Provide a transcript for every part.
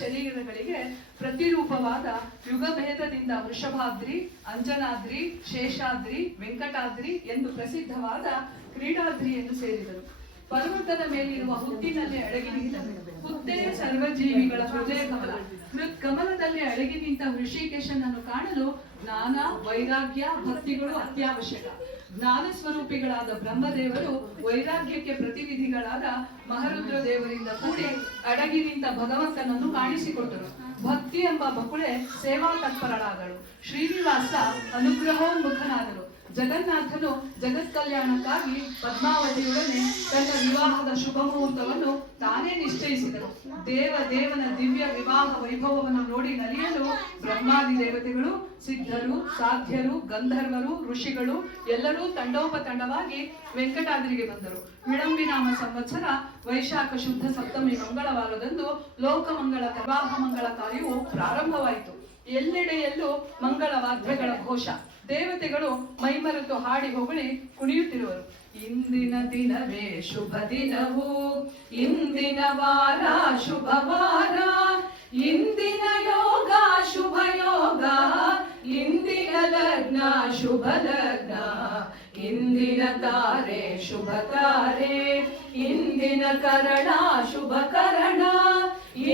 ಶರೀರಗಳಿಗೆ ಪ್ರತಿರೂಪವಾದ ಯುಗಭೇದದಿಂದ ವೃಷಭಾದ್ರಿ, ಅಂಜನಾದ್ರಿ, ಶೇಷಾದ್ರಿ, ವೆಂಕಟಾದ್ರಿ ಎಂದು ಪ್ರಸಿದ್ಧವಾದ ಕ್ರೀಡಾದ್ರಿಯನ್ನು ಸೇರಿದರು. ಪರ್ವತದ ಮೇಲಿರುವ ಹುತ್ತಿನಲ್ಲಿ ಅಡಗಿ ನಿಂತ ಹುತ್ತೇ ಸರ್ವಜೀವಿಗಳ ಹೃದಯ ಕಮಲ. ಕಮಲದಲ್ಲಿ ಅಡಗಿ ನಿಂತ ಋಷಿಕೇಶನನ್ನು ಕಾಣಲು ಜ್ಞಾನ, ವೈರಾಗ್ಯ, ಭಕ್ತಿಗಳು ಅತ್ಯವಶ್ಯಕ. ಜ್ಞಾನ ಸ್ವರೂಪಿಗಳಾದ ಬ್ರಹ್ಮದೇವರು ವೈರಾಗ್ಯಕ್ಕೆ ಪ್ರತಿನಿಧಿಗಳಾದ ಮಹರುದ್ರ ದೇವರಿಂದ ಕೂಡಿ ಅಡಗಿ ನಿಂತ ಭಗವಂತನನ್ನು ಕಾಣಿಸಿಕೊಟ್ಟರು. ಭಕ್ತಿ ಎಂಬ ಬಕುಳೆ ಸೇವಾ ತತ್ಪರಳಾದಳು. ಶ್ರೀನಿವಾಸ ಅನುಗ್ರಹೋನ್ಮುಖನಾದರು. ಜಗನ್ನಾಥನು ಜಗತ್ ಕಲ್ಯಾಣಕ್ಕಾಗಿ ಪದ್ಮಾವತಿಯೊಡನೆ ತನ್ನ ವಿವಾಹದ ಶುಭ ಮುಹೂರ್ತವನ್ನು ತಾನೇ ನಿಶ್ಚಯಿಸಿದರು. ದೇವನ ದಿವ್ಯ ವಿವಾಹ ವೈಭವವನ್ನು ನೋಡಿ ನಲಿಯಲು ಬ್ರಹ್ಮಾದಿ ದೇವತೆಗಳು, ಸಿದ್ಧರು, ಸಾಧ್ಯರು, ಗಂಧರ್ವರು, ಋಷಿಗಳು ಎಲ್ಲರೂ ತಂಡೋಪತಂಡವಾಗಿ ವೆಂಕಟಾದ್ರಿಗೆ ಬಂದರು. ವಿಳಂಬಿನಾಮ ಸಂವತ್ಸರ ವೈಶಾಖ ಶುದ್ಧ ಸಪ್ತಮಿ ಮಂಗಳವಾರದಂದು ಲೋಕಮಂಗಳ ವಿವಾಹ ಮಂಗಳ ಕಾರ್ಯವು ಪ್ರಾರಂಭವಾಯಿತು. ಎಲ್ಲೆಡೆಯಲ್ಲೂ ಮಂಗಳ ವಾದ್ಯಗಳ ಘೋಷ. ದೇವತೆಗಳು ಮೈಮರೆತು ಹಾಡಿ ಹೊಗಳಿ ಕುಣಿಯುತ್ತಿರುವರು. ಇಂದಿನ ದಿನವೇ ಶುಭ ದಿನವು, ಇಂದಿನ ವಾರ ಶುಭ ವಾರ, ಇಂದಿನ ಯೋಗ ಶುಭ ಯೋಗ, ಇಂದಿನ ಲಗ್ನ ಶುಭ ಲಗ್ನ, ಇಂದಿನ ತಾರೆ ಶುಭ ತಾರೆ, ಇಂದಿನ ಕರಣ ಶುಭ ಕರಣ,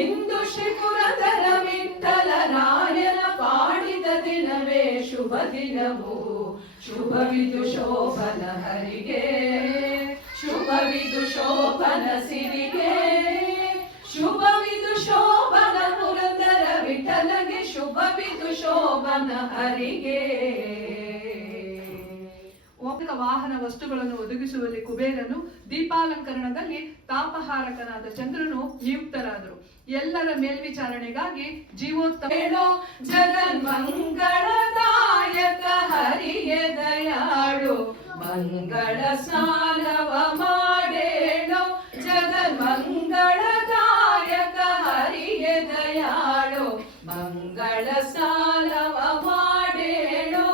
ಇಂದು ಶ್ರೀಪುರಧರ ವಿಠ್ಠಲ ರಾಯನ ಪಾಡಿದ ದಿನವೇ ಶುಭ ದಿನವು. ಶುಭವಿದು ಶೋಭನ ಹರಿಗೆ, ಶುಭವಿದು ಶೋಭನ ಸಿರಿಗೆ, ಶುಭವಿದು ಶೋಭನ ಪುರಂದರ ವಿಠಲಗೆ, ಶುಭವಿದು ಶೋಭನ ಹರಿಗೆ. ವಾಹನ ವಸ್ತುಗಳನ್ನು ಒದಗಿಸುವಲ್ಲಿ ಕುಬೇರನು, ದೀಪಾಲಂಕರಣದಲ್ಲಿ ತಾಪಹಾರಕನಾದ ಚಂದ್ರನು ನಿಯುಕ್ತರಾದರು. ಎಲ್ಲರ ಮೇಲ್ವಿಚಾರಣೆಗಾಗಿ ಜೀವೋತ್ತಮೇಳೋ ಜಗನ್ಮಂಗಳದಾಯಕ ಹರಿಯೇ ದಯಾಳು, ಮಂಗಳ ಸ್ನಾನವ ಮಾಡೇಳೋ ಜಗನ್ಮಂಗಳದಾಯಕ ಹರಿಯೇ ದಯಾಳು, ಮಂಗಳ ಸ್ನಾನವ ಮಾಡೇಳೋ.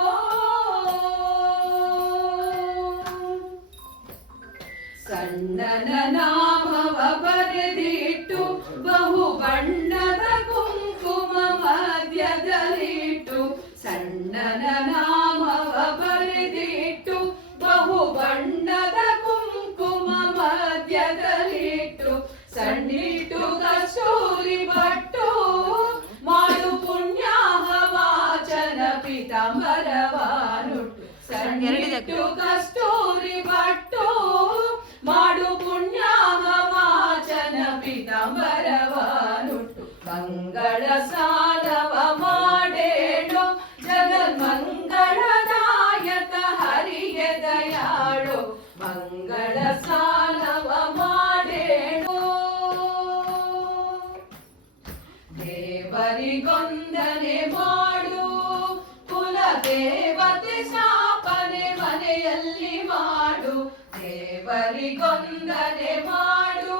ಸಣ್ಣನ ನಾಮವ ಬರೆದಿಟ್ಟು ಬಹು ಬಣ್ಣದ ಕುಂಕುಮ ಮಧ್ಯದಲ್ಲಿಟ್ಟು, ಸಣ್ಣನ ನಾಮವ ಬರೆದಿಟ್ಟು ಬಹು ಬಣ್ಣದ ಕುಂಕುಮ ಮಧ್ಯದಲ್ಲಿಟ್ಟು, ಸಣ್ಣಿಟ್ಟು ಕಸ್ತೂರಿ ಬಟ್ಟು ಮಾಡು ಪುಣ್ಯಾಹ ವಾಚನ ಪಿತಾಂಬರವಾನುಟ್ಟು, ಸಣ್ಣಿಟ್ಟು ಕಸ್ತೂರಿ ಬಟ್ಟು ಮಾಡು ಪುಣ್ಯಾಹ ವಾಚನ ಪಿತಾಂಬರವಾನುಟ್ಟು, ಮಂಗಳ ಸ್ನಾನವ ಮಾಡೇಳು ಜಗನ್ಮಂಗಳದಾಯಕ ಹರಿಯೇ ದಯಾಳು, ಮಂಗಳ ಸ್ನಾನವ ಮಾಡೇಳು. ದೇವರಿಗೊಂದನೆ ಮಾಡು, ಕುಲ ದೇವತೆ ಸ್ಥಾಪನೆ ಮನೆಯಲ್ಲಿ ಮಾಡು. ದೇವರಿಗೊಂದನೆ ಮಾಡು,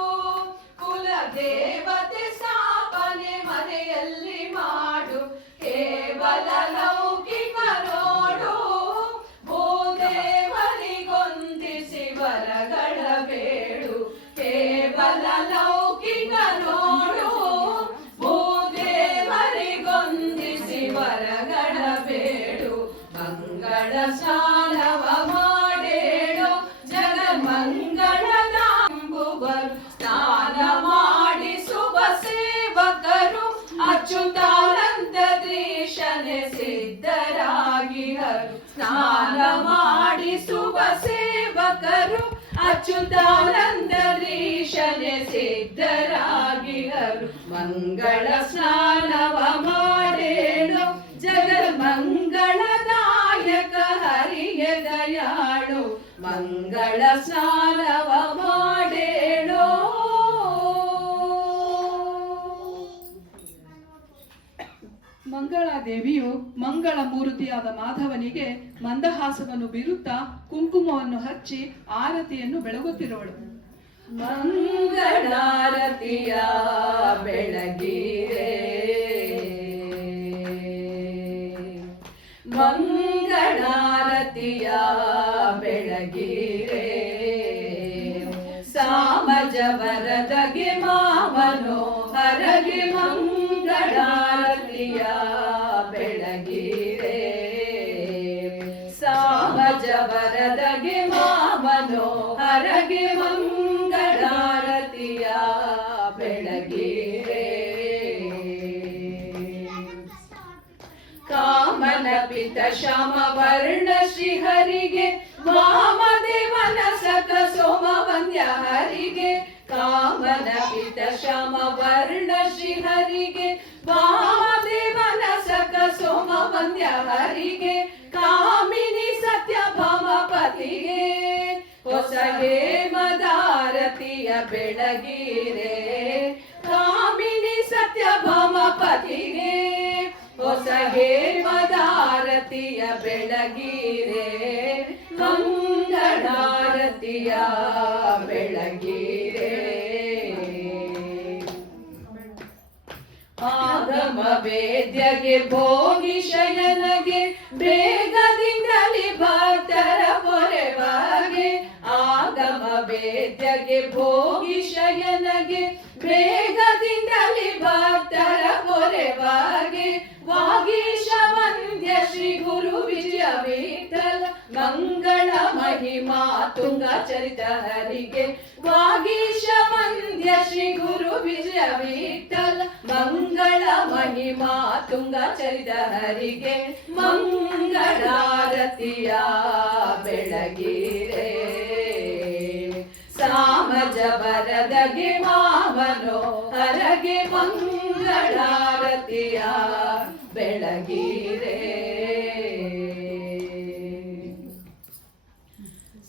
ಕುಲ ದೇವತೆ ಸ್ಥಾಪನೆ ಮನೆಯಲ್ಲಿ ಮಾಡು. ಕೇವಲ ಲೌಕಿಕ ನೋಡು, ಭೂದೇವರಿಗೊಂದಿಸಿ ವರಗಳ ಬೇಡು. ಕೇವಲ ಲೌಕಿಕ ನೋಡು, ಭೂದೇವರಿಗೊಂದಿಸಿ ವರಗಳ ಬೇಡು. ಮಂಗಳ ಸ್ನಾನವ ಮಾಡೇಳು ಜಗನ್ಮಂಗಳದಾಂಬುವರು, ಸ್ನಾನ ಮಾಡಿಸುವ ಸೇವಕರು ಅಚ್ಯುತಾನಂದೀಶನೆ ಸಿದ್ಧರಾಗಿಹರು. ಸ್ನಾನ ಮಾಡಿಸುವ ಸೇವಕರು ಅಚ್ಯುತಾನಂದೀಶನೆ ಸಿದ್ಧರಾಗಿಹರು. ಮಂಗಳ ಸ್ನಾನವ ಮಾಡೇಳು ಜಗನ್ಮಂಗಳದಾಯಕ ಹರಿಯೇ ದಯಾಳು, ಮಂಗಳ ಸ್ನಾನವ ಮಾಡೇಳೋ. ಮಂಗಳಾದೇವಿಯು ಮಂಗಳ ಮೂರ್ತಿಯಾದ ಮಾಧವನಿಗೆ ಮಂದಹಾಸವನ್ನು ಬೀರುತ್ತಾ ಕುಂಕುಮವನ್ನು ಹಚ್ಚಿ ಆರತಿಯನ್ನು ಬೆಳಗುತ್ತಿರೋಳು. ಮಂಗಳಾರತಿಯ ಬೆಳಗಿರೆ, ಮಂಗಳಾರತಿಯ ಬೆಳಗಿರೆ, ಸಾಮಜ ವರದಗೆ ಮಾಮನೋ ಹರಗೆ ಮಂಗ ಪಿತ ಶ್ಯಾಮ ವರ್ಣ ಶ್ರೀಹರಿಗೆ ವಾಮದೇವನ ಸಖ ಸೋಮ ವಂದ್ಯ ಹರಿಗೆ ಕಾಮನ ಪಿತ ಶ್ಯಾಮ ವರ್ಣ ಶ್ರೀಹರಿಗೆ ವಾಮದೇವನ ಸಖ ಸೋಮ ವಂದ್ಯ ಹರಿಗೆ ಕಾಮಿನಿ ಸತ್ಯಭಾಮ ಪತಿಗೆ ಹೊಸಗೆ ಮದಾರತಿಯ ಬೆಳಗಿರೆ ಕಾಮಿನಿ ಸತ್ಯಭಾಮ ಪತಿಗೆ ಹೊಸಗೆ ಮದಾರತಿಯ ಬೆಳಗಿರೆ ಮಂಗಳಾರತಿಯ ಬೆಳಗಿರೆ ಆಗಮ ವೇದ್ಯಗೆ ಭೋಗಿ ಶಯನಗೆ ಬೇಗದಿಂದಲಿ ಭಕ್ತರ ಪೊರೆವಾಗೆ ಆಗಮ ವೇದ್ಯಗೆ ಭೋಗಿ ಶಯನಗೆ ಬೇಗದಿಂದಲಿ ಭಕ್ತರ ಪೊರೆವಾಗೆ ವಾಗೀಶ ವಂದ್ಯ ಶ್ರೀ ಗುರು ವಿಜಯ ವಿಠಲ ಮಂಗಳ ಮಹಿಮಾ ತುಂಗ ಚರಿತ ಹರಿಗೆ ವಾಗೀಶ ವಂದ್ಯ ಶ್ರೀ ಗುರು ವಿಜಯ ವಿಠಲ ಮಂಗಳ ಮಹಿಮಾ ತುಂಗ ಚರಿತ ಹರಿಗೆ ಮಂಗಳಾರತಿಯ ಬೆಳಗಿರೆ ಸಾಮಜ ಬರದಗೆ ಮಾವನೋ ಹರಗೆ ಮಂಗಳಾರತಿಯ ಬೆಳಗಿರೆ.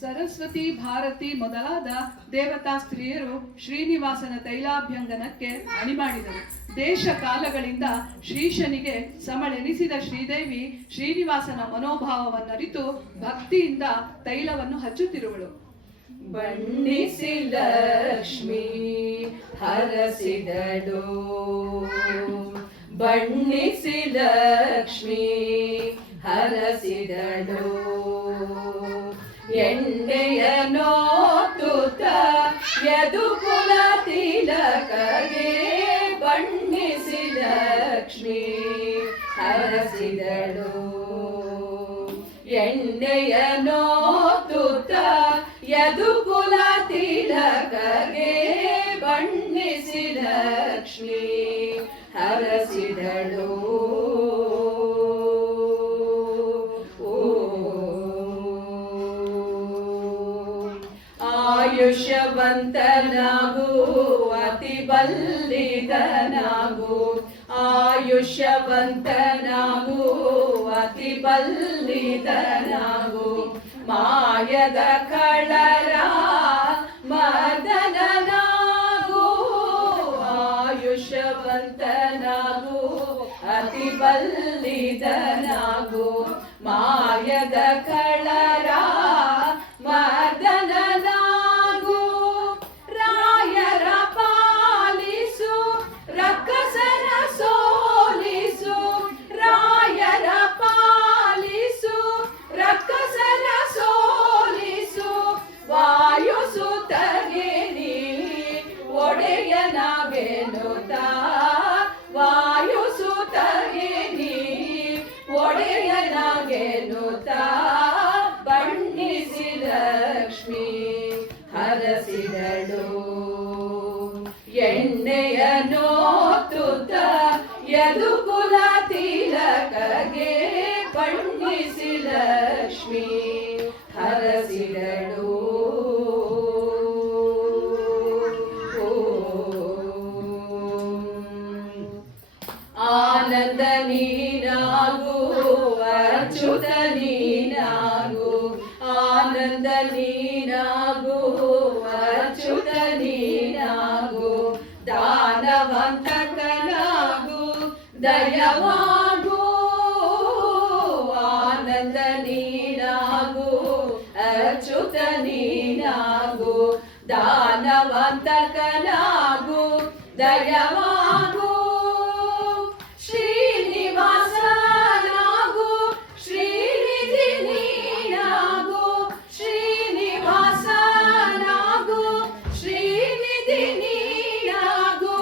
ಸರಸ್ವತಿ ಭಾರತಿ ಮೊದಲಾದ ದೇವತಾ ಸ್ತ್ರೀಯರು ಶ್ರೀನಿವಾಸನ ತೈಲಾಭ್ಯಂಗನಕ್ಕೆ ಅಣಿಮಾಡಿದರು. ದೇಶ ಕಾಲಗಳಿಂದ ಶ್ರೀಶನಿಗೆ ಸಮಳೆನಿಸಿದ ಶ್ರೀದೇವಿ ಶ್ರೀನಿವಾಸನ ಮನೋಭಾವವನ್ನರಿತು ಭಕ್ತಿಯಿಂದ ತೈಲವನ್ನು ಹಚ್ಚುತ್ತಿರುವಳು. ಬಣ್ಣಿಸಿ ಲಕ್ಷ್ಮೀ ಹರಸಿದಳು, ಬಣ್ಣಿಸಿ ಲಕ್ಷ್ಮೀ ಹರಸಿದಳು, ಎಣ್ಣೆಯ ನೋತುತ ಯದುಕುಲ ತಿಲಕಗೆ ಬಣ್ಣಿಸಿ ಲಕ್ಷ್ಮೀ ಹರಸಿದಳು, ಎಣ್ಣೆಯ ನೋತುತ ಯದುಕುಲ ತಿಲಕಗೆ ಬಣ್ಣಿಸಿ ಲಕ್ಷ್ಮೀ ಹರಸಿದಳು. ಆಯುಷ್ಯವಂತನಾಗು ಅತಿ ಬಲ್ಲಿದನಾಗು, ಆಯುಷ್ಯವಂತನಾಗು ಅತಿ ಬಲ್ಲಿದನಾಗು, ಮಾಯದ ಕಳರ ಮದನನಾಗು, ಆಯುಷ್ಯವಂತನಾಗು ಅತಿ ಬಲ್ಲಿದನಾಗು, ಮಾಯದ ಕಳರ ಮದನನಾಗು, ರಾಯರ ಪಾಲಿಸು ರಕ್ಕಸರ ಸೋಲಿಸು, ರಾಯರ ಪಾಲಿಸು ರಕ್ಕಸರ ಸೋಲಿಸು, ವಾಯುಸುತಗೆ ನೀ ಒಡೆಯನಾಗೆನುತ, ವಾಯುಸುತಗೆ ನೀ ಒಡೆಯನಾಗೆನುತ, ಬಣ್ಣಿಸಿ ಲಕ್ಷ್ಮೀ ಹರಸಿದಳು, ಎಣ್ಣೆಯ ನೋತುತ ಯದುಕುಲ ತಿಲಕಗೆ ಬಣ್ಣಿಸಿ ಲಕ್ಷ್ಮೀ ಹರಸಿದಳು. ಆನಂದ ನೀನಾಗು ಅಚ್ಯುತ ನೀನಾಗು, ಆನಂದ ನೀನಾಗು ಅಚ್ಯುತ ನೀನಾಗು, ದಾನವಂತಕನಾಗು ದಯವಾಗು, ಆನಂದ ನೀನಾಗು ಅಚ್ಯುತ ನೀನಾಗು, ದಾನವಂತಕನಾಗು ದಯವಾಗು, ಶ್ರೀನಿವಾಸನಾಗು ಶ್ರೀನಿಧಿ ನೀನಾಗು, ಶ್ರೀನಿವಾಸನಾಗು ಶ್ರೀನಿಧಿ ನೀನಾಗು,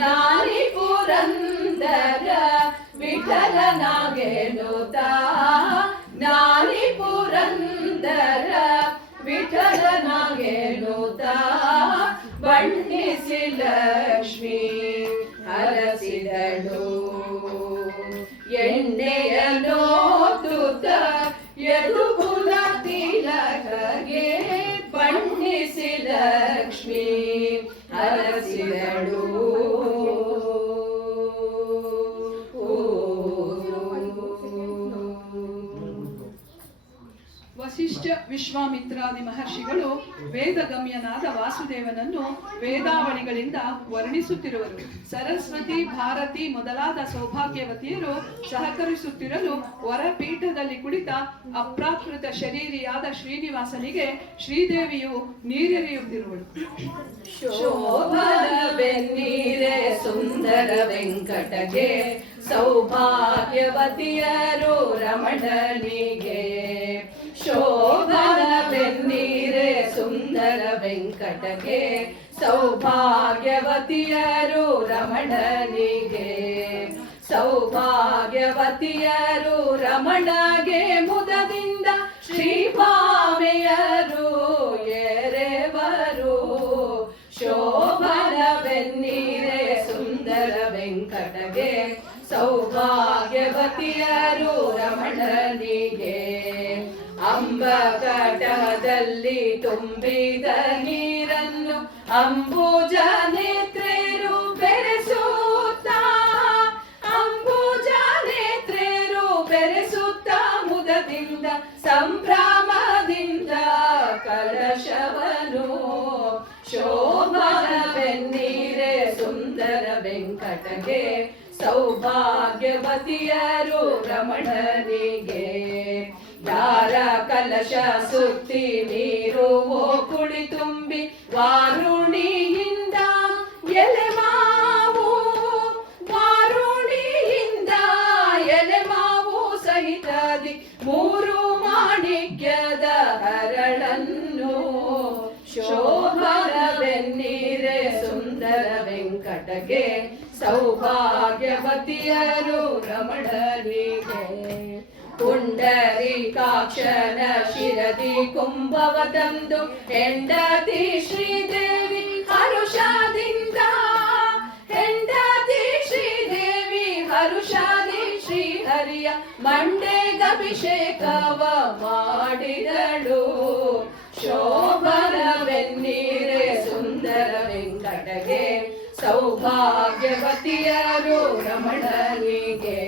ನಾನಿ ಪುರಂದರ ವಿಠಲನಾಗೆನುತ, ನಾನಿ ಪುರಂದರ ವಿಠಲನಾಗೆನುತ, ಬಣ್ಣಿಸಿ ಲಕ್ಷ್ಮೀ ಹರಸಿದಳು, ಎಣ್ಣೆಯ ನೋತು ವಿಶ್ವಾಮಿತ್ರಾದಿ ಮಹರ್ಷಿಗಳು ವೇದಗಮ್ಯನಾದ ವಾಸುದೇವನನ್ನು ವೇದಾವಳಿಗಳಿಂದ ವರ್ಣಿಸುತ್ತಿರುವರು. ಸರಸ್ವತಿ, ಭಾರತಿ ಮೊದಲಾದ ಸೌಭಾಗ್ಯವತಿಯರು ಸಹಕರಿಸುತ್ತಿರಲು ವರಪೀಠದಲ್ಲಿ ಕುಳಿತ ಅಪ್ರಾಕೃತ ಶರೀರಿಯಾದ ಶ್ರೀನಿವಾಸನಿಗೆ ಶ್ರೀದೇವಿಯು ನೀರೆರೆಯುತ್ತಿರುವಳು. ಶೋಭನ ಬೆನ್ನೀರೆ ಸುಂದರ ವೆಂಕಟಗೆ ಸೌಭಾಗ್ಯವತಿಯರು ರಮಣನಿಗೆ. ಶೋಭನ ಬೆನ್ನೀರೆ ಸುಂದರ ವೆಂಕಟಗೆ ಸೌಭಾಗ್ಯವತಿಯರು ರಮಣನಿಗೆ. ಸೌಭಾಗ್ಯವತಿಯರು ರಮಣಗೆ ಮುದದಿಂದ ಶ್ರೀಭಾಮೆಯರು ಎರೆವರು. ಶೋಭನ ಬೆನ್ನೀರೆ ಸುಂದರ ವೆಂಕಟಗೆ ಸೌಭಾಗ್ಯವತಿಯರು ರಮಣನಿಗೆ. ಅಂಬಕಟದಲ್ಲಿ ತುಂಬಿದ ನೀರನ್ನು ಅಂಬುಜ ನೇತ್ರೇರು ಬೆರೆಸುತ್ತ, ಅಂಬುಜ ನೇತ್ರೇರು ಬೆರೆಸುತ್ತ ಮುದದಿಂದ ಸಂಭ್ರಮದಿಂದ ಕಲಶವನು. ಶೋಭನ ಬೆನ್ನೀರೆ ಸುಂದರ ವೆಂಕಟಗೆ ಸೌಭಾಗ್ಯವತಿಯರು ರಮಣನಿಗೆ. ಯಾರ ಕಲಶ ಸುತ್ತಿ ನೀರು ಕುಳಿ ತುಂಬಿ ವಾರುಣಿಯಿಂದ ಎಲೆ ಮಾವು, ವಾರುಣಿಯಿಂದ ಎಲೆ ಮಾವು ಸಹಿತದಿ ಮೂರು ಮಾಣಿಕ್ಯದ ಹರಳನ್ನು. ಶೋಭನ ಬೆನ್ನೀರೆ ಸುಂದರ ವೆಂಕಟಗೆ ಸೌಭಾಗ್ಯವತಿಯರು ರಮಣನಿಗೆ. ಪುಂಡರೀಕಾಕ್ಷನ ಶಿರದಿ ಕುಂಭವ ತಂದು ಹೆಂಡತಿ ಶ್ರೀದೇವಿ ಹರುಷದಿಂದ, ಹೆಂಡತಿ ಶ್ರೀದೇವಿ ಹರುಷಾದಿ ಶ್ರೀಹರಿಯ ಮಂಡೆಗಭಿಷೇಕವ ಮಾಡಿದಳು. ಶೋಭನ ಬೆನ್ನೀರೆ ಸುಂದರ ವೆಂಕಟಗೆ ಸೌಭಾಗ್ಯವತಿಯರು ರಮಣನಿಗೆ.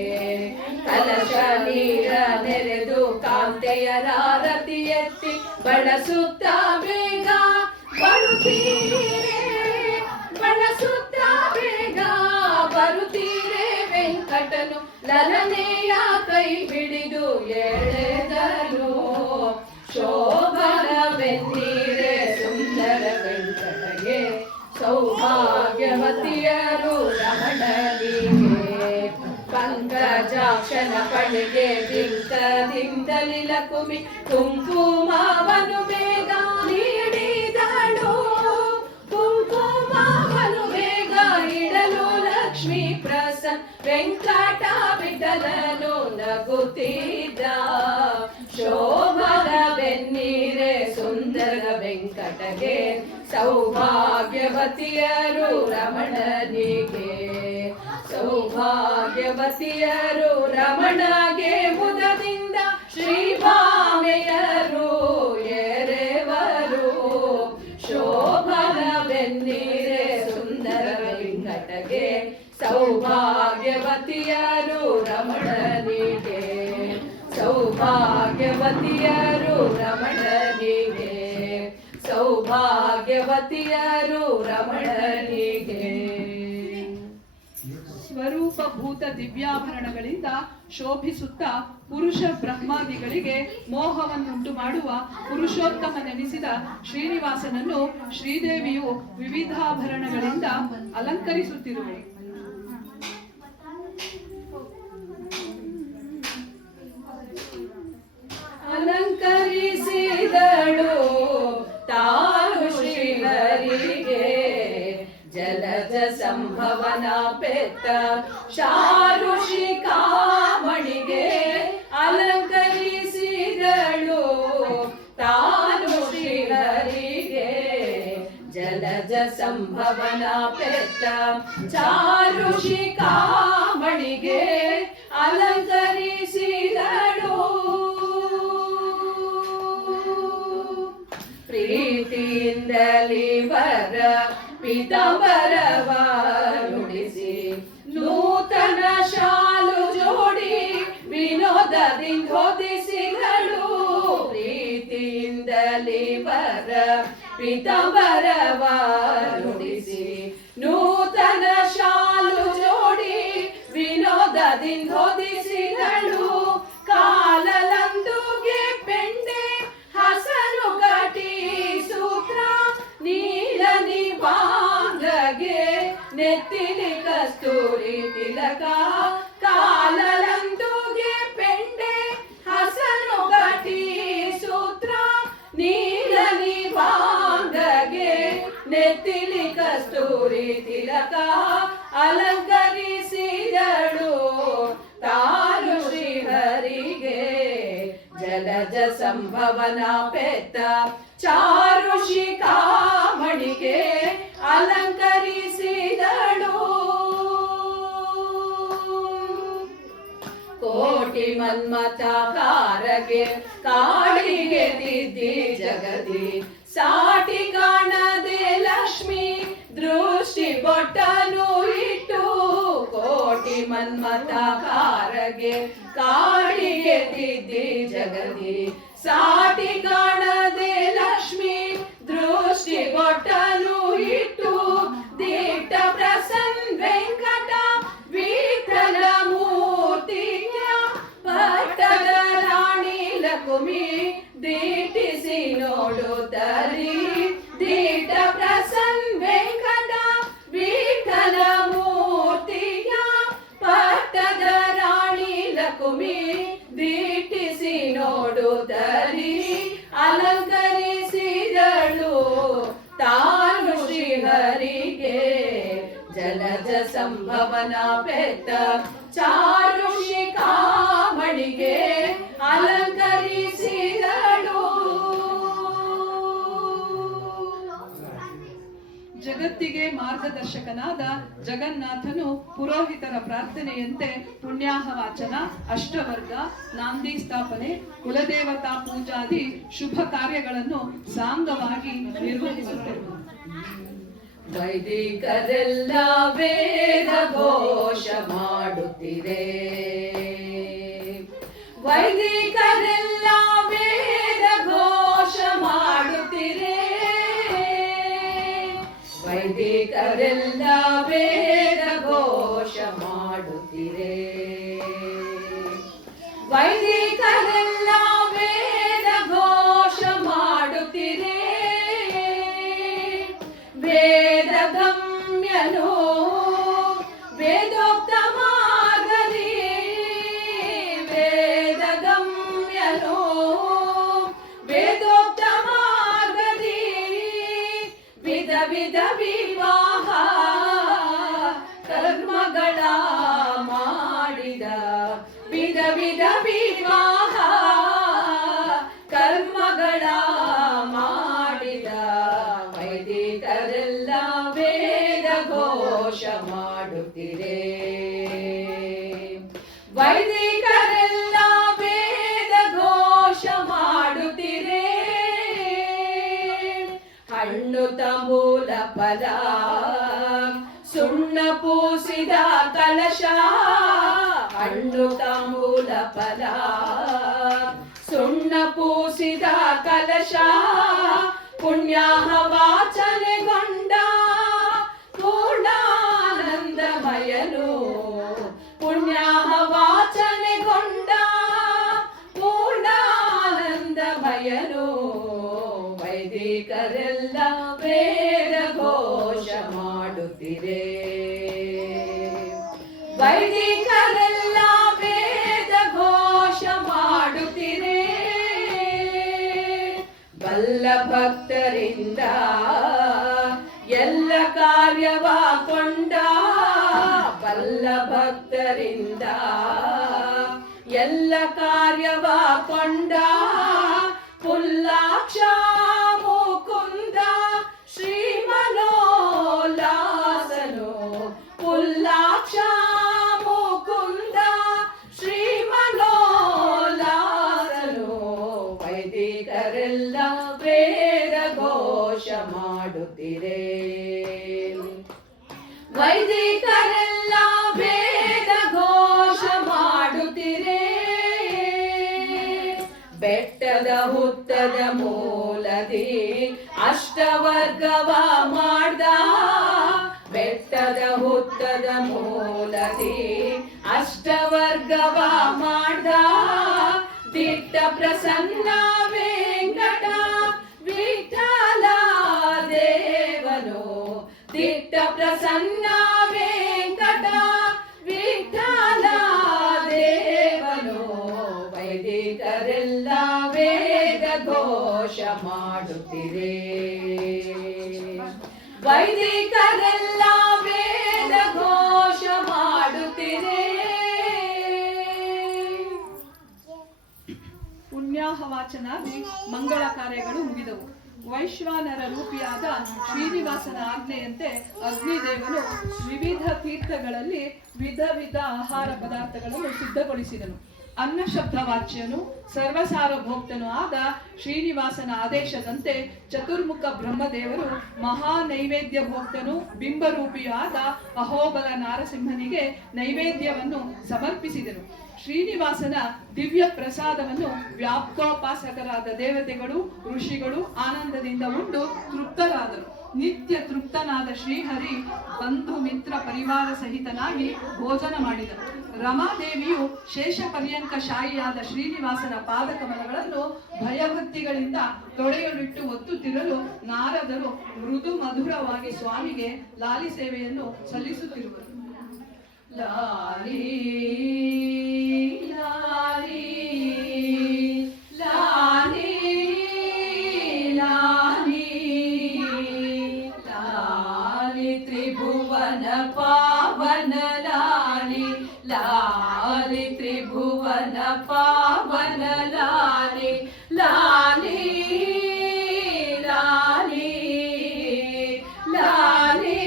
ಕಲಶ ನೀರ ನೆರೆದು ಕಾಂತೆಯರಾರತಿ ಎತ್ತಿ ಬಳಸುತ್ತ ಬೇಗ ಬರುತ್ತೀರೆ, ಬಳಸುತ್ತ ಬೇಗ ಬರುತ್ತೀರೆ ವೆಂಕಟನು ಲಲನೆಯ ಕೈ ಹಿಡಿದು ಎಳೆದನು. ಶೋಭನ ಬೆನ್ನೀರೆ ಸುಂದರ ವೆಂಕಟಗೆ ಸೌಭಾಗ್ಯವತಿಯರು ರಮಣನಿಗೆ. ಪಂಕಜಾಕ್ಷನ ಪಡೆಗೆ ಬಿಂಕದಿಂದಲಿ ಲಕುಮಿ ಕುಂಕುಮವನು ಬೇಗ ನೀಡಿದಳು. ಕುಂಕುಮವನು ಬೇಗ ಇಡಲು ಲಕ್ಷ್ಮೀ ಪ್ರಸನ್ನ ವೆಂಕಟ ವಿಠಲನು ನಗುತ್ತಿದ್ದ. ಶೋಭನ ಬೆನ್ನೀರೆ ಸುಂದರ ವೆಂಕಟಗೆ ಸೌಭಾಗ್ಯವತಿಯರು ರಮಣನಿಗೆ. ಸೌಭಾಗ್ಯವತಿಯರು ರಮಣಗೆ ಮುದದಿಂದ ಶ್ರೀಭಾಮೆಯರು ಎರೆವರು. ಶೋಭನ ಬೆನ್ನೀರೆ ಸುಂದರ ವೆಂಕಟಗೆ ಸೌಭಾಗ್ಯವತಿಯರು ರಮಣನಿಗೆ. ಸೌಭಾಗ್ಯವತಿಯರು ರಮಣನಿಗೆ. ಸೌಭಾಗ್ಯವತಿಯರು ರಮಣನಿಗೆ. ಸ್ವರೂಪಭೂತ ದಿವ್ಯಾಭರಣಗಳಿಂದ ಶೋಭಿಸುತ್ತಾ ಪುರುಷ ಬ್ರಹ್ಮಾದಿಗಳಿಗೆ ಮೋಹವನ್ನುಂಟು ಮಾಡುವ ಪುರುಷೋತ್ತಮನೆನಿಸಿದ ಶ್ರೀನಿವಾಸನನ್ನು ಶ್ರೀದೇವಿಯು ವಿವಿಧಾಭರಣಗಳಿಂದ ಅಲಂಕರಿಸುತ್ತಿರುವಳು. ಅಲಂಕರಿಸಿದಳು ತಾನು ಶ್ರೀಹರಿಗೆ. ಜಲಜ ಸಂಭವನ ಪೆತ್ತ ಶಾರು ಶ್ರೀಕಾಮಣಿಗೆ ಅಲಂಕರಿಸಿದಳು ತಾನು ಶ್ರೀಹರಿಗೆ. ಜಲಜ ಸಂಭವನ ಪೆತ್ತ ಚಾರು ಶ್ರೀಕಾಮಣಿಗೆ ಅಲಂಕರಿಸಿದಳು. ಪ್ರೀತಿಯಿಂದಲಿ ವರ ಪೀತಾಂಬರವ ನುಡಿಸಿ ನೂತನ ಶಾಲು ಜೋಡಿ ವಿನೋದದಿಂದ ಹೊದಿಸಿದಳು. ಪ್ರೀತಿ ಪೀತಾಂಬರವ ನುಡಿಸಿ ನೂತನ ಶಾಲು ಜೋಡಿ ವಿನೋದದಿಂದೊದಿಸಿದಳು ಕಾಲಲಂದುಗೆ ಪೆಂಡೆ ಹಸನು ಕಟಿ ಸೂತ್ರ ನೀಲ ನಿವಾಂಗಗೆ ನೆತ್ತಿಲಿ ಕಸ್ತೂರಿ ತಿಲಕ ಕಾಲಲಂದುಗೆ ಪೆಂಡೆ ಹಸನು ಕಟಿ ಸೂತ್ರ ನೀಲ ನಿವಾಂಗಗೆ ನೆತ್ತಿಲಿ ಕಸ್ತೂರಿ ತಿಲಕ ಅಲಂಕರಿಸಿದಳು ತಾನು ಶ್ರೀಹರಿಗೆ ಜಲಜ ಸಂಭವನ ಪೆತ್ತ ಚಾರು ಶಿಖಾಮಣಿಗೆ ಅಲಂಕರಿಸಿದಳು ಕೋಟಿ ಮನ್ಮಥಕಾರಗೆ ಕಾಳಿಗೆ ತಿದ್ದಿ ಜಗದಿ ಸಾಟಿ ಕಾಣದೆ ಲಕ್ಷ್ಮಿ ದೃಷ್ಟಿ ಬೊಟ್ಟನು ಇಟ್ಟು ಕೋಟಿ ಮನ್ಮಥಕಾರಗೆ ಕಾಳಿಗೆ ತಿದ್ದಿ ಜಗದಿ ಸಾಟಿ ಕಾಣದೆ ಲಕ್ಷ್ಮಿ ದೃಷ್ಟಿ ಬೊಟ್ಟನು ಇಟ್ಟು ದಿಟ್ಟ ಪ್ರಸನ್ನ ವೆಂಕಟ ವಿಠಲ ಮೂರ್ತಿಯ ಪಟ್ಟದ ರಾಣಿ ಲಕ್ಷ್ಮಿ ದಿಟ್ಟಿಸಿ ನೋಡುತ್ತರಿ ದಿಟ್ಟ ಪ್ರಸನ್ನ ವೆಂಕಟ ವಿಠಲ ಮೂರ್ತಿಯ ಪಟ್ಟದ ರಾಣಿ ಲಕ್ಷ್ಮಿ ದಿಟ್ಟಿಸಿ ನೋಡುತ್ತರಿ ಅಲಂಕರಿಸಿದಳು ತಾನು ಶ್ರೀಹರಿಗೆ ಜಲಜ ಸಂಭವನ ಪೆತ್ತ ಚಾರು ಶಿಖಾಮಣಿಗೆ ಅಲಂಕರಿಸಿದಳು. ಜಗತ್ತಿಗೆ ಮಾರ್ಗದರ್ಶಕನಾದ ಜಗನ್ನಾಥನು ಪುರೋಹಿತರ ಪ್ರಾರ್ಥನೆಯಂತೆ ಪುಣ್ಯಾಹವಾಚನ, ಅಷ್ಟವರ್ಗ, ನಾಂದಿ ಸ್ಥಾಪನೆ, ಕುಲದೇವತಾ ಪೂಜಾದಿ ಶುಭ ಕಾರ್ಯಗಳನ್ನು ಸಾಂಗವಾಗಿ ನಿರ್ವಹಿಸುತ್ತಿರುವರು. ವೈದಿಕರೆಲ್ಲ ವೇದ ಘೋಷ ಮಾಡುತ್ತಿರೆ, ವೈದಿಕರೆಲ್ಲ ವೇದ ಘೋಷ ಮಾಡುತ್ತಿರೆ, ವೈದಿಕರೆಲ್ಲ ವೇದ ಘೋಷ ಮಾಡುತ್ತಿರೆ, ವೈದಿಕರೆಲ್ಲ ವೇದ ಘೋಷ ಮಾಡುತ್ತಿರೆ, ವೇದ ಗಮ್ಯನು ವೇದೋಕ್ತ ಮಾರ್ಗದಿ, ವೇದ ಗಮ್ಯನು ವೇದೋಕ್ತ ಮಾರ್ಗದಿ, ವಿಧ ವಿಧ ವಿವಾಹ ಕರ್ಮಗಳ ಮಾಡಿದ, ವಿಧ ವಿಧ ವಿವಾಹ ಕರ್ಮಗಳ ಮಾಡಿದ, ವೈದಿಕರೆಲ್ಲ ವೇದ ಘೋಷ ಮಾಡುತ್ತಿರೆ, ವೈದಿಕರೆಲ್ಲ ವೇದ ಘೋಷ ಮಾಡುತ್ತಿರೆ, ಹಣ್ಣು ತಂಬೂಲ ಫಲ ಸುಣ್ಣ ಪೂಸಿದ ಕಲಶ, ಹಣ್ಣು ತಂಬೂಲ ಫಲ ಸುಣ್ಣ ಪೂಸಿದ ಕಲಶ, ಪುಣ್ಯಾಹ ವಾಚನೆಗೊಂಡ ಪೂರ್ಣಾನಂದಮಯನು, ಪುಣ್ಯಾಹ ವಾಚನೆಗೊಂಡ ಪೂರ್ಣಾನಂದಮಯನು, ವೈದಿಕರೆಲ್ಲ ವೇದ ಘೋಷ ಮಾಡುತ್ತಿರೆ, ವೈದಿಕರೆಲ್ಲ ವೇದ ಘೋಷ ಮಾಡುತ್ತಿರೆ, ಬಲ್ಲ ಭಕ್ತರಿಂದ ಎಲ್ಲ ಕಾರ್ಯವ ಕೊಂಡ, ಬಲ್ಲ ಭಕ್ತರಿಂದ ಎಲ್ಲ ಕಾರ್ಯವ ಕೊಂಡ, ಪುಲ್ಲಾಕ್ಷ ಮುಕುಂದ ಶ್ರೀ ಮನೋಲ್ಲಾಸನು, ಪುಲ್ಲಾಕ್ಷ ಮುಕುಂದ ಶ್ರೀ ಮನೋಲ್ಲಾಸನು, ವೈದಿಕರೆಲ್ಲ ವೇದ ಘೋಷ ಮಾಡುತ್ತಿರೆ, ವೈದಿಕರೆಲ್ಲ ವೇದ ಘೋಷ ಮಾಡುತ್ತಿರೆ, ಬೆಟ್ಟದ ಹುತ್ತದ ಮೂಲದಿ ಅಷ್ಟವರ್ಗವ ಮಾಡ್ದ ಬೆಟ್ಟದ ಹುತ್ತದ ಮೂಲದಿ ಅಷ್ಟವರ್ಗವ ಮಾಡ್ದ ದಿಟ್ಟ ಪ್ರಸನ್ನ ವೆಂಕಟ ವಿಠಲ ದೇವನು ದಿಟ್ಟ ಪ್ರಸನ್ನ ವೆಂಕಟ ವಿಠಲ ದೇವನು ವೈದಿಕರೆಲ್ಲ ವೇದ ಘೋಷ ಮಾಡುತ್ತಿರೆ ವೈದಿಕರೆಲ್ಲ ವೇದ ಘೋಷ ಮಾಡುತ್ತಿರೆ. ಪುಣ್ಯಾಹ ವಾಚನಾದಿ ಮಂಗಳ ಕಾರ್ಯಗಳು ಮುಗಿದವು. ವೈಶ್ವಾನರ ರೂಪಿಯಾದ ಶ್ರೀನಿವಾಸನ ಆಜ್ಞೆಯಂತೆ ಅಗ್ನಿದೇವನು ವಿವಿಧ ತೀರ್ಥಗಳಲ್ಲಿ ವಿಧ ವಿಧ ಆಹಾರ ಪದಾರ್ಥಗಳನ್ನು ಸಿದ್ಧಗೊಳಿಸಿದನು. ಅನ್ನ ಶಬ್ದ ವಾಚ್ಯನು ಸರ್ವಸಾರಭೋಕ್ತನು ಆದ ಶ್ರೀನಿವಾಸನ ಆದೇಶದಂತೆ ಚತುರ್ಮುಖ ಬ್ರಹ್ಮದೇವರು ಮಹಾ ನೈವೇದ್ಯ ಭೋಕ್ತನು ಬಿಂಬರೂಪಿಯಾದ ಅಹೋಬಲ ನಾರಸಿಂಹನಿಗೆ ನೈವೇದ್ಯವನ್ನು ಸಮರ್ಪಿಸಿದನು. ಶ್ರೀನಿವಾಸನ ದಿವ್ಯ ಪ್ರಸಾದವನ್ನು ವ್ಯಾಪ್ಕೋಪಾಸಕರಾದ ದೇವತೆಗಳು ಋಷಿಗಳು ಆನಂದದಿಂದ ಉಂಡು ತೃಪ್ತರಾದರು. ನಿತ್ಯ ತೃಪ್ತನಾದ ಶ್ರೀಹರಿ ಬಂಧು ಮಿತ್ರ ಪರಿವಾರ ಸಹಿತನಾಗಿ ಭೋಜನ ಮಾಡಿದನು. ರಮಾದೇವಿಯು ಶೇಷ ಪರ್ಯಂಕ ಶಾಯಿಯಾದ ಶ್ರೀನಿವಾಸನ ಪಾದಕಮಲಗಳನ್ನು ಭಯಭಕ್ತಿಗಳಿಂದ ತೊಡೆಯಲಿಟ್ಟು ಒತ್ತುತ್ತಿರಲು ನಾರದರು ಮೃದು ಮಧುರವಾಗಿ ಸ್ವಾಮಿಗೆ ಲಾಲಿ ಸೇವೆಯನ್ನು ಸಲ್ಲಿಸುತ್ತಿರುವರು. ಲಾಲಿ ಲಾಲಿ ಲಾಲಿ ಲಾಲಿ ಲಾಲಿ ತ್ರಿಭುವನ ಪಾವನ ಲಾಲಿ ಲಾಲಿ ತ್ರಿಭುವನ ಪಾವನ ಲಾಲಿ ಲಾಲಿ ಲಾಲಿ ಲಾಲಿ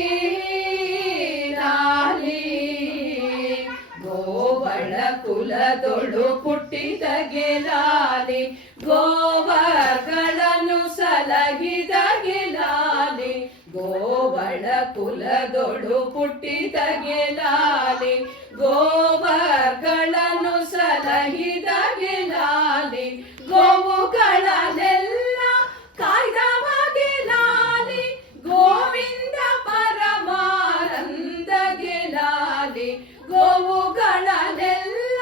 ಲಾಲಿ ಗೋವಳ ಕುಲದೊಳು ಪುಟ್ಟಿದ ಗೆಲಾಲಿ ಗೋವಗಳನ್ನು ಸಲಹಿದ ಗೆಲಾಲಿ ಗೋವಳ ಕುಲದೊಳು ಪುಟ್ಟಿದ ಗೆಲಾಲಿ ಗೋವಗಳನ್ನು ಸಲಹಿದ ಗೆಲಾಲಿ ಗೋವುಗಳನ್ನೆಲ್ಲ ಕಾಯ್ದವ ಗೆಲಾಲಿ ಗೋವಿಂದ ಪರಮಾನಂದ ಗೆಲಾಲಿ ಗೋವುಗಳನ್ನೆಲ್ಲ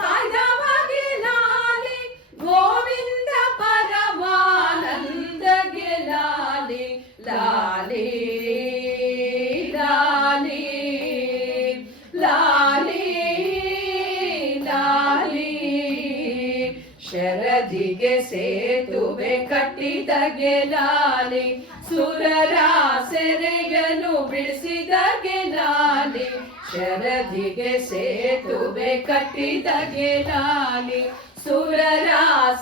ಕಾಯ್ದವ ಗೆಲಾಲಿ ಗೋವಿಂದ ಪರಮಾನಂದ ಗೆಲಾಲಿ ಲಾಲಿ ಲಾಲಿ ಲಾಲಿ ಲಾಲಿ ಶರದಿಗೆ ಸೇತುವೆ ಕಟ್ಟಿದ ಗೆಲಾಲಿ ಸುರರ ಸೆರೆಯನ್ನು ಬಿಡಿಸಿದ ಗೆಲಾಲಿ ಶರದಿಗೆ ಸೇತುವೆ ಕಟ್ಟಿದ ಗೆಲಾಲಿ ಸುರರ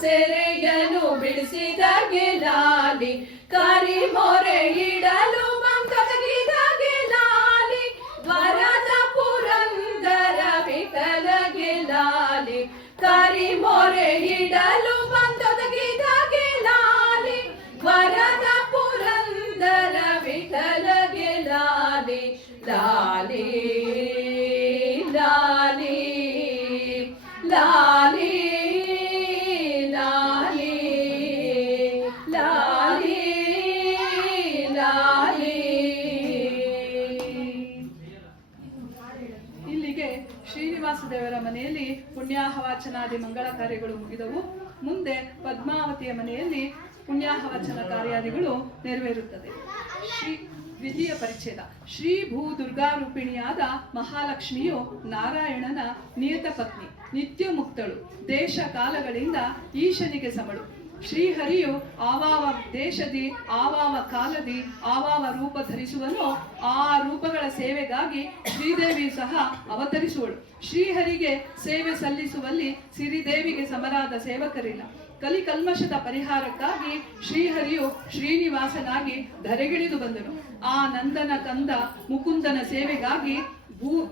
ಸೆರೆಯನ್ನು ಬಿಡಿಸಿದ ಗೆಲಾಲಿ ಕರಿ ಮೊರೆ ಇಡಲು ಬಂದೊದಗಿದ ಗೆಲಾಲಿ ವರದ ಪುರಂದರ ವಿಠಲ ಗೆಲಾಲಿ ಕರಿ ಮೊರೆ ಇಡಲು ಬಂದೊದಗಿದ ಗೆಲಾಲಿ ವರದ ಪುರಂದರ ವಿಠಲ ಗೆಲಾಲಿ ಲಾಲಿ ಲಾಲಿ ಲಾಲಿ ಲಾಲಿ ಲಾಲಿ ಲಾಲಿ. ಇಲ್ಲಿಗೆ ಶ್ರೀನಿವಾಸ ದೇವರ ಮನೆಯಲ್ಲಿ ಪುಣ್ಯಾಹವಾಚನಾದಿ ಮಂಗಳ ಕಾರ್ಯಗಳು ಮುಗಿದವು. ಮುಂದೆ ಪದ್ಮಾವತಿಯ ಮನೆಯಲ್ಲಿ ಪುಣ್ಯಾಹವಚನ ಕಾರ್ಯಾದಿಗಳು ನೆರವೇರುತ್ತದೆ. ಶ್ರೀ ದ್ವಿತೀಯ ಪರಿಚ್ಛೇದ. ಶ್ರೀ ಭೂ ದುರ್ಗಾರೂಪಿಣಿಯಾದ ಮಹಾಲಕ್ಷ್ಮಿಯು ನಾರಾಯಣನ ನಿಯತ ಪತ್ನಿ, ನಿತ್ಯ ಮುಕ್ತಳು, ದೇಶ ಕಾಲಗಳಿಂದ ಈಶನಿಗೆ ಸಮಳು. ಶ್ರೀಹರಿಯು ಆವಾವ ದೇಶದಿ ಆವಾವ ಕಾಲದಿ ಆವಾವ ರೂಪ ಧರಿಸುವನೋ ಆ ರೂಪಗಳ ಸೇವೆಗಾಗಿ ಶ್ರೀದೇವಿ ಸಹ ಅವತರಿಸುವಳು. ಶ್ರೀಹರಿಗೆ ಸೇವೆ ಸಲ್ಲಿಸುವಲ್ಲಿ ಸಿರಿದೇವಿಗೆ ಸಮರಾದ ಸೇವಕರಿಲ್ಲ. ಕಲಿಕಲ್ಮಶದ ಪರಿಹಾರಕ್ಕಾಗಿ ಶ್ರೀಹರಿಯು ಶ್ರೀನಿವಾಸನಾಗಿ ಧರೆಗಿಳಿದು ಬಂದನು. ಆ ನಂದನ ಕಂದ ಮುಕುಂದನ ಸೇವೆಗಾಗಿ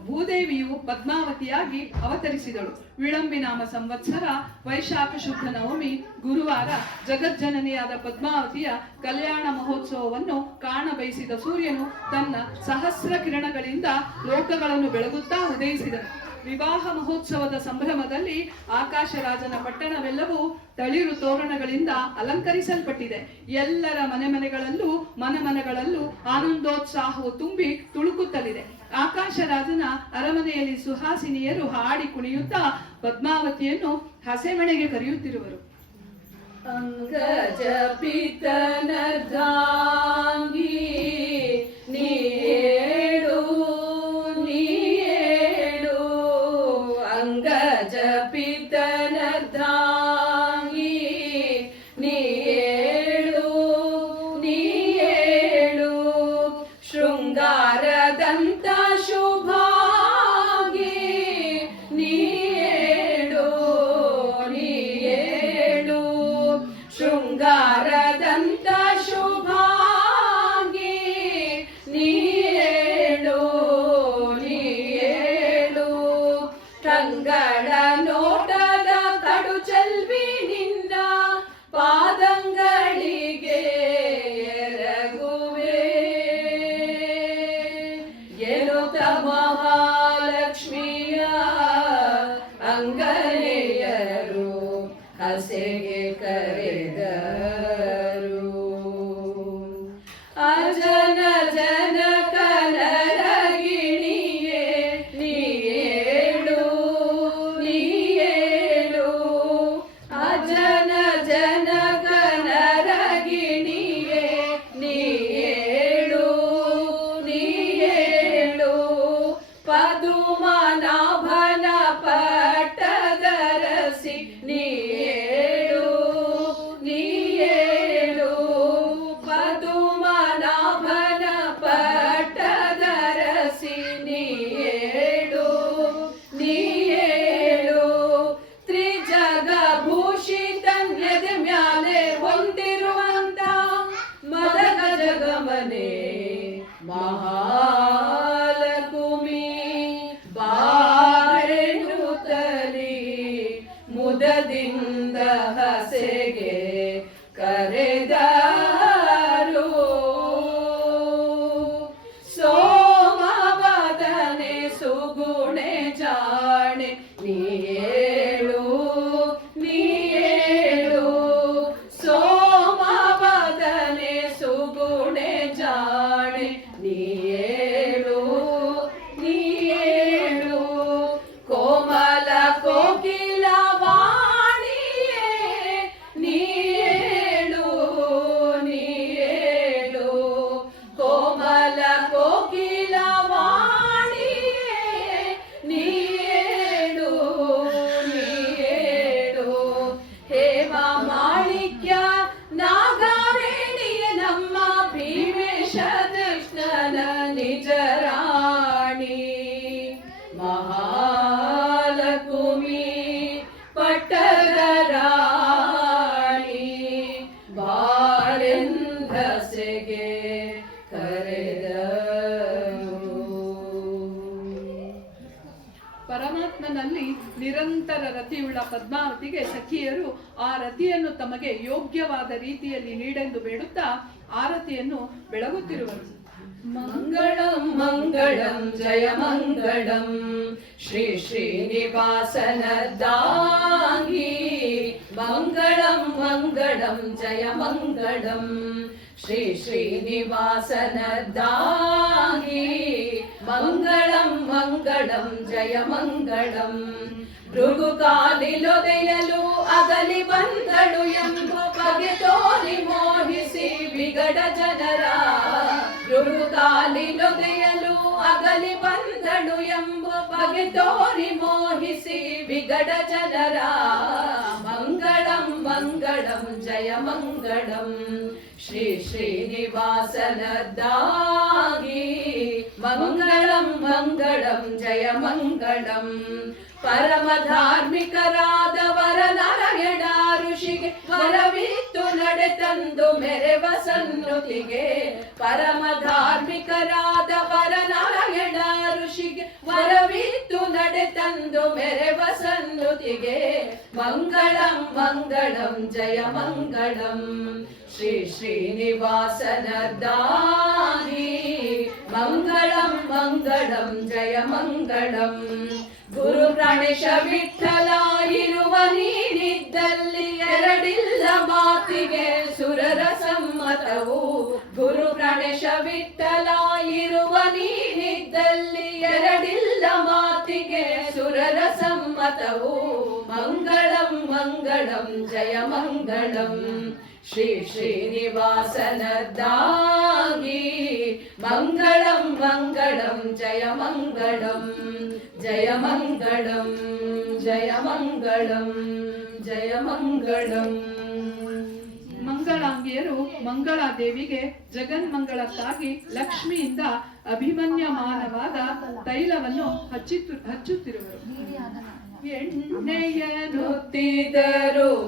ಭೂದೇವಿಯು ಪದ್ಮಾವತಿಯಾಗಿ ಅವತರಿಸಿದಳು. ವಿಳಂಬಿನಾಮ ಸಂವತ್ಸರ ವೈಶಾಖ ಶುದ್ಧ ನವಮಿ ಗುರುವಾರ ಜಗಜ್ಜನನಿಯಾದ ಪದ್ಮಾವತಿಯ ಕಲ್ಯಾಣ ಮಹೋತ್ಸವವನ್ನು ಕಾಣಬಯಸಿದ ಸೂರ್ಯನು ತನ್ನ ಸಹಸ್ರ ಕಿರಣಗಳಿಂದ ಲೋಕಗಳನ್ನು ಬೆಳಗುತ್ತಾ ಉದಯಿಸಿದನು. ವಿವಾಹ ಮಹೋತ್ಸವದ ಸಂಭ್ರಮದಲ್ಲಿ ಆಕಾಶರಾಜನ ಪಟ್ಟಣವೆಲ್ಲವೂ ತಳಿರು ತೋರಣಗಳಿಂದ ಅಲಂಕರಿಸಲ್ಪಟ್ಟಿದೆ. ಎಲ್ಲರ ಮನೆಗಳಲ್ಲೂ ಮನೆಗಳಲ್ಲೂ ಆನಂದೋತ್ಸಾಹವು ತುಂಬಿ ತುಳುಕುತ್ತಲಿದೆ. ಆಕಾಶರಾಜನ ಅರಮನೆಯಲ್ಲಿ ಸುಹಾಸಿನಿಯರು ಹಾಡಿ ಕುಣಿಯುತ್ತಾ ಪದ್ಮಾವತಿಯನ್ನು ಹಸೆಮಣೆಗೆ ಕರೆಯುತ್ತಿರುವರು. ಅಂಗಜ ಪಿತನರ್ಧಾಂಗಿ ನೀಡು ನೀಡು, ಅಂಗಜ ಪಿತನರ್ಧಾಂಗಿ ನೀಡು ನೀಡು, ಶೃಂಗಾರದಂತ ಶುಭಾಂಗಿ ನೀಡು ನೀಡು, ಶೃಂಗಾರದಂತ ಶುಭಾಂಗಿ ನೀಡು ನೀಡು, ಕಂಗಳ ನೋಟದ ಕಡು ಚೆಲ್ವಿ ನಿನ್ನ ಪಾದಂಗಳಿಗೆ ಎರಗುವೆ, ಗೆಲುತ ಮಹಾಲಕ್ಷ್ಮಿಯ ಅಂಗನೆಯರು ಹಸೆಗೆ ಕರೆದರು. ಅಜನ ಜನಕನರಗಿಣಿಯೇ ನೀಡು ನೀಡು, ಅಜನ ಜನಕನರಗಿಣಿಯೇ ನೀಡು ನೀಡು, ಪದುಮನಾಭನ ಪಟ್ಟದರಸಿ ನೀಡು ನೀಡು, ಪದುಮನಾಭನ ಪಟ್ಟದರಸಿ ನೀಡು ನೀಡು, ತ್ರಿಜಗ ಭೂಷಿತನ್ಯದ ಮ್ಯಾಲೆ ಹೊಂದಿರುವಂತ ಮದಗ ಜಗಮನೆ ಮಹಾಲಕುಮಿ ಬಾರೆನ್ನುತ್ತಲಿ ಮುದದಿಂದ ಹಸೆಗೆ ಕರೆದರು. ಸೋಮವದನೆ ಸುಗುಣೆ ಜಾಣೆ ನೀಳು ನೀಳು, ಸೋಮವದನೆ ಸುಗುಣೆ ಜಾಣೆ ನೀಳು ನೀಳು, ಕೋಮಲ ಕೋಕಿಲ ವಾಣಿಯೇ ನೀಳು ನೀಳು, ಕೋಮಲ ಕೋಕಿಲ ವಾಣಿಯೇ ನೀಳು ನೀಳು, ಹೇಮ ಮಾಣಿಕ್ಯ ನಾಗವೇಣಿಯ ನಮ್ಮ ಭೀಮೇಶ ಕೃಷ್ಣನ ನಿಜ ರಾಣಿ, ಮಹಾಲಕುಮಿ ಪಟ್ಟದ ರಾಣಿ ಬಾರೆಂದಸೆಗೆ ಕರೆದರು. ಪರಮಾತ್ಮನಲ್ಲಿ ನಿರಂತರ ರತಿಯುಳ್ಳ ಪದ್ಮಾವತಿಗೆ ಸಖಿಯರು ಆ ರತಿಯನ್ನು ತಮಗೆ ಯೋಗ್ಯವಾದ ರೀತಿಯಲ್ಲಿ ನೀಡೆಂದು ಬೇಡುತ್ತಾ ಆರತಿಯನ್ನು ಬೆಳಗುತ್ತಿರುವರು. ಮಂಗಳಂ ಮಂಗಳಂ ಜಯ ಮಂಗಳಂ ಶ್ರೀ ಶ್ರೀನಿವಾಸನರ್ಧಾಂಗಿ, ಮಂಗಳಂ ಮಂಗಳಂ ಜಯ ಮಂಗಳಂ ಶ್ರೀ ಶ್ರೀನಿವಾಸನರ್ಧಾಂಗಿ, ಮಂಗಳಂ ಮಂಗಳಂ ಜಯ ಮಂಗಳಂ, ಭೃಗುಕಾಲಿಲೊದೆಯಲು ಅಗಲಿ ಬಂದಳು ಎಂಬ ಬಗೆ ತೋರಿ ಮೋಹಿಸಿ ವಿಗಡ ಜನರ, ಭೃಗುಕಾಲಿಲೊದೆಯಲು ಅಗಲಿ ಬಂದಳು ಎಂಬ ಬಗೆ ತೋರಿ ಮೋಹಿಸಿ ವಿಗಡ ಜನರ, ಮಂಗಳಂ ಮಂಗಳಂ ಜಯ ಮಂಗಳಂ ಶ್ರೀ ಶ್ರೀನಿವಾಸನರ್ಧಾಂಗಿ, ಮಂಗಳಂ ಮಂಗಳಂ ಜಯ ಮಂಗಳಂ, ಪರಮ ಧಾರ್ಮಿಕರಾದವರ ನಾರಾಯಣ ಋಷಿಗೆ ವರವಿತ್ತು ನಡೆತಂದು ಮೆರೆವ ಸನ್ನುತಿಗೆ, ಪರಮ ಧಾರ್ಮಿಕರಾದವರ ನಾರಾಯಣ ಋಷಿಗೆ ವರವಿತ್ತು ನಡೆತಂದು ಮೆರೆವ ಸನ್ನುತಿಗೆ, ಮಂಗಳಂ ಮಂಗಳಂ ಜಯ ಮಂಗಳಂ ಶ್ರೀ ಶ್ರೀನಿವಾಸನರ್ಧಾಂಗಿ, ಮಂಗಳಂ ಮಂಗಳಂ ಜಯ ಮಂಗಳಂ, ಗುರು ಪ್ರಾಣೇಶ ವಿಠಲ ಇರುವ ನೀನಿದ್ದಲ್ಲಿ ಎರಡಿಲ್ಲ ಮಾತಿಗೆ ಸುರರ ಸಮ್ಮತವು. ಗುರು ಪ್ರಾಣೇಶ ವಿಠಲ ಇರುವ ನೀನಿದ್ದಲ್ಲಿ ಎರಡಿಲ್ಲ ಮಾತಿಗೆ ಸುರರ ಸಮ್ಮತವು. ಮಂಗಳಂ ಮಂಗಳಂ ಜಯ ಮಂಗಳಂ ಶ್ರೀ ಶ್ರೀನಿವಾಸನದ್ದಾಗಿ. ಮಂಗಳಂ ಮಂಗಳಂ ಜಯ ಮಂಗಳಂ ಜಯ ಮಂಗಳಂ ಜಯ ಮಂಗಳಂ ಜಯ ಮಂಗಳಂ. ಮಂಗಳಾಂಗಿಯರು ಮಂಗಳಾದೇವಿಗೆ ಜಗನ್ಮಂಗಳಕ್ಕಾಗಿ ಲಕ್ಷ್ಮಿಯಿಂದ ಅಭಿಮನ್ಯಮಾನವಾದ ತೈಲವನ್ನು ಹಚ್ಚುತ್ತಿರುವರು. ಎಣ್ಣೆಯನುತ್ತಿದರು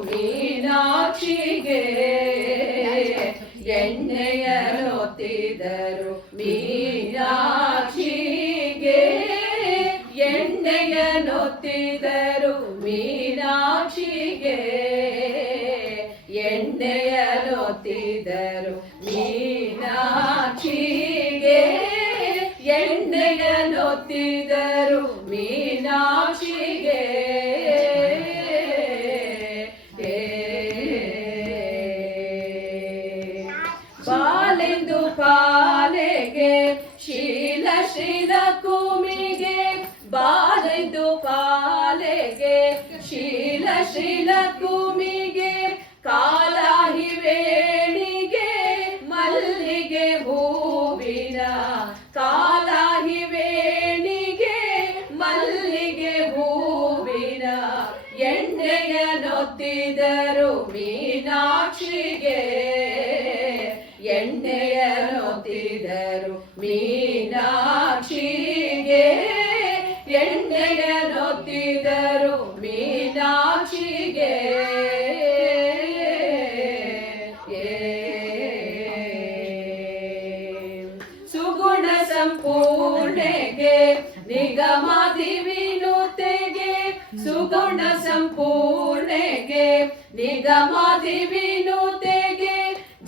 ಮೀನಾಕ್ಷಿಗೆ, ಎಣ್ಣೆಯನುತ್ತಿದರು ಮೀನಾಕ್ಷಿಗೆ, ಎಣ್ಣೆಯನುತ್ತಿದರು ಮೀನಾಕ್ಷಿಗೆ, ಎಣ್ಣೆಯನುತ್ತಿದರು ಮೀನಾಕ್ಷಿಗೆ, ಎಣ್ಣೆಯನುತ್ತಿದರು ಮೀನಾಕ್ಷಿಗೆ. ಬಾಲೆಂದು ಪಾಲೆಗೆ ಶೀಲ ಶೀಲ ಕುಮಿಗೆ, ಬಾಲೆಂದು ಪಾಲೆಗೆ ಶೀಲ ಶೀಲ ಕುಮಿಗೆ, ಕಾಲಾಹಿ ವೇಣಿಗೆ ಮಲ್ಲಿಗೆ ಹೂವಿನ, ಕಾಲಾಹಿ ವೇಣಿಗೆ ಮಲ್ಲಿಗೆ ಹೂವಿನ, ಎಣ್ಣೆಯನೊತ್ತಿದರು ಮೀನಾಕ್ಷಿಗೆ, ಎಣ್ಣೆಯನೊತ್ತಿದರು ಮೀನಾಕ್ಷಿಗೆ, ಎಣ್ಣೆಯನೊತ್ತಿದರು ಮೀನಾಕ್ಷಿಗೆ. ಸುಗುಣ ಸಂಪೂರ್ಣೆಗೆ ನಿಗಮಾದಿ ವಿನುತೆಗೆ, ಸುಗುಣ ಸಂಪೂರ್ಣೆಗೆ ನಿಗಮಾದಿ ವಿನುತೆಗೆ,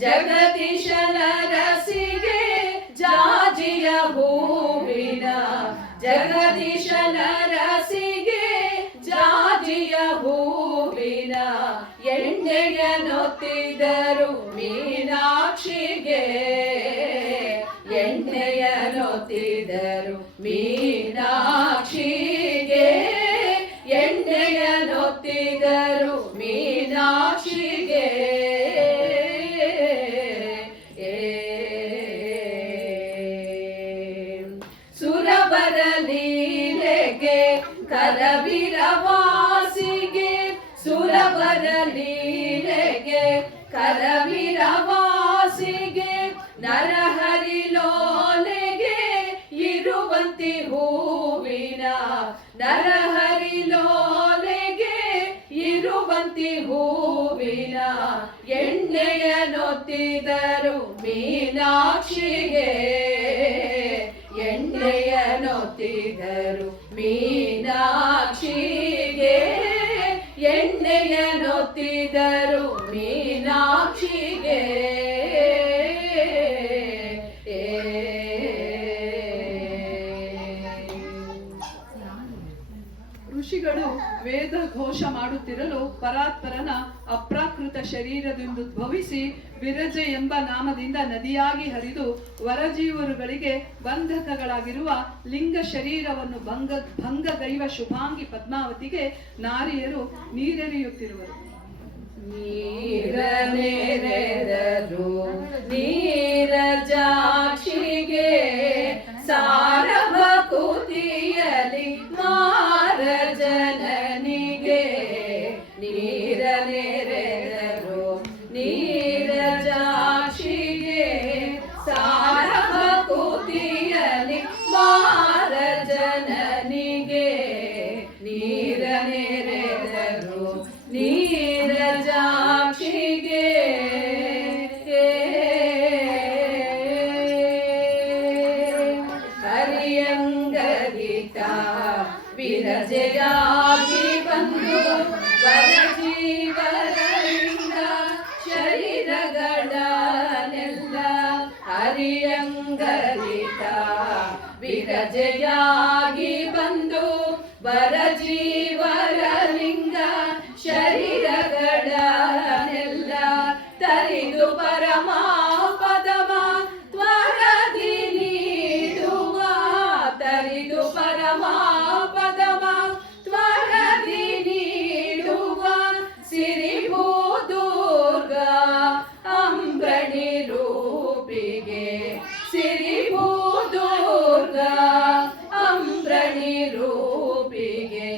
ಜಗದೀಶನ ರಸಿಗೆ ಜಾಜಿಯ ಹೂವಿನ, ಜಗದೀಶನ ರಸಿಗೆ ಜಾಜಿಯ ಹೂವಿನ, ಎಣ್ಣೆಯನೊತ್ತಿದರು ಮೀನಾಕ್ಷಿಗೆ, ಎಣ್ಣೆಯನೊತ್ತಿದರು ಮೀನಾಕ್ಷಿಗೆ, ಎಣ್ಣೆಯನೊತ್ತಿದರು ಮೀನಾಕ್ಷಿಗೆ. ಸುರವರ ಲೀಲೆಗೆ ಕರವೀರವಾಸಿಗೆ, ಸುರವರ ಲೀಲೆಗೆ ಕರವೀರವಾಸಿಗೆ, ನರಹರಿ ಲೋಲೆಗೆ ಇರುವಂತಿ ಹೂವಿನ, ನರಹರಿ ಲೋಲೆಗೆ ಇರುವಂತಿ ಹೂವಿನ, ಎಣ್ಣೆಯನೊತ್ತಿದರು ಮೀನಾಕ್ಷಿಗೆ, ಎಣ್ಣೆಯನೊತ್ತಿದರು ಮೀನಾಕ್ಷಿಗೆ, ಎಣ್ಣೆಯನೊತ್ತಿದರು ಮೀನಾಕ್ಷಿಗೆ. ಋಷಿಗಳು ವೇದ ಘೋಷ ಮಾಡುತ್ತಿರಲು ಪರಾತ್ಪರನ ಅಪ್ರಾಕೃತ ಶರೀರದಿಂದ ಉದ್ಭವಿಸಿ ವಿರಜ ಎಂಬ ನಾಮದಿಂದ ನದಿಯಾಗಿ ಹರಿದು ವರಜೀವರುಗಳಿಗೆ ಬಂಧಕಗಳಾಗಿರುವ ಲಿಂಗ ಶರೀರವನ್ನು ಭಂಗಗೈವ ಶುಭಾಂಗಿ ಪದ್ಮಾವತಿಗೆ ನಾರಿಯರು ನೀರೆರೆಯುತ್ತಿರುವರು. ನೀರನೆರೆದರು ನೀರಜಾಕ್ಷಿಗೆ, ಸಾರಭಕುತಿಯಲಿ ಮಾರಜನನಿಗೆ, ನೀರನೆರೆದರು ನೀರಜಾಕ್ಷಿಗೆ, ಸಾರಭಕುತಿಯಲಿ ಮಾರಜನನಿಗೆ, ನೀರನೆರೆದರು ನೀರಜಾಕ್ಷಿಗೆ. ಹರಿಯಂಗದಿತ ವಿರಜೆಯಾಗಿ ಬಂದು ವರಜೀವರರಿಂದ ಶರೀರಗಳನ್ನೆಲ್ಲ, ಹರಿಯಂಗದಿತ ವಿರಜೆಯಾಗಿ ಬಂದು ವರಜೀವರ ಲಿಂಗ ಶರೀರಗಳನ್ನೆಲ್ಲ ತರಿದು ಪರಮಾಪದವ ತ್ವರದಿ ನೀಡುವ, ತರಿದು ಪರಮಾಪದವ ತ್ವರದಿ ನೀಡುವ ಸಿರಿಭೂ ದುರ್ಗಾ ಅಂಬಣಿ ರೂಪಿಗೆ, ಸಿರಿಭೂ ದುರ್ಗಾ ಅಂಬಣಿ ರೂಪಿಗೆ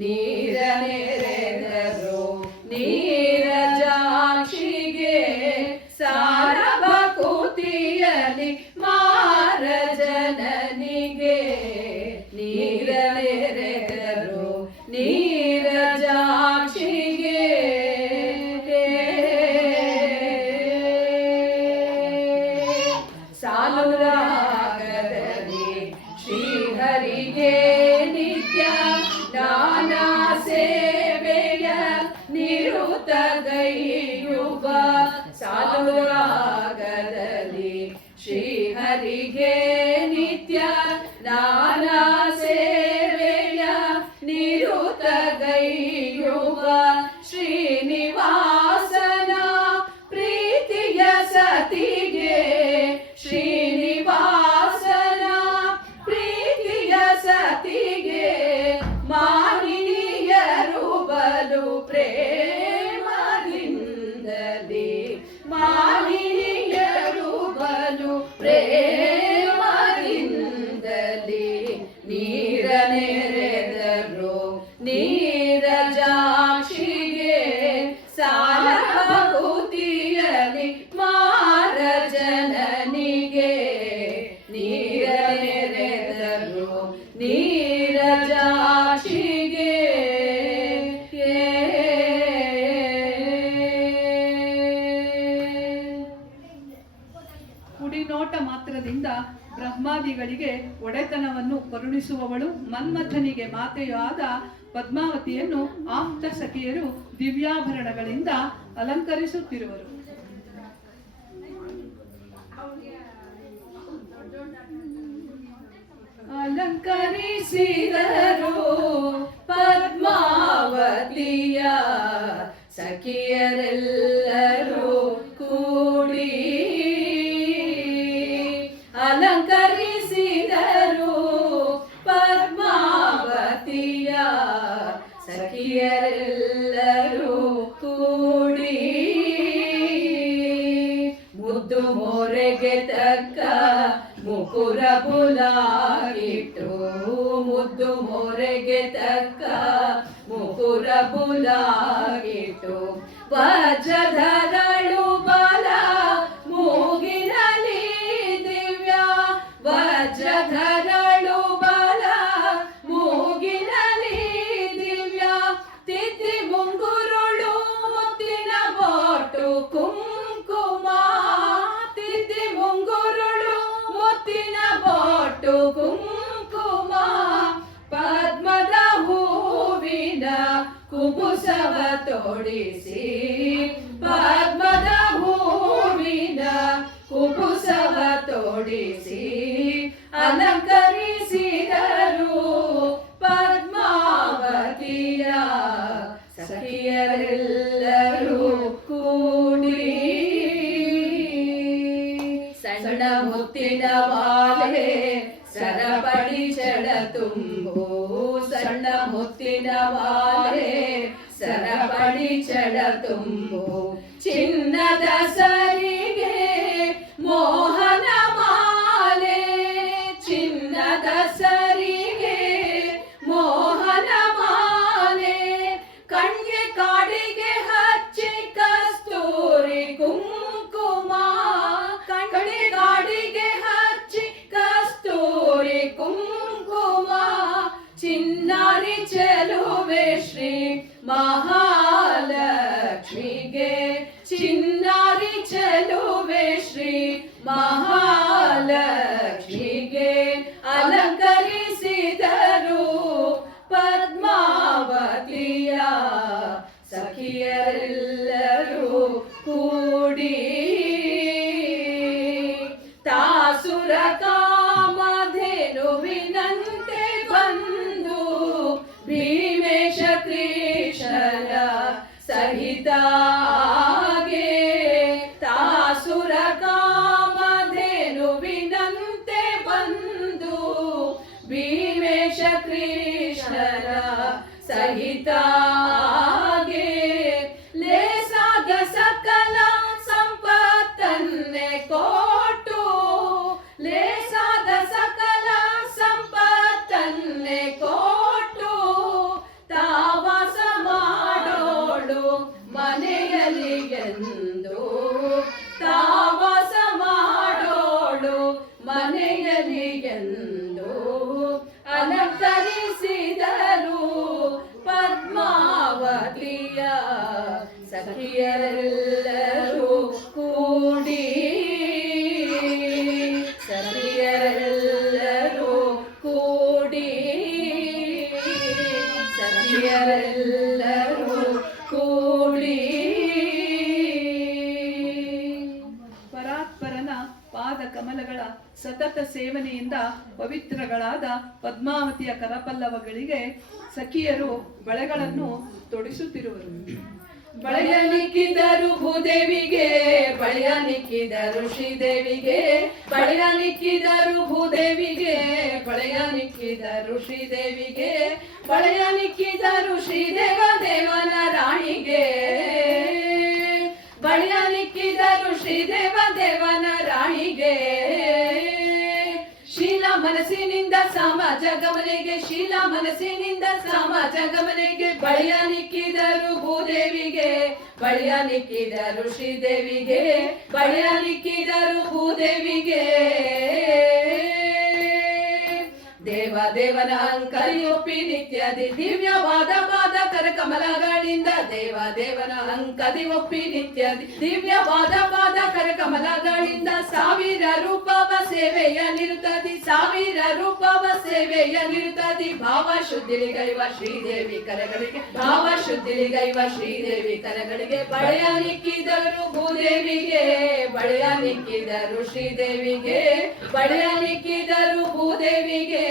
ನೀರನೆರೆದರು ನೀರಜಾಕ್ಷಿಗೆ ಸಾರಭಕುತಿಯಲಿ ಮಾರಜನನಿಗೆ ನೀರನೆರೆದರು ನೀರಜಾಕ್ಷಿಗೆ ಸಾಲುರಾಗದಲ್ಲಿ ಶ್ರೀಹರಿಗೆ ನಿತ್ಯ ನಾನಾ ಸೇವೆಯ ನಿರುತ ಗೈಯುವ, ಸಾಲುರಾಗದಲ್ಲಿ ಶ್ರೀಹರಿಗೆ ನಿತ್ಯ ನಾನಾ ಸೇವೆಯ ನಿರುತ ಗೈಯುವ ಶ್ರೀನಿವಾಸನ ಪ್ರೀತಿಯ ಸತಿಗೆ, ಶ್ರೀನಿವಾಸನ ಪ್ರೀತಿಯ ಸತಿಗೆ ಮಾಹಿನಿಯರು ಬಲು ಪ್ರೇಮದಿಂದಲೇ, ಮಾಹಿನಿಯರು ಬಲು ಪ್ರೇಮದಿಂದಲೇ ನೀರನೆರೆದರು ನೀರಜಾಕ್ಷಿಗೆ ಸಾರಭಕುತಿಯಲಿ ಮಾರಜನನಿಗೆ ನೀರನೆರೆದರು ನೀರಜಾಕ್ಷಿಗೆ. ಕುಡಿನೋಟ ಮಾತ್ರದಿಂದ ಬ್ರಹ್ಮಾದಿಗಳಿಗೆ ಒಡೆತನವನ್ನು ಕರುಣಿಸುವವಳು, ಮನ್ಮಥನಿಗೆ ಮಾತೆಯೂ ಆದ ಪದ್ಮಾವತಿಯನ್ನು ಆಪ್ತ ಸಖಿಯರು ದಿವ್ಯಾಭರಣಗಳಿಂದ ಅಲಂಕರಿಸುತ್ತಿರುವರು. ಅಲಂಕರಿಸಿದರು ಪದ್ಮಾವತಿಯ ಸಖಿಯರೆಲ್ಲರೂ ಕೂಡಿ, ಅಲಂಕರಿಸಿದರು ಪದ್ಮಾವತಿಯ ಸಖಿಯರೆಲ್ಲರೂ ಕೂಡಿ, ಮುದ್ದು ಮೋರೆಗೆ ತಕ್ಕ ಮುಕುರ ಬುಲಾಗಿಟ್ಟು, ಮುದ್ದು ಮೋರೆಗೆ ತಕ್ಕ ಮುಕುರ ಬುಲಾಗಿಟ್ಟು, ವಜ್ರಧರಳು ಬಲ ಮೂಗಿನಲ್ಲಿ ದಿವ್ಯ, ವಜ್ರಧರಳು ಬಲ ಮೂಗಿನಲ್ಲಿ ದಿವ್ಯ, ತಿಥಿ ಮುಂಗುರುಳು ಮುತ್ತಿನ ಬೋಟು ಕುಂಕುಮ, ತಿಥಿ ಮುಂಗುರುಳು ಮುತ್ತಿನ ಬೋಟು ಕುಂಕುಮ, ಪದ್ಮದ ಹೂವಿನ ಕುಬುಸವ ತೋಡಿಸಿ, ಪದ್ಮದ ಹೂವಿನ ಕುಬುಸವ ತೋಡಿಸಿ ಅಲಂಕರಿಸಿದರು ಪದ್ಮಾವತಿಯ ಸಖಿಯರೆಲ್ಲರೂ ಕೂಡಿ. ಸಣ್ಣ ಮುತ್ತಿನ ಮಾಲೆ ಸರಪಡಿ ಚಳ ತುಂಬು, ಸಣ್ಣ ಮುತ್ತಿನ ಮಾಲೆ ಸರಪಡಿ ಚಳ ತುಂಬು, ಚಿನ್ನದ ಸರಿಗೆ ಮೋಹನ ಮಾಲೆ, ಚಿನ್ನದ ಸರಿಗೆ ಮೋಹನ ಮಾಲೆ, ಕಣ್ಗೆ ಕಾಡಿಗೆ ಹಚ್ಚಿ ಕಸ್ತೂರಿ ಕುಂಕುಮ, ಕಣ್ಗೆ ಕಾಡಿಗೆ ಹಚ್ಚಿ ಕಸ್ತೂರಿ ಕುಂಕುಮ, ಚಿನ್ನಾರಿ ಚೆಲುವೆ ಶ್ರೀ ಮಹಾಲಕ್ಷ್ಮಿಗೆ, ಚಿನ್ನಾರಿ ಚೆಲುವೆ ಶ್ರೀ ಮಹಾಲಕ್ಷ್ಮಿಗೆ ಅಲಂಕರಿಸಿದರು ಪದ್ಮಾವತಿಯ ಸಖಿಯರೆಲ್ಲರೂ ಕೂಡಿ. ತಾಸುರ ಕಾಮಧೇನುವಿನಂತೆ ಬಂದು ಸಹಿತಾಗೆ ಲೇಸಾಗ ಸಕಲ ಸಂಪತ್ತನ್ನೇ ಕೊಟ್ಟು ಲೇಸಾದ ಸಕಲ ಸಂಪತ್ತನ್ನೇ ಕೊಟ್ಟು ತಾವಾಸ ಮಾಡೋಳು ಮನೆಯಲ್ಲಿ ಎಂದು ತಾವಾಸ ಮಾಡೋಳು ಮನೆಯಲ್ಲಿ ಎಂದು ಅಲಂಕರಿಸಿದರು ಪದ್ಮಾವತಿಯ ಸಖಿಯರೆಲ್ಲರೂ ಕೂಡಿ ಸಖಿಯರೆಲ್ಲರೂ ಕೂಡಿ ಸಖಿಯರೆಲ್ಲರೂ ಕೂಡಿ ಪರಾತ್ಪರನ ಪಾದ ಕಮಲಗಳ ಸತತ ಸೇವನೆಯಿಂದ ಪವಿತ್ರಗಳಾದ ಪದ್ಮಾವತಿಯ ಕರಪಲ್ಲವಗಳಿಗೆ ಸಖಿಯರು ಬಳೆಗಳನ್ನು ತೊಡಿಸುತ್ತಿರುವರು. ಬಳೆಯ ನಿಕ್ಕಿದರು ಭೂದೇವಿಗೆ ಬಳೆಯ ನಿಕ್ಕಿದರು ಶ್ರೀದೇವಿಗೆ ಬಳೆಯ ನಿಕ್ಕಿದರು ಭೂದೇವಿಗೆ ಬಳೆಯ ನಿಕ್ಕಿದರು ಶ್ರೀದೇವಿಗೆ ಬಳೆಯ ನಿಕ್ಕಿದರು ಶ್ರೀದೇವ ದೇವನ ರಾಣಿಗೆ ಬಳೆಯ ನಿಕ್ಕಿದರು ಶ್ರೀದೇವ ದೇವನ ರಾಣಿಗೆ ಶೀಲಾ ಮನಸ್ಸಿನಿಂದ ಸಮಾಜ ಗಮನೆಗೆ ಶೀಲಾ ಮನಸ್ಸಿನಿಂದ ಸಮಾಜ ಗಮನೆಗೆ ಬಳಿಯ ನಿಕ್ಕಿದರು ಭೂದೇವಿಗೆ ಬಳಿಯ ನಿಕ್ಕಿದರು ಶ್ರೀದೇವಿಗೆ ಬಳಿಯ ನಿಕ್ಕಿದರು ಭೂದೇವಿಗೆ ದೇವ ದೇವನ ಅಂಕರಿಯೊಪ್ಪಿ ನಿತ್ಯದಿ ದಿವ್ಯವಾದ ಪಾದ ಕರಕಮಲಗಳಿಂದ ದೇವ ದೇವನ ಅಂಕದಿ ಒಪ್ಪಿ ನಿತ್ಯದಿ ದಿವ್ಯವಾದ ಪಾದ ಕರಕಮಲಗಳಿಂದ ಸಾವಿರ ರೂಪವ ಸೇವೆಯ ನಿರುತ್ತದಿ ಸಾವಿರ ರೂಪವ ಸೇವೆಯ ನಿರುತ್ತದಿ ಭಾವ ಶುದ್ಧಿಲಿಗೈವ ಶ್ರೀದೇವಿ ಕರಗಳಿಗೆ ಭಾವ ಶುದ್ಧಿಲಿಗೈವ ಶ್ರೀದೇವಿ ಕರಗಳಿಗೆ ಬಳೆಯ ನಿಕ್ಕಿದರು ಭೂದೇವಿಗೆ ಬಳೆಯ ನಿಕ್ಕಿದರು ಶ್ರೀದೇವಿಗೆ ಬಳೆಯ ನಿಕ್ಕಿದರು ಭೂದೇವಿಗೆ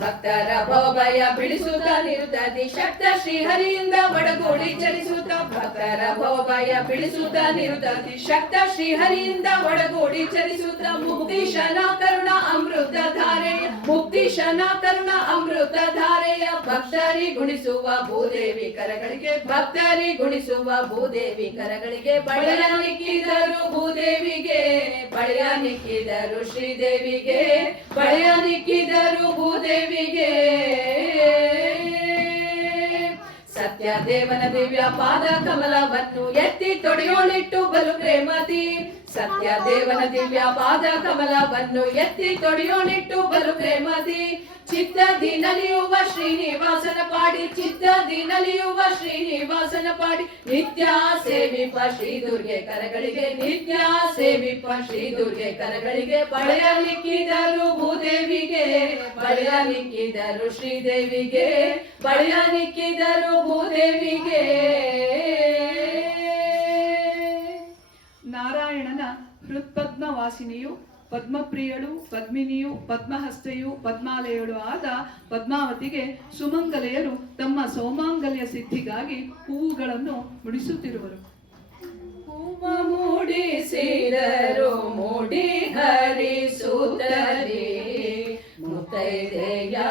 ಭಕ್ತರ ಭವಭಯ ಬಿಡಿಸುತ್ತ ನಿರುತ್ತದಿ ಶಕ್ತ ಶ್ರೀಹರಿಯಿಂದ ಒಡಗೂಡಿ ಚಲಿಸುತ್ತ ಭಕ್ತರ ಭವಭಯ ಬಿಡಿಸುತ್ತ ನಿರುತ್ತದಿ ಶಕ್ತ ಶ್ರೀಹರಿಯಿಂದ ಒಡಗೂಡಿ ಚಲಿಸುತ್ತ ಮುಕ್ತಿಶನ ಕರುಣ ಅಮೃತ ಧಾರೆಯ ಮುಕ್ತಿಶನ ಕರುಣ ಅಮೃತ ಧಾರೆಯ ಭಕ್ತರಿ ಗುಣಿಸುವ ಭೂದೇವಿ ಕರಗಳಿಗೆ ಭಕ್ತರಿ ಗುಣಿಸುವ ಭೂದೇವಿ ಕರಗಳಿಗೆ ಬಳೆಯ ನಿಕ್ಕಿದರು ಭೂದೇವಿಗೆ ಬಳೆಯ ನಿಕ್ಕಿದರು ಶ್ರೀದೇವಿಗೆ ಬಳೆಯ ನಿಕ್ಕಿದರು ಭೂದೇವಿಗೆ ಸತ್ಯದೇವನ ದಿವ್ಯ ಪಾದ ಕಮಲವನ್ನು ಎತ್ತಿ ತೊಡೆಯೋಳಿಟ್ಟು ಬಲು ಪ್ರೇಮದಿ ಸತ್ಯದೇವನ ದಿವ್ಯ ಪಾದ ಕಮಲವನ್ನು ಎತ್ತಿ ತೊಡೆಯೋಳಿಟ್ಟು ಬಲು ಪ್ರೇಮದಿ ಚಿತ್ತದಿ ನಲಿಯುವ ಶ್ರೀನಿವಾಸನ ಪಾಡಿ ಚಿತ್ತದಿ ನಲಿಯುವ ಶ್ರೀನಿವಾಸನ ಪಾಡಿ ನಿತ್ಯ ಸೇವಿಪ ಶ್ರೀ ದುರ್ಗೆ ಕರಗಳಿಗೆ ನಿತ್ಯ ಸೇವಿಪ ಶ್ರೀ ದುರ್ಗೆ ಕರಗಳಿಗೆ ಬಳೆಯ ನಿಕ್ಕಿದರು ಭೂದೇವಿಗೆ ಬಳೆಯ ನಿಕ್ಕಿದರು ಶ್ರೀದೇವಿಗೆ ಬಳೆಯ ನಿಕ್ಕಿದರು ಭೂದೇವಿಗೆ ನಾರಾಯಣನ ಹೃತ್ಪದ್ಮ ವಾಸಿನಿಯು ಪದ್ಮಪ್ರಿಯಳು ಪದ್ಮಿನಿಯು ಪದ್ಮಹಸ್ತೆಯು ಪದ್ಮಾಲಯಳು ಆದ ಪದ್ಮಾವತಿಗೆ ಸುಮಂಗಲೆಯರು ತಮ್ಮ ಸೌಮಾಂಗಲ್ಯ ಸಿದ್ಧಿಗಾಗಿ ಹೂವುಗಳನ್ನು ಮುಡಿಸುತ್ತಿರುವರು. ಹೂವ ಮೂಡಿಸಿದರು ಮೂಡಿ ಹರಿಸುತ್ತಲೇ ಮುತ್ತೈದೆಯಾಗೆ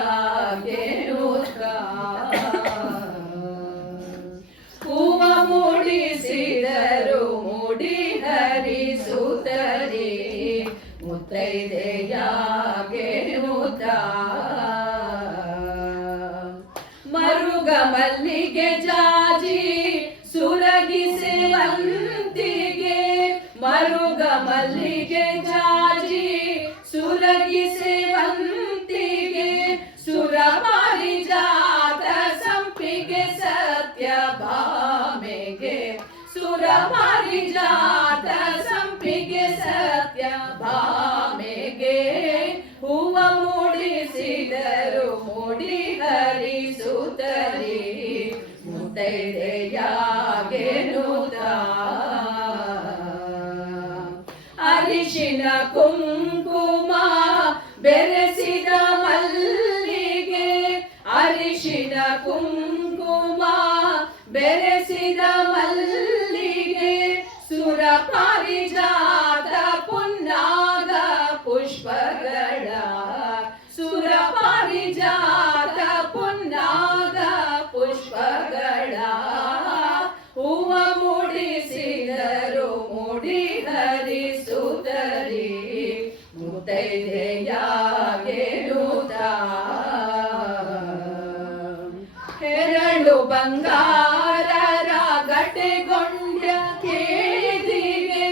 ಹೂವ ಮೂಡಿಸಿದರು ಮೂಡಿ ಹರಿಸುತ್ತಲೇ ಮುತ್ತೈದೆಯಾಗೆ ಮರುಗ ಮಲ್ಲಿಗೆ ಜಾಜಿ ಸುರಗಿ ಸೇವಂತಿಗೆ ಮರುಗ ಮಲ್ಲಿಗೆ ಜಾಜಿ ಸುರಗಿ ಸೇವಂತಿಗೆ ಸುರ ಪಾರಿಜಾತ ಸಂಪಿಗೆ ಸತ್ಯ ಭಾಮೆಗೆ ಸುರ ಪಾರಿಜಾತ ಸಂಪಿಗೆ ಸತ್ಯ ಭಾಮೆಗೆ ಹೂವ ಮೂಡಿಸಿದರು ಮೂಡಿ ಹರಿಸುತ್ತಲೇ ಮುತ್ತೈದೆಯಾಗೆ ಅರಿಶಿನ ಕುಂಕುಮ ಬೆರೆಸಿದ ಮಲ್ಲಿಗೆ ಅರಿಶಿನ ಕುಂಕುಮ ಬೆರೆಸಿದ ಮಲ್ಲಿಗೆ ಸುರ ಪಾರಿಜಾತ ಪುನ್ನಾಗ ಪುಷ್ಪಗಳ ಸುರ ಪಾರಿ ಬಂಗಾರರ ಗಟೆಗೊಂಡ್ಯ ಕೇದಿಗೆ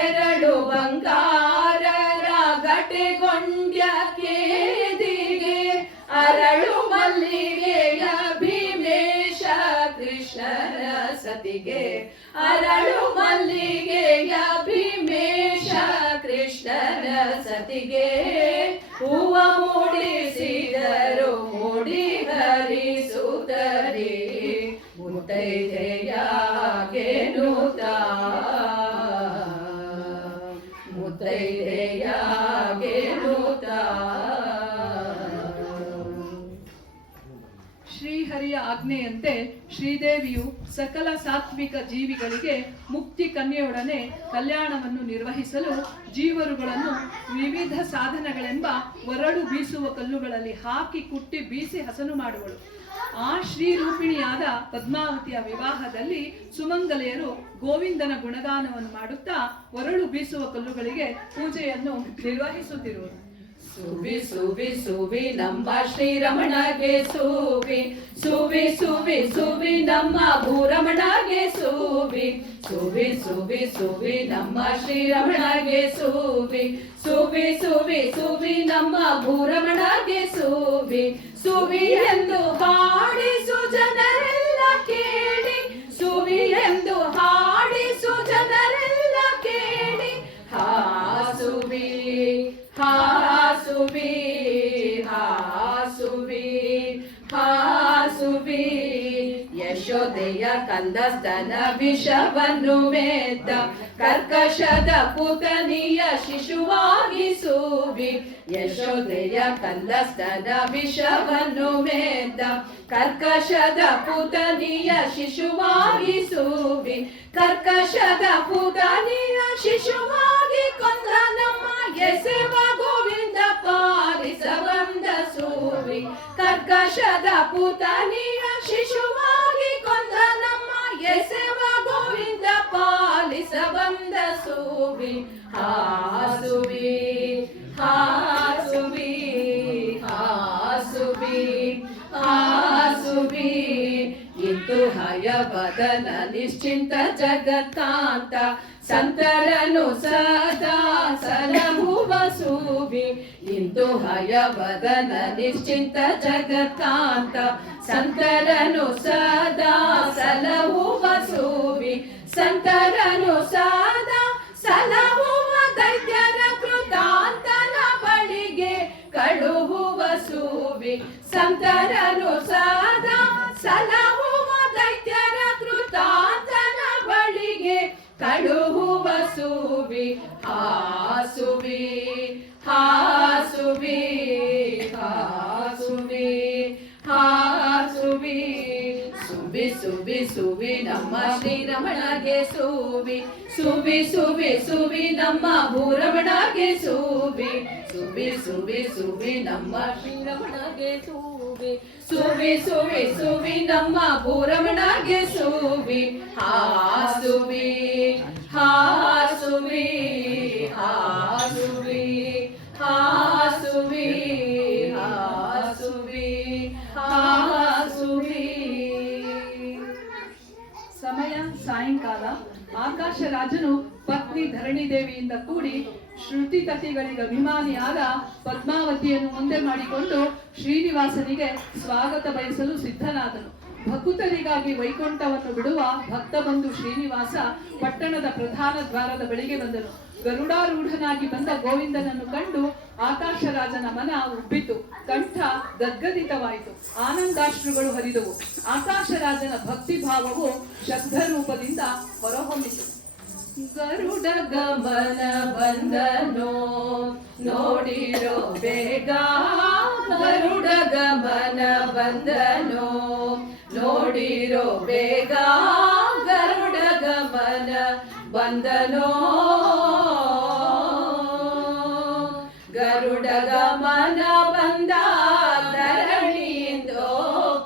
ಎರಡು ಬಂಗಾರರ ಗಟೆಗೊಂಡ್ಯ ಕೇದಿಗೆ ಅರಳು ಮಲ್ಲಿಗೆಯ ಭೀಮೇಶ ಕೃಷ್ಣನ ಸತಿಗೆ ಅರಳು ಮಲ್ಲಿಗೆಯ ಭೀಮೇಶ ಕೃಷ್ಣನ ಸತಿಗೆ ಹೂವ ಮೂಡಿಸಿದರು ಮೂಡಿ ಹರಿಸುತ್ತರೆ ಮುತ್ತೈದೆಯಾಗೆ ನೂತ ಮುತ್ತೈದೆಯಾಗೆ ನೂತ. ಶ್ರೀಹರಿಯ ಆಜ್ಞೆಯಂತೆ ಶ್ರೀದೇವಿಯು ಸಕಲ ಸಾತ್ವಿಕ ಜೀವಿಗಳಿಗೆ ಮುಕ್ತಿ ಕನ್ಯೆಯೊಡನೆ ಕಲ್ಯಾಣವನ್ನು ನಿರ್ವಹಿಸಲು ಜೀವರುಗಳನ್ನು ವಿವಿಧ ಸಾಧನಗಳೆಂಬ ಒರಡು ಬೀಸುವ ಕಲ್ಲುಗಳಲ್ಲಿ ಹಾಕಿ ಕುಟ್ಟಿ ಬೀಸಿ ಹಸನು ಮಾಡುವಳು. ಆ ಶ್ರೀರೂಪಿಣಿಯಾದ ಪದ್ಮಾವತಿಯ ವಿವಾಹದಲ್ಲಿ ಸುಮಂಗಲೆಯರು ಗೋವಿಂದನ ಗುಣಗಾನವನ್ನು ಮಾಡುತ್ತಾ ಒರಳು ಬೀಸುವ ಕಲ್ಲುಗಳಿಗೆ ಪೂಜೆಯನ್ನು ನಿರ್ವಹಿಸುತ್ತಿರುವರು. ಸುವಿ ಸುವಿ ಸುವಿ ನಮ್ಮ ಶ್ರೀರಮಣಗೆ ಸುವಿ ಸುವಿ ಸುವಿ ಸುವಿ ನಮ್ಮ ಭೂರಮಣಗೆ ಸುವಿ ಸುವಿ ಸುವಿ ಸುವಿ ನಮ್ಮ ಶ್ರೀರಮಣಗೆ ಸುವಿ ಸುವಿ ಸುವಿ ಸುವಿ ನಮ್ಮ ಭೂರಮಣಗೆ ಸುವಿ ಸುವಿ ಎಂದು ಹಾಡಿಸು ಜನರೆಲ್ಲ ಕೇಳಿ ಸುವಿ ಎಂದು ಹಾಡಿಸು ಜನರೆಲ್ಲ ಕೇಳಿ ಹಾಸುವಿ ಹಾಸುವಿ ಹಾಸುವಿ ಹಾಸುವಿ ಯಶೋದೆಯ ಕಂದಸ್ತನ ವಿಷವನ್ನು ಮೆದ್ದ ಕರ್ಕಶದ ಪುತನಿಯ ಶಿಶುವಾಗಿ ಸುವಿ ಯಶೋದೆಯ ಕಂದಸ್ತನ ವಿಷವನ್ನು ಮೆದ್ದ ಕರ್ಕಶದ ಪುತನಿಯ ಶಿಶುವಾಗಿ ಸುವಿ ಕರ್ಕಶದ ಪುತನಿಯ ಶಿಶುವಾಗಿ ಕೊಂದ ನಮ್ಮ ಎಸೆವ ಗೋವಿಂದ ಪಾಲಿಸ ಬಂದ ಸುವಿ ಕರ್ಕಶದ ಪುತನಿಯ ಶಿಶುವಾಗಿ ಕೊಂದ ನಮ್ಮ ಎಸೆವ ಗೋವಿಂದ ಪಾಲಿಸ ಬಂದ ಸುವಿ ಹಾಸುವಿ ಹಾಸುವಿ ಹಾಸುವಿ ಹಾಸುವಿ ಇಂದು ಹಯವದನ ನಿಶ್ಚಿಂತ ಜಗತ್ತಾಂತ ಸಂತರನು ಸದಾ ಸಲಹುವ ಸುವಿ ಇಂದು ಹಯವದನ ನಿಶ್ಚಿಂತ ಜಗತ್ತಾಂತ ಸಂತರನು ಸದಾ ಸಲಹುವ ಸುವಿ ಸಂತರನು ಸದಾ ಸಲಹುವ ದೈತ್ಯರ ಕೃತಾಂತನ ಬಳಿಗೆ ಕಳುಹುವ ಸುವಿ ಸಂತರನು ಸದಾ ಸಲಹುವ ದೈತ್ಯರ ಕೃತಾಂತನ ಬಳಿಗೆ ಕಳುಹುವ ಸುವಿ ಹಾಸುವಿ ಹಾಸುವಿ ಹಾಸುವಿ ಹಾಸುವಿ ಸುವಿ ಸುವಿ ಸುವಿ ನಮ್ಮ ಶ್ರೀರಮಣಗೆ ಸುವಿ ಸುವಿ ಸುವಿ ಸುವಿ ನಮ್ಮ ಭೂರಮಣಗೆ ಸುವಿ ಸುವಿ ಸುವಿ ಸುವಿ ನಮ್ಮ ಶ್ರೀರಮಣಗೆ ಸುವಿ ಸುವಿ ಸುವಿ ಸುವಿ ನಮ್ಮ ಭೂರಮಣಗೆ ಸುವಿ ಹಾಸುವಿ ಹಾಸುವಿ ಹಾಸುವಿ ಹಾಸುವಿ ಹಾಸುವಿ ಹಾಸುವಿ. ಸಮಯ ಸಾಯಂಕಾಲ. ಆಕಾಶರಾಜನು ಪತ್ನಿ ಧರಣಿದೇವಿಯಿಂದ ಕೂಡಿ ಶ್ರುತಿ ತತಿಗಳಿಗೆ ಅಭಿಮಾನಿಯಾದ ಪದ್ಮಾವತಿಯನ್ನು ಮುಂದೆ ಮಾಡಿಕೊಂಡು ಶ್ರೀನಿವಾಸನಿಗೆ ಸ್ವಾಗತ ಬಯಸಲು ಸಿದ್ಧನಾದನು. ಭಕುತರಿಗಾಗಿ ವೈಕುಂಠವನ್ನು ಬಿಡುವ ಭಕ್ತ ಬಂಧು ಶ್ರೀನಿವಾಸ ಪಟ್ಟಣದ ಪ್ರಧಾನ ದ್ವಾರದ ಬಳಿಗೆ ಬಂದನು. ಗರುಡಾರೂಢನಾಗಿ ಬಂದ ಗೋವಿಂದನನ್ನು ಕಂಡು ಆಕಾಶರಾಜನ ಮನ ಉಬ್ಬಿತು, ಕಂಠ ಗದ್ಗದಿತವಾಯಿತು, ಆನಂದಾಶ್ರುಗಳು ಹರಿದವು. ಆಕಾಶರಾಜನ ಭಕ್ತಿ ಭಾವವು ಶಬ್ದ ರೂಪದಿಂದ ಹೊರಹೊಮ್ಮಿತು. ಗರುಡ ಗಮನ ಬಂದನೋ ನೋಡಿರೋ ಬೇಗ, ಗರುಡ ಗಮನ ಬಂದನೋ ನೋಡಿರೋ ಬೇಗ, ಗರುಡ ಗಮನ ಬಂದನೋ ಗರುಡ ಗಮನ ಬಂದ ಧರಣಿಯಿಂದೋ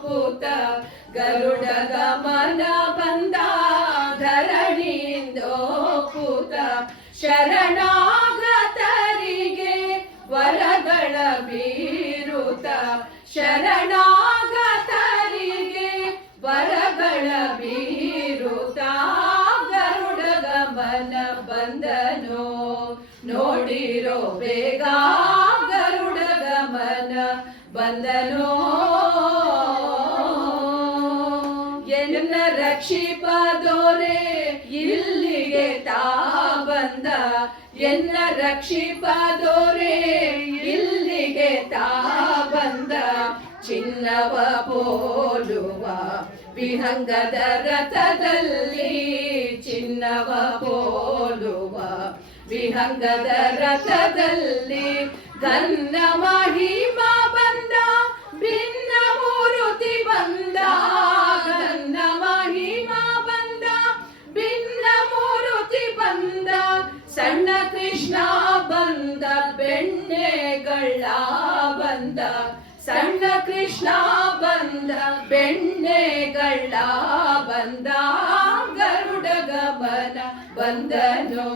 ಪೂತ, ಗರುಡ ಗಮನ ಬಂದ ಧರಣಿಯಿಂದೋ ಪೂತ, ಶರಣಾಗತರಿಗೆ ವರಗಳ ಬೀರುತ, ಶರಣಾಗತರಿಗೆ ನೋಡಿರೋ ಬೇಗ ಗರುಡ ಗಮನ ಬಂದನೋ ಎನ್ನ ರಕ್ಷಿಪದೋರೆ ಇಲ್ಲಿಗೆ ತಾ ಬಂದ ಎನ್ನ ರಕ್ಷಿಪದೋರೆ ಇಲ್ಲಿಗೆ ತಾ ಬಂದ ಚಿನ್ನವ ಪೋಲುವ ವಿಹಂಗದ ರಥದಲ್ಲಿ ಚಿನ್ನವ ಪೋಲುವ ವಿಹಂಗದ ರಥದಲ್ಲಿ ಘನ್ನ ಮಹಿಮಾ ಬಂದ ಭಿನ್ನ ಮೂರುತಿ ಬಂದ ಘನ್ನ ಮಹಿಮಾ ಬಂದ ಭಿನ್ನ ಮೂರುತಿ ಬಂದ ಸಣ್ಣ ಕೃಷ್ಣ ಬಂದ ಬೆಣ್ಣೆಗಳ ಬಂದ ಸಣ್ಣ ಕೃಷ್ಣ ಬಂದ ಬೆಣ್ಣೆಗಳ ಬಂದ ಗರುಡ ಗಮನ ಬಂದನೋ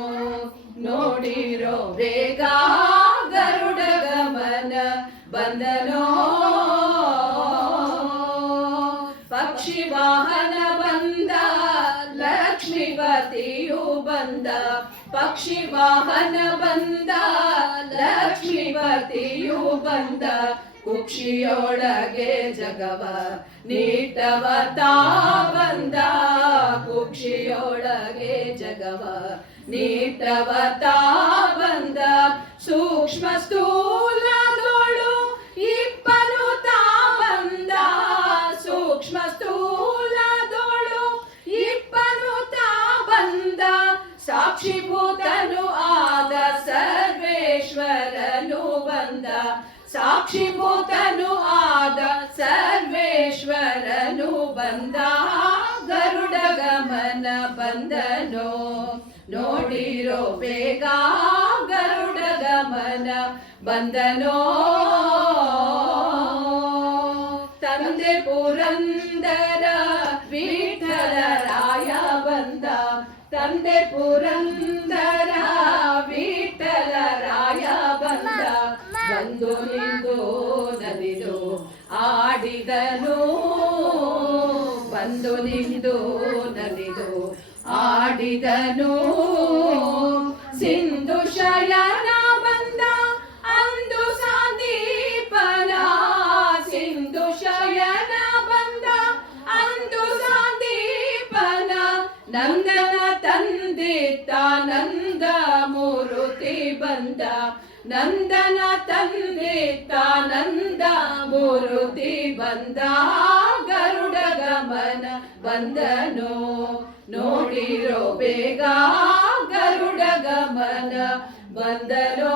ನೋಡಿರೋ ಬೇಗ ಗರುಡ ಗಮನ ಬಂದನೋ ಪಕ್ಷಿ ವಾಹನ ಬಂದ ಲಕ್ಷ್ಮೀಪತಿಯು ಬಂದ ಪಕ್ಷಿ ವಾಹನ ಬಂದ ಲಕ್ಷ್ಮೀಪತಿಯು ಬಂದ ಕುಕ್ಷಿಯೊಳಗೆ ಜಗವ ನೀಟವ ತಾ ಬಂದ ಕುಕ್ಷಿಯೊಳಗೆ ಜಗವ ನೀಟವ ತಾ ಬಂದ ಸೂಕ್ಷ್ಮ ಸ್ಥೂಲದೋಳು ಇಬ್ಬನು ತಾ ಬಂದ ಸೂಕ್ಷ್ಮ ಸ್ಥೂಲದೋಳು ಇಬ್ಬನು ತಾ ಬಂದ ಸಾಕ್ಷಿಭೂತನು ಆದ ಸರ್ವೇಶ್ವರನು ಬಂದ ಸಾಕ್ಷಿಭೂತನು ಆದ ಸರ್ವೇಶ್ವರನು ಬಂದ ಗರುಡ ಗಮನ ಬಂದನೋ ನೋಡಿರೋ ಬೇಗ ಗರುಡ ಗಮನ ಬಂದನೋ ತಂದೆ ಪುರಂದರ ವಿಠಲರಾಯ ಬಂದ ತಂದೆ ಪುರಂದರ ವಿಠಲರಾಯ ಬಂದ ಬಂದು ನಿಂದು ನಲಿದು ಆಡಿದನು ಬಂದು ನಿಂದು ನಲಿದು ಆಡಿದನು ಸಿಂಧು ಶಯನ ಬಂದ ಅಂದು ಸಂದೀಪನ ಸಿಂಧು ಶಯನ ಬಂದ ಅಂದು ಸಂದೀಪನ ನಂದನ ತಂದಿತ್ತ ನಂದ ಮೂರುತಿ ಬಂದ ನಂದನ ತಂದಿತ್ತ ನಂದ ಮೂರುತಿ ಬಂದ ಗರುಡ ಗಮನ ಬಂದನೋ ನೋಡಿರೋ ಬೇಗ ಗರುಡ ಗಮನ ಬಂದನೋ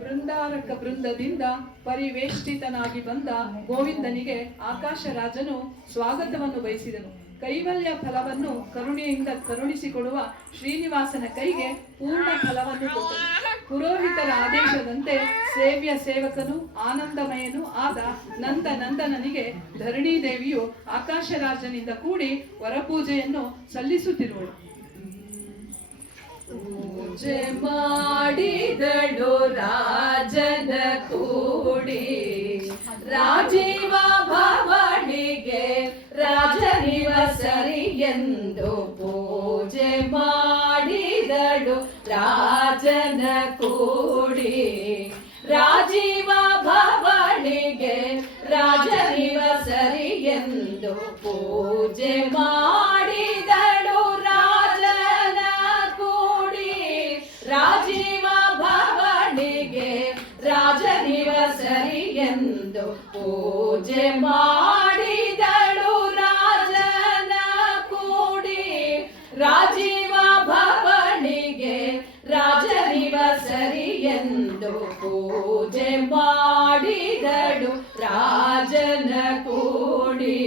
ಬೃಂದಾರಕ ಬೃಂದದಿಂದ ಪರಿವೇಷ್ಟಿತನಾಗಿ ಬಂದ ಗೋವಿಂದನಿಗೆ ಆಕಾಶರಾಜನು ಸ್ವಾಗತವನ್ನು ಬಯಸಿದನು. ಕೈವಲ್ಯ ಫಲವನ್ನು ಕರುಣೆಯಿಂದ ಕರುಣಿಸಿಕೊಡುವ ಶ್ರೀನಿವಾಸನ ಕೈಗೆ ಪೂರ್ಣ ಫಲವನ್ನು ಕೊಟ್ಟನು. ಪುರೋಹಿತರ ಆದೇಶದಂತೆ ಸೇವ್ಯ ಸೇವಕನು ಆನಂದಮಯನೂ ಆದ ನಂದನಂದನನಿಗೆ ಧರಣಿ ದೇವಿಯು ಆಕಾಶರಾಜನಿಂದ ಕೂಡಿ ವರಪೂಜೆಯನ್ನು ಸಲ್ಲಿಸುತ್ತಿರುವಳು. ಪೂಜೆ ಮಾಡಿದಳು ರಾಜನ ಕೂಡಿ ರಾಜೀವ ಭವನಿಗೆ ರಾಜನಿವ ಸರಿ ಎಂದು ಪೂಜೆ ಮಾಡಿದಳು ರಾಜನ ಕೂಡಿ ರಾಜೀವ ಭವನಿಗೆ ರಾಜನಿವ ಸರಿ ಎಂದು ಪೂಜೆ ಮಾಡಿದಳು ರಾಜನ ಕೂಡಿ ರಾಜೀವ ಭವನಿಗೆ ರಾಜನಿವ ಸರಿ ಎಂದು ಪೂಜೆ ಮಾಡಿದಳು ರಾಜನ ಕೂಡಿ ರಾಜೀವ ಭವನಿಗೆ ರಾಜನಿವ ಸರಿ ಎಂದು ಪೂಜೆ ಮಾಡಿದಳು ರಾಜನ ಕೂಡಿ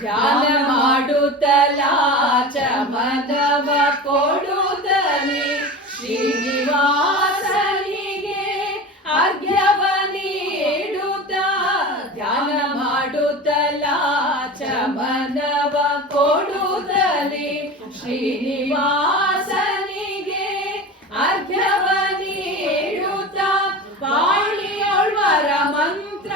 ಧ್ಯಾನ ಮಾಡುತ್ತಲಾಚ ಮನವ ಕೊಡುತ್ತಲೇ ಶ್ರೀನಿವಾಸನಿಗೆ ಅರ್ಘ್ಯವ ನೀಡುತ್ತ ಧ್ಯಾನ ಮಾಡುತ್ತಲಾಚ ಮನವ ಕೊಡುತ್ತಲೇ ಶ್ರೀನಿವಾಸನಿಗೆ ಅರ್ಘ್ಯವ ನೀಡುತ್ತ ಬಾಳಿಯೊಳ್ವರ ಮಂತ್ರ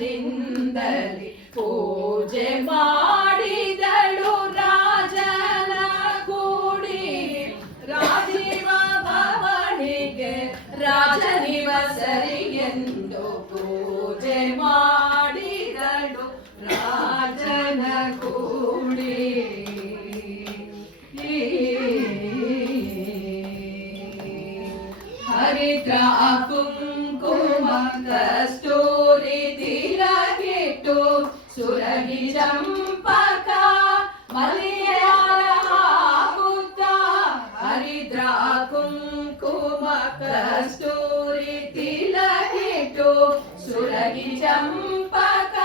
ಭವನಿಂದಲಿ ಪೂಜೆ ಮಾಡಿದಳು ರಾಜನ ಕೂಡಿ ರಾಜೀವ ಭವನಿಗೆ ರಾಜನಿವಸರಿ ಎಂದು ಪೂಜೆ ಮಾಡಿದಳು ರಾಜನ ಕೂಡಿ ಹರಿದ್ರ ಕುಂಕುಮ ಕಸ್ತೂರಿ ತಿಲಕಿಟ್ಟು ಸುರಗಿ ಚಂಪಕ ಮಲ್ಲಿಯಾರ ಹಾಕುತ್ತ ಹರಿದ್ರ ಕುಂಕುಮ ಕಸ್ತೂರಿ ತಿಲಕಿಟ್ಟು ಸುರಗಿ ಚಂಪಕ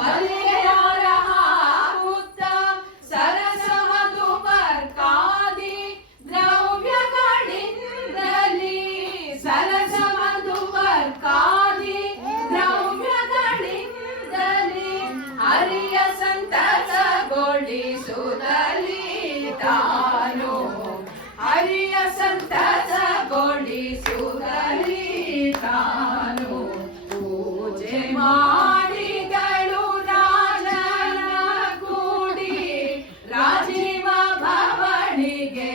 ಮಲ್ಲಿಯಾರ ಹಾಕುತ್ತ ಸರಸ ಮಧುಪರ್ಕಾದಿ ದ್ರವ್ಯಗಳಿಂದಲಿ ಸರಸ ಮಧುಪರ್ಕಾದಿ ದ್ರವ್ಯಗಳಿಂದಲಿ ಹರಿಯ ಸಂತಸಗೊಳಿಸುತ್ತಲಿ ತಾನು ಹರಿಯ ಸಂತಸಗೊಳಿಸುತ್ತಲಿ ತಾನು ಪೂಜೆ ಮಾಡಿದಳು ರಾಜನ ಕೂಡಿ ರಾಜೀವ ಭವನಿಗೆ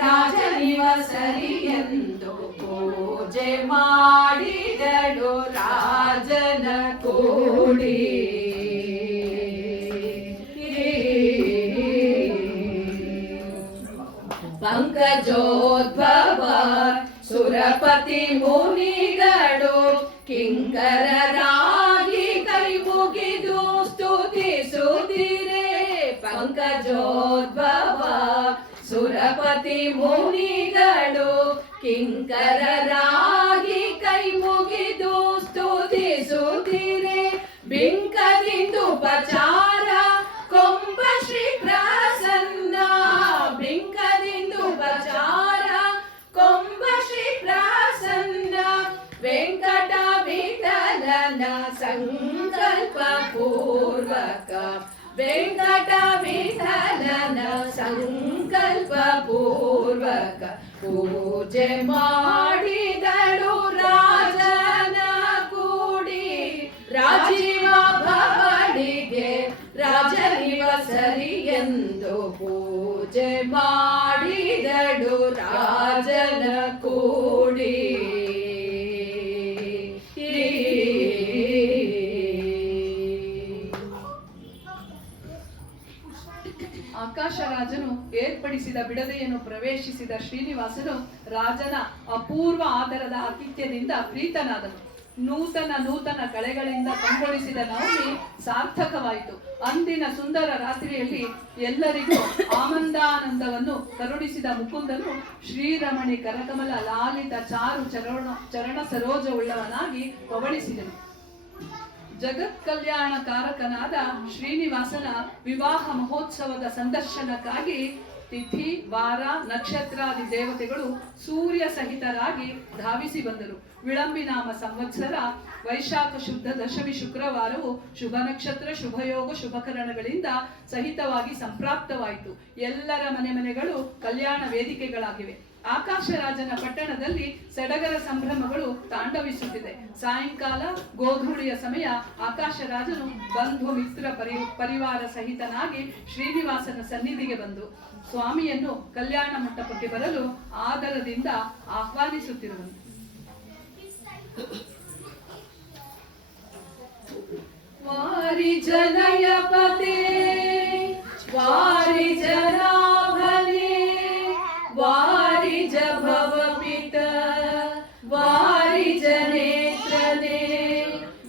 ರಾಜನಿವಸರಿ ಎಂದು ಪೂಜೆ ಮಾಡಿದಳು ರಾಜನ ಕೂಡಿ ಪಂಕಜೋದ್ಭವ ಸುರಪತಿ ಮುನಿಗಳು ಕಿಂಕರರಾಗಿ ಕೈ ಮುಗಿದು ಸ್ತುತಿಸುತ್ತಿರೆ ಪಂಕಜೋದ್ಭವ ಸುರಪತಿ ಮುನಿಗಳು ಕಿಂಕರರಾಗಿ ಕೈ ಮುಗಿದು ಸ್ತುತಿಸುತ್ತಿರೆ ಬಿಂಕದಿಂದುಪಚಾರ ಕೊಂಬ ಶ್ರೀ ಪ್ರಸನ್ನ ಬಿಂಕದಿಂದುಪಚಾರ ಕೊಂಬ ಶ್ರೀ ಪ್ರಸನ್ನ ವೆಂಕಟ ವಿಠಲನ ಸಂಕಲ್ಪ ಪೂರ್ವಕ ವೆಂಕಟ ವಿಠಲನ ಸಂಕಲ್ಪ ಪೂರ್ವಕ ಪೂಜೆ ಮಾಡಿದಳು ರಾಜನ ಕೂಡಿ ರಾಜೀವ ಭವನಿಗೆ ರಾಜನಿವಸರಿ ಎಂದು ಪೂಜೆ ಮಾಡಿದಳು ರಾಜನ ಕೂಡಿ ಆಕಾಶರಾಜನು ಏರ್ಪಡಿಸಿದ ಬಿಡದೆಯನ್ನು ಪ್ರವೇಶಿಸಿದ ಶ್ರೀನಿವಾಸನು ರಾಜನ ಅಪೂರ್ವ ಆದರದ ಆತಿಥ್ಯದಿಂದ ಪ್ರೀತನಾದನು. ನೂತನ ಕಳೆಗಳಿಂದ ಕಂಗೊಳಿಸಿದ ನವಮಿ ಸಾರ್ಥಕವಾಯಿತು. ಅಂದಿನ ಸುಂದರ ರಾತ್ರಿಯಲ್ಲಿ ಎಲ್ಲರಿಗೂ ಆನಂದಾನಂದವನ್ನು ಕರುಣಿಸಿದ ಮುಕುಂದನು ಶ್ರೀರಮಣಿ ಕರಕಮಲ ಲಾಲಿತ ಚಾರು ಚರಣ ಸರೋಜವುಳ್ಳವನಾಗಿ ಪವಳಿಸಿದನು. ಜಗತ್ ಕಲ್ಯಾಣ ಕಾರಕನಾದ ಶ್ರೀನಿವಾಸನ ವಿವಾಹ ಮಹೋತ್ಸವದ ಸಂದರ್ಶನಕ್ಕಾಗಿ ತಿಥಿ ವಾರ ನಕ್ಷತ್ರಾದಿ ದೇವತೆಗಳು ಸೂರ್ಯ ಸಹಿತರಾಗಿ ಧಾವಿಸಿ ಬಂದರು. ವಿಳಂಬಿನಾಮ ಸಂವತ್ಸರ ವೈಶಾಖ ಶುದ್ಧ ದಶಮಿ ಶುಕ್ರವಾರವು ಶುಭ ನಕ್ಷತ್ರ ಶುಭಯೋಗ ಶುಭಕರಣಗಳಿಂದ ಸಹಿತವಾಗಿ ಸಂಪ್ರಾಪ್ತವಾಯಿತು. ಎಲ್ಲರ ಮನೆಗಳು ಕಲ್ಯಾಣ ವೇದಿಕೆಗಳಾಗಿವೆ. ಆಕಾಶರಾಜನ ಪಟ್ಟಣದಲ್ಲಿ ಸಡಗರ ಸಂಭ್ರಮಗಳು ತಾಂಡವಿಸುತ್ತಿದೆ. ಸಾಯಂಕಾಲ ಗೋಧೂಳಿಯ ಸಮಯ ಆಕಾಶರಾಜನು ಬಂಧು ಮಿತ್ರ ಪರಿವಾರ ಸಹಿತನಾಗಿ ಶ್ರೀನಿವಾಸನ ಸನ್ನಿಧಿಗೆ ಬಂದು ಸ್ವಾಮಿಯನ್ನು ಕಲ್ಯಾಣ ಮಂಟಪಕ್ಕೆ ಬರಲು ಆದರದಿಂದ ಆಹ್ವಾನಿಸುತ್ತಿರುವನು. ವಾರಿ ಜನಯಪತೆ ವಾರಿ ಜನಾಭನೆ ವಾರಿಜ ಭವಪಿತ ವಾರಿಜ ನೇತ್ರನೆ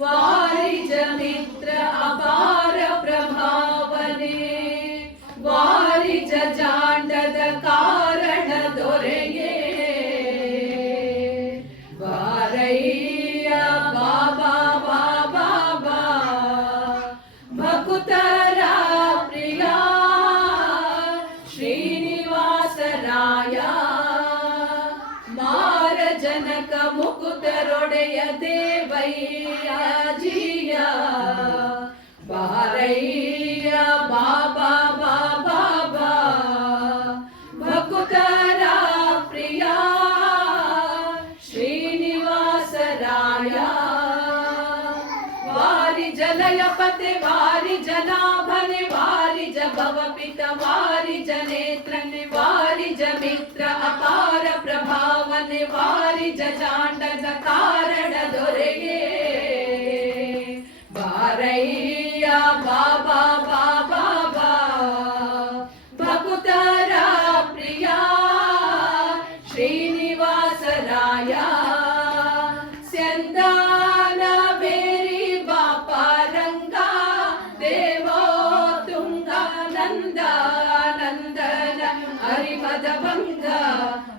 ವಾರಿಜ ಮಿತ್ರ ಅಪಾರ ಪ್ರಭಾವನೆ ವಾರಿಜ ಜಾಂಡದ ಕಾರಣ ದೊರೆಯೇ ಬಾರಯ್ಯ ಬಾಬಾ ಬಾಬಾ ಭಕುತರ ಜಲಯಪತೆ ವಾರಿ ಜನಾಭನೆ ವಾರಿ ಜ ಭವಪಿತ ವಾರಿ ಜನೇತ್ರನೆ ವಾರಿ ಜ ಮಿತ್ರ ಅಪಾರ ಪ್ರಭಾವನೆ ವಾರಿ ಜ ಜಾಂಡದ ಕಾರಣ ದೊರೆಗೆ ಬಾರಯ್ಯ ಬಾಬಾ ಬಾಬಾ ಬಾ ಭಕುತರ ಪ್ರಿಯ ಶ್ರೀನಿವಾಸರಾಯ ಸ್ಯಂದಾನ ಬೇರಿ ಬಾಪಾರಂಗ ದೇವೋ ತುಂಗ ನಂದ ನಂದನ ಹರಿಮದ ಭಂಗ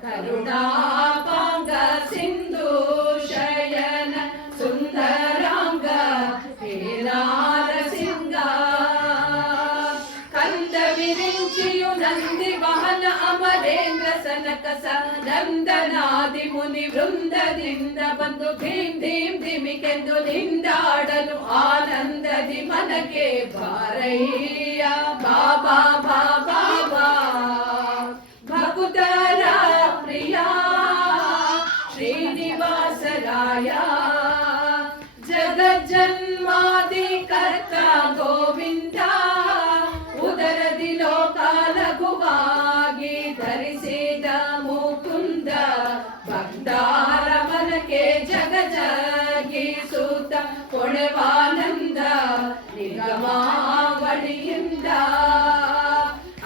ಕರುಣಾಪಾಂಗ ಸಿಂಧು ಶಯನ ಸುಂದರಾಂಗ ಹೇರಾರಸಿಂಗ ಕಂದ ವಿರಿಂಚಿಯು ನಂದಿ ವಾಹನ ಅಮರೇಂದ್ರ ಸನಕಸ ನಂದನಾದಿ ಮುನಿ ವೃಂದದಿಂದ ಬಂದು ಭೀಂ ಧೀಂ ಧಿಮಿಕೆಂದು ನಿಂದಾಡಲು ಆನಂದದಿ ಮನಕ್ಕೆ ಬಾರಯ್ಯ ಬಾಬಾ ಬಾಬಾ ಬಾ ಭಕುತರ ಪ್ರಿಯ ಶ್ರೀನಿವಾಸರಾಯ ಜಗಜ್ಜನ್ಮಾದಿ ಕರ್ತ ಗೋವಿಂದ ಉದರದಿ ಲೋಕ ಲಘುವಾಗಿ ಧರಿಸಿದ ಮುಕುಂದ ಭಕ್ತಾರ ಮನಕ್ಕೆ ಜಗ ಜಗಿಸುತ್ತ ಕೊಳೆವಾನಂದ ನಿಗಮಾವಳಿಯಿಂದ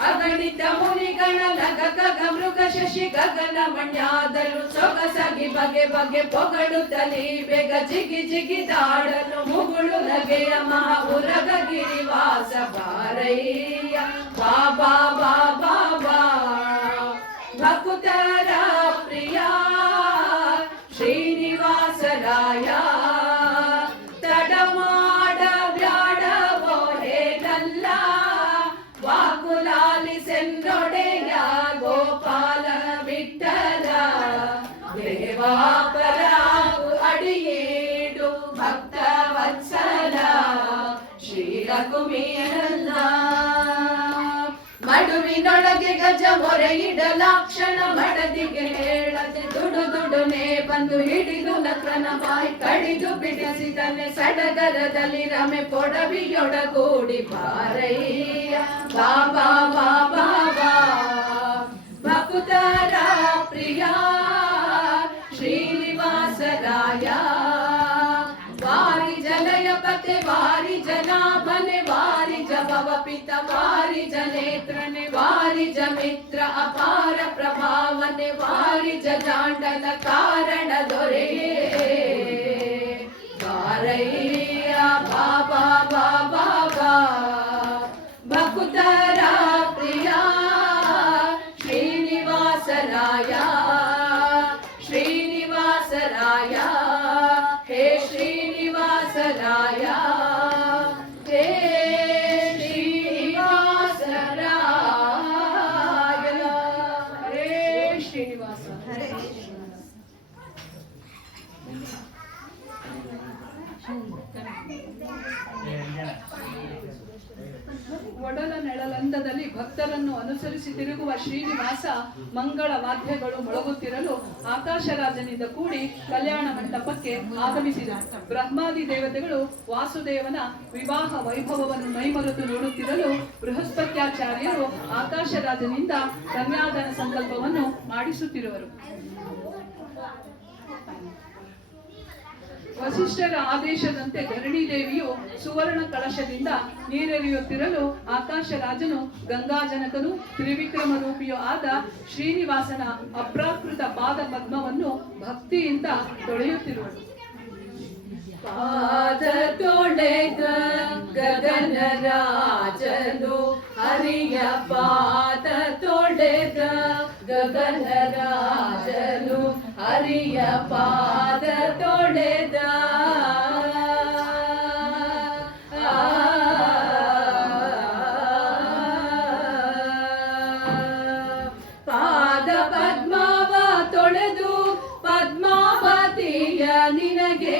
ಅಗಣಿತ ಮುನಿಗಳ ನಗ ಗಗ ಮೃಗ ಶಶಿ ಗಗನ ಮಣ್ಯಾದಲು ಸೊಗಸಗಿ ಬಗೆ ಬಗೆ ಪೊಗಡುತ್ತಲಿ ಬೇಗ ಜಿಗಿ ಜಿಗಿದಾಡಲು ಮುಗುಳು ನಗೆಯ ಮಹಾಪುರದ ಗಿರಿವಾಸ ಬಾರಯ್ಯ ಬಾಬಾ ಬಾಬಾ ಬಾ ಭಕುತರ ಪ್ರಿಯ ಶ್ರೀನಿವಾಸರಾಯ ತಡಮಾಡ ಬ್ಯಾಡವೋ ಹೇಳಲ್ಲ ವಾಕುಲಾಲಿಸೆಂದೊಡೆಯ ಗೋಪಾಲ ವಿಠಲ ದೇವಾಪರಾಗು ಅಡಿಯೇಡು ಭಕ್ತ ವತ್ಸಲ ಶ್ರೀರಘುವೀರಲ್ಲ ಮಡುವಿನೊಳಗೆ ಗಜ ಮೊರೆಯಿಡಲಾಕ್ಷಣ ಮಡದಿಗೆ ಹೇಳದೆ ದುಡು ದುಡುನೆ ಬಂದು ಹಿಡಿದು ನಕ್ರನ ಬಾಯಿ ಕಡಿದು ಬಿಡಿಸಿದನೆ ಸಡಗರದಲ್ಲಿ ರಮೆ ಪೊಡವಿಯೊಡಗೂಡಿ ಬಾರಯ್ಯ ಬಾಬಾ ಬಾಬಾ ಬಾ ಭಕುತರ ಪ್ರಿಯ ಶ್ರೀನಿವಾಸರಾಯ ವಾರಿ ಜಲಯಪತೆ ವಾರಿ ಜನಾಭನೆ ವಾರಿ ಜ ಭವಪಿತ ವಾರಿ ಜನೇತ್ರನೆ ವಾರಿ ಜ ಮಿತ್ರ ಅಪಾರ ಪ್ರಭಾವನೆ ವಾರಿ ಜ ಜಾಂಡದ ಕಾರಣ ದೊರೆಯೇ ಬಾರಯ್ಯ ಬಾಬಾ ಬಾಬಾ ಬಾ ಭಕುತರ ಪ್ರಿಯ ಶ್ರೀನಿವಾಸರಾಯ ಶ್ರೀನಿವಾಸರಾಯ ಹೇ ಶ್ರೀನಿವಾಸರಾಯ ಹೇ ಶ್ರೀನಿವಾಸರಾಯ ಹರೇ ಶ್ರೀನಿವಾಸ ಹರೇ ಒಡಲ ನೆಳಲಂದದಲ್ಲಿ ಭಕ್ತರನ್ನು ಅನುಸರಿಸಿ ತಿರುಗುವ ಶ್ರೀನಿವಾಸ ಮಂಗಳ ವಾದ್ಯಗಳು ಮೊಳಗುತ್ತಿರಲು ಆಕಾಶರಾಜನಿಂದ ಕೂಡಿ ಕಲ್ಯಾಣ ಮಂಟಪಕ್ಕೆ ಆಗಮಿಸಿದ ಬ್ರಹ್ಮಾದಿ ದೇವತೆಗಳು ವಾಸುದೇವನ ವಿವಾಹ ವೈಭವವನ್ನು ಮೈಮರೆತು ನೋಡುತ್ತಿರಲು ಬೃಹಸ್ಪತ್ಯಾಚಾರ್ಯರು ಆಕಾಶರಾಜನಿಂದ ಕನ್ಯಾದಾನ ಸಂಕಲ್ಪವನ್ನು ಮಾಡಿಸುತ್ತಿರುವರು. ವಸಿಷ್ಠರ ಆದೇಶದಂತೆ ಧರಣಿ ದೇವಿಯು ಸುವರ್ಣ ಕಳಶದಿಂದ ನೀರೆರೆಯುತ್ತಿರಲು ಆಕಾಶರಾಜನು ಗಂಗಾಜನಕನು ತ್ರಿವಿಕ್ರಮ ರೂಪಿಯೂ ಆದ ಶ್ರೀನಿವಾಸನ ಅಪ್ರಾಕೃತ ಪಾದ ಪದ್ಮವನ್ನು ಭಕ್ತಿಯಿಂದ ತೊಳೆಯುತ್ತಿರುವನು. ಪಾದ ತೊಳೆದ ಗಗನ ರಾಜನು ಹರಿಯ ಪಾದ ತೊಳೆದ ಗಗನ ರಾಜನು ಹರಿಯ ಪಾದ ತೊಳೆದ ಪಾದ ಪದ್ಮವ ತೊಳೆದು ಪದ್ಮಾವತಿಯ ನಿನಗೆ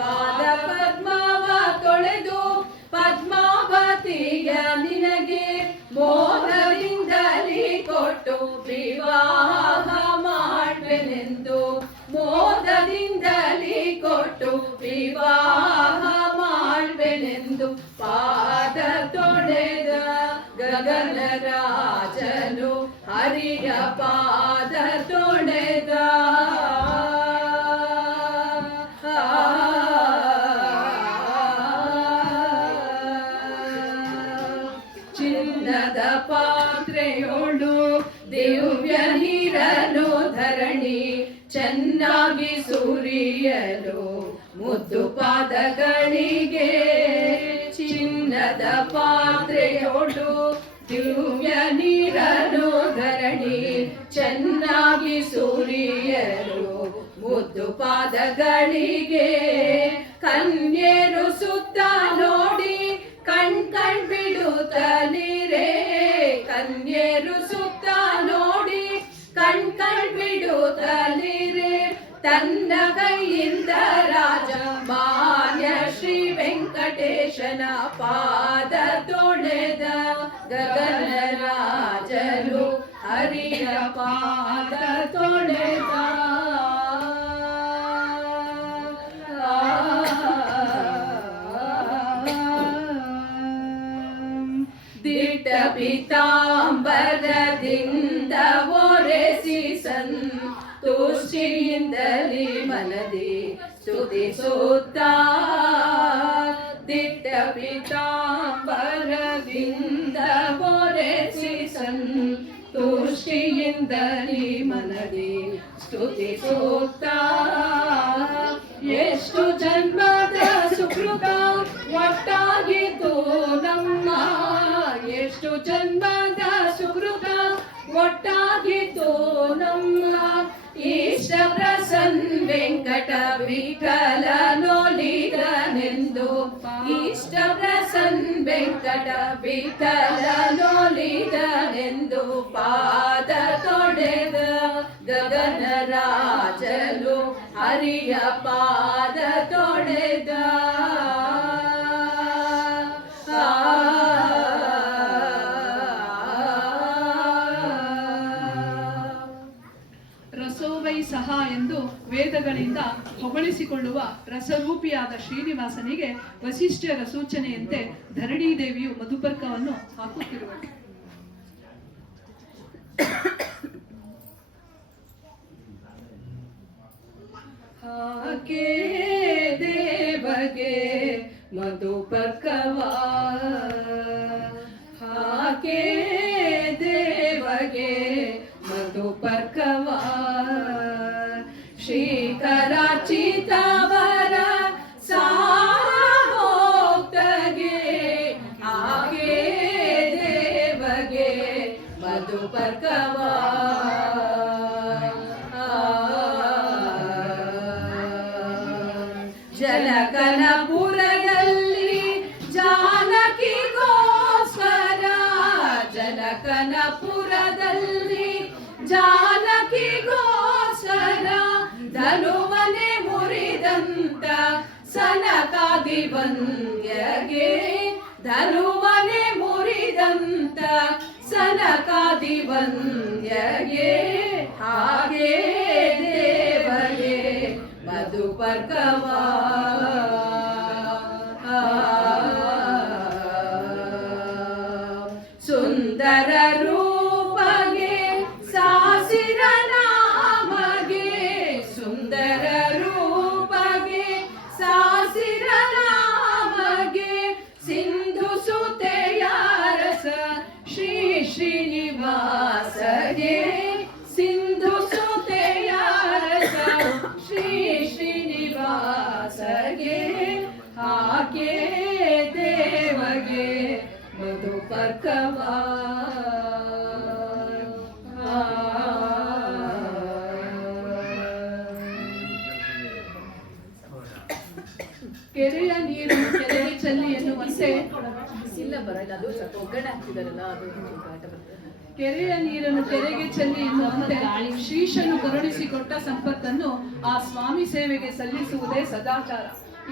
ಪಾದ ಪದ್ಮವ ತೊಳೆದು ಪದ್ಮಾವತಿಯ ನಿನಗೆ ಮೋದದಿಂದಲೇ ಕೊಟ್ಟು ವಿವಾಹ ಮಾಡುವೆನೆಂದು ಮೋದದಿಂದ ತೊಳೆದೆನೆಂದು ಪಾದ ತೊಳೆದ ಗಗನ ರಾಜನು ಹರಿಯ ಪಾದ ತೊಳೆದ. ಚಿನ್ನದ ಪಾತ್ರೆಯೋಳು ದಿವ್ಯ ನೀರನು ಧರಣಿ ಚೆನ್ನಾಗಿ ಸುರಿಯಲು ಮುದ್ದು ಪಾದಗಳಿಗೆ. ಚಿನ್ನದ ಪಾತ್ರೆಯೋಳು ದಿವ್ಯ ನೀರನು ಧರಣಿ ಚೆನ್ನಾಗಿ ಸುರಿಯಲು ಮುದ್ದು ಪಾದಗಳಿಗೆ. ಕನ್ಯರು ಸುತ್ತ ನೋಡಿ ಕಣ್ ಬಿಡುತ್ತಲಿರೆ. ಕನ್ಯರು ಸುತ್ತ ನೋಡಿ ಕಣ್ ಬಿಡುತ್ತಲಿರೆ. ತನ್ನ ಕೈಯಿಂದ ರಾಜ ಮಾನ್ಯ ಶ್ರೀ ವೆಂಕಟೇಶನ ಪಾದ ತೊಳೆದ ಗಗನ ರಾಜನು ಹರಿಯ ಪಾದ ತೊಳೆದ. ದಿಟ್ಟ ಪೀತಾಂಬರದಿಂದ ಒರೆಸಿ ಸಂತುಷ್ಟಿಯಿಂದಲೇ ಮನದಿ ಸ್ತುತಿಸುತ್ತ. ದಿಟ್ಟ ಪೀತಾಂಬರದಿಂದ ಒರೆಸಿ ಸಂತುಷ್ಟಿಯಿಂದಲೇ ಮನದಿ ಸ್ತುತಿಸುತ್ತ. ಎಷ್ಟು ಜನ್ಮದ ಸುಕೃತ ಒಟ್ಟಾಗಿತ್ತು ನಮ್ಮ. ಎಷ್ಟು ಜನ್ಮದ ಸುಕೃತ ಒಟ್ಟಾಗಿತ್ತು ನಮ್ಮ. ಇಷ್ಟ ಪ್ರಸನ್ನ ವೆಂಕಟ ವಿಠಲನೊಲಿದನೆಂದು. ಇಷ್ಟ ಪ್ರಸನ್ನ ವೆಂಕಟ ವಿಠಲನೊಲಿದನೆಂದು ಪಾದ ತೊಳೆದ ಗಗನ ರಾಜನು ಹರಿಯ ಪಾದ ತೊಳೆದ. ರಸೋವೈ ಸಹ ಎಂದು ವೇದಗಳಿಂದ ಹೊಗಳಿಸಿಕೊಳ್ಳುವ ರಸರೂಪಿಯಾದ ಶ್ರೀನಿವಾಸನಿಗೆ ವಸಿಷ್ಠರ ಸೂಚನೆಯಂತೆ ಧರಣಿ ದೇವಿಯು ಮಧುಪರ್ಕವನ್ನು ಹಾಕುತ್ತಿರುವಳು. ಹಾಕೆ ದೇವಗೆ ಮಧುಪರ್ಕವಾ. ಹಾಕೆ ದೇವಗೆ ಮಧುಪರ್ಕವಾ. ಶ್ರೀಕರಾಚಿತವರ ಸಾರಭೋಕ್ತಗೆ ಹಾಗೆ ದೇವಗೆ ಮಧುಪರ್ಕವಾ. ಜನಕನಪುರದಲ್ಲಿ ಜಾನಕಿಗೋಸ್ಕರ. ಜನಕನಪುರದಲ್ಲಿ ಜಾನಕಿಗೋಸ್ಕರ ಧನುವನೆ ಮುರಿದಂತ ಸನಕಾದಿ ವಂದ್ಯಗೆ. ಧನುವನೆ ಮುರಿದಂತ ಸನಕಾದಿ ವಂದ್ಯಗೆ ಹಾಗೆ ದೇವಗೆ ಮಧುಪರ್ಕವಾ. ಸುಂದರ ರೂಪಗೆ ಸಾಸಿರ ನಾಮಗೆ. ಸುಂದರ ರೂಪಗೆ ಸಾಸಿರ ನಾಮಗೆ. ಸಿಂಧು ಸುತೆಯ ರಸ ಶ್ರೀ ಶ್ರೀನಿವಾಸಗೆ. ಸಿಂಧು ಸುತೆಯ ರಸ ಶ್ರೀ ಶ್ರೀನಿವಾಸಗೆ ಹಾಗೆ ದೇವಗೆ ಮಧುಪರ್ಕವಾ. ಕೆರೆಯ ನೀರನ್ನು ಕೆರೆಗೆ ಚೆಲ್ಲಿ ಎನ್ನುವಂತೆ ಇಲ್ಲ ಬರಲ್ಲ, ಅದು ಸ್ವಲ್ಪ ಒಗ್ಗರಣೆ ಹಾಕ್ತಿದಾರಲ್ಲ ಅದು ಕಾಟ ಬರ್ತದೆ. ಕೆರೆಯ ನೀರನ್ನು ಕೆರೆಗೆ ಚೆಲ್ಲಿ ಎನ್ನುವಂತೆ ಶ್ರೀಶನು ಕರುಣಿಸಿಕೊಟ್ಟ ಸಂಪತ್ತನ್ನು ಆ ಸ್ವಾಮಿ ಸೇವೆಗೆ ಸಲ್ಲಿಸುವುದೇ ಸದಾಚಾರ.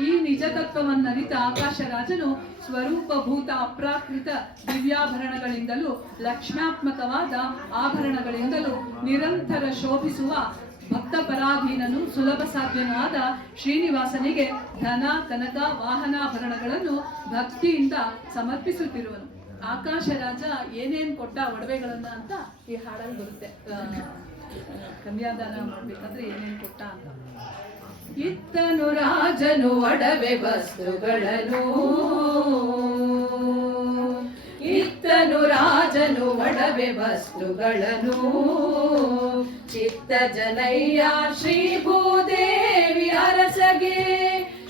ಈ ನಿಜ ತತ್ವವನ್ನರಿತ ಆಕಾಶರಾಜನು ಸ್ವರೂಪಭೂತ ಅಪ್ರಾಕೃತ ದಿವ್ಯಾಭರಣಗಳಿಂದಲೂ ಲಕ್ಷ್ಮ್ಯಾತ್ಮಕವಾದ ಆಭರಣಗಳಿಂದಲೂ ನಿರಂತರ ಶೋಭಿಸುವ ಭಕ್ತ ಪರಾಧೀನನು ಸುಲಭ ಸಾಧ್ಯನೂ ಆದ ಶ್ರೀನಿವಾಸನಿಗೆ ಧನ ಕನಕ ವಾಹನಾಭರಣಗಳನ್ನು ಭಕ್ತಿಯಿಂದ ಸಮರ್ಪಿಸುತ್ತಿರುವನು. ಆಕಾಶ ರಾಜ ಏನೇನ್ ಕೊಟ್ಟ ಒಡವೆಗಳನ್ನ ಅಂತ ಈ ಹಾಡಲ್ಲಿ ಬರುತ್ತೆ. ಕನ್ಯಾದಾನ ಮಾಡ್ಬೇಕಾದ್ರೆ ಏನೇನ್ ಕೊಟ್ಟ ಅಂತ. ಇತ್ತನು ರಾಜನು ಒಡವೆ ವಸ್ತುಗಳನ್ನು, ಇತ್ತನು ರಾಜನು ಒಡವೆ ವಸ್ತುಗಳನ್ನು, ಚಿತ್ತ ಜನಯ್ಯ ಶ್ರೀ ಭೂದೇವಿ ಅರಸಗೆ,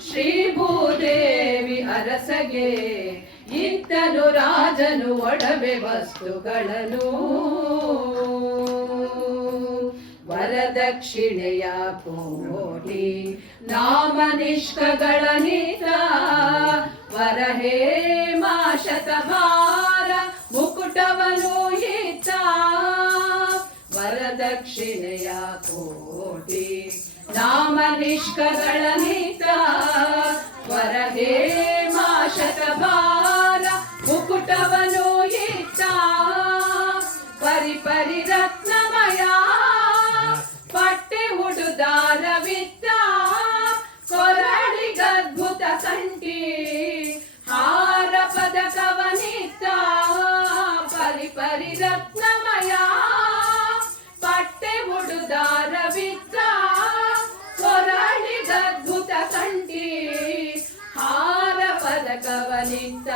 ಶ್ರೀ ಭೂದೇವಿ ಅರಸಗೆ, ಇತ್ತನು ರಾಜನು ಒಡವೆ ವಸ್ತುಗಳನ್ನು, ವರದಕ್ಷಿಣೆಯ ಕೋಟಿ ನಾಮ ನಿಷ್ಕಗಳನಿತ, ವರಹೇಮ ಶತಭಾರ ಮುಕುಟವನು ಇತ್ತ, ವರದಕ್ಷಿಣೆಯ ಕೋಟಿ ನಾಮ ನಿಷ್ಕಗಳನಿತ, ವರಹೇಮ ಶತಭಾರ ಮುಕುಟವನು ಇತ್ತ, ಪರಿಪರಿ ರತ್ನಮಯ ಪಟ್ಟೆ ಉಡುದಾರವಿತ್ತ, ಕೊರಳಿಗದ್ಭುತ ಕಂಠಿ ಹಾರ ಪದಕವನಿತ್ತ, ಪರಿಪರಿ ರತ್ನಮಯ ಪಟ್ಟೆ ಉಡುದಾರವಿತ್ತ, ಕೊರಳಿಗದ್ಭುತ ಕಂಠಿ ಹಾರ ಪದಕವನಿತ್ತ,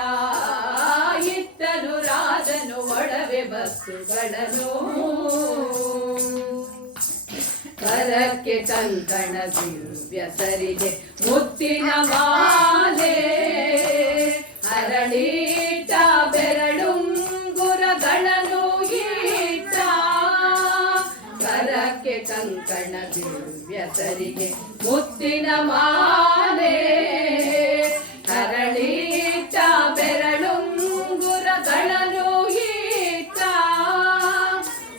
ಇತ್ತನು ರಾಜನು ಒಡವೆ ವಸ್ತುಗಳನ್ನು, ಕರಕ್ಕೆ ಕಂಕಣ ದಿವ್ಯ ಸರಿಗೆ ಮುತ್ತಿನ ಮಾಲೆ, ಹರಳೀಟ ಬೆರಳುಂಗುರಗಳನ್ನು ಈಟ, ಕರಕ್ಕೆ ಕಂಕಣ ದಿವ್ಯ ಸರಿಗೆ ಮುತ್ತಿನ ಮಾಲೆ, ಹರಳೀಟ ಬೆರಳುಂಗುರಗಳನ್ನು ಈಟ,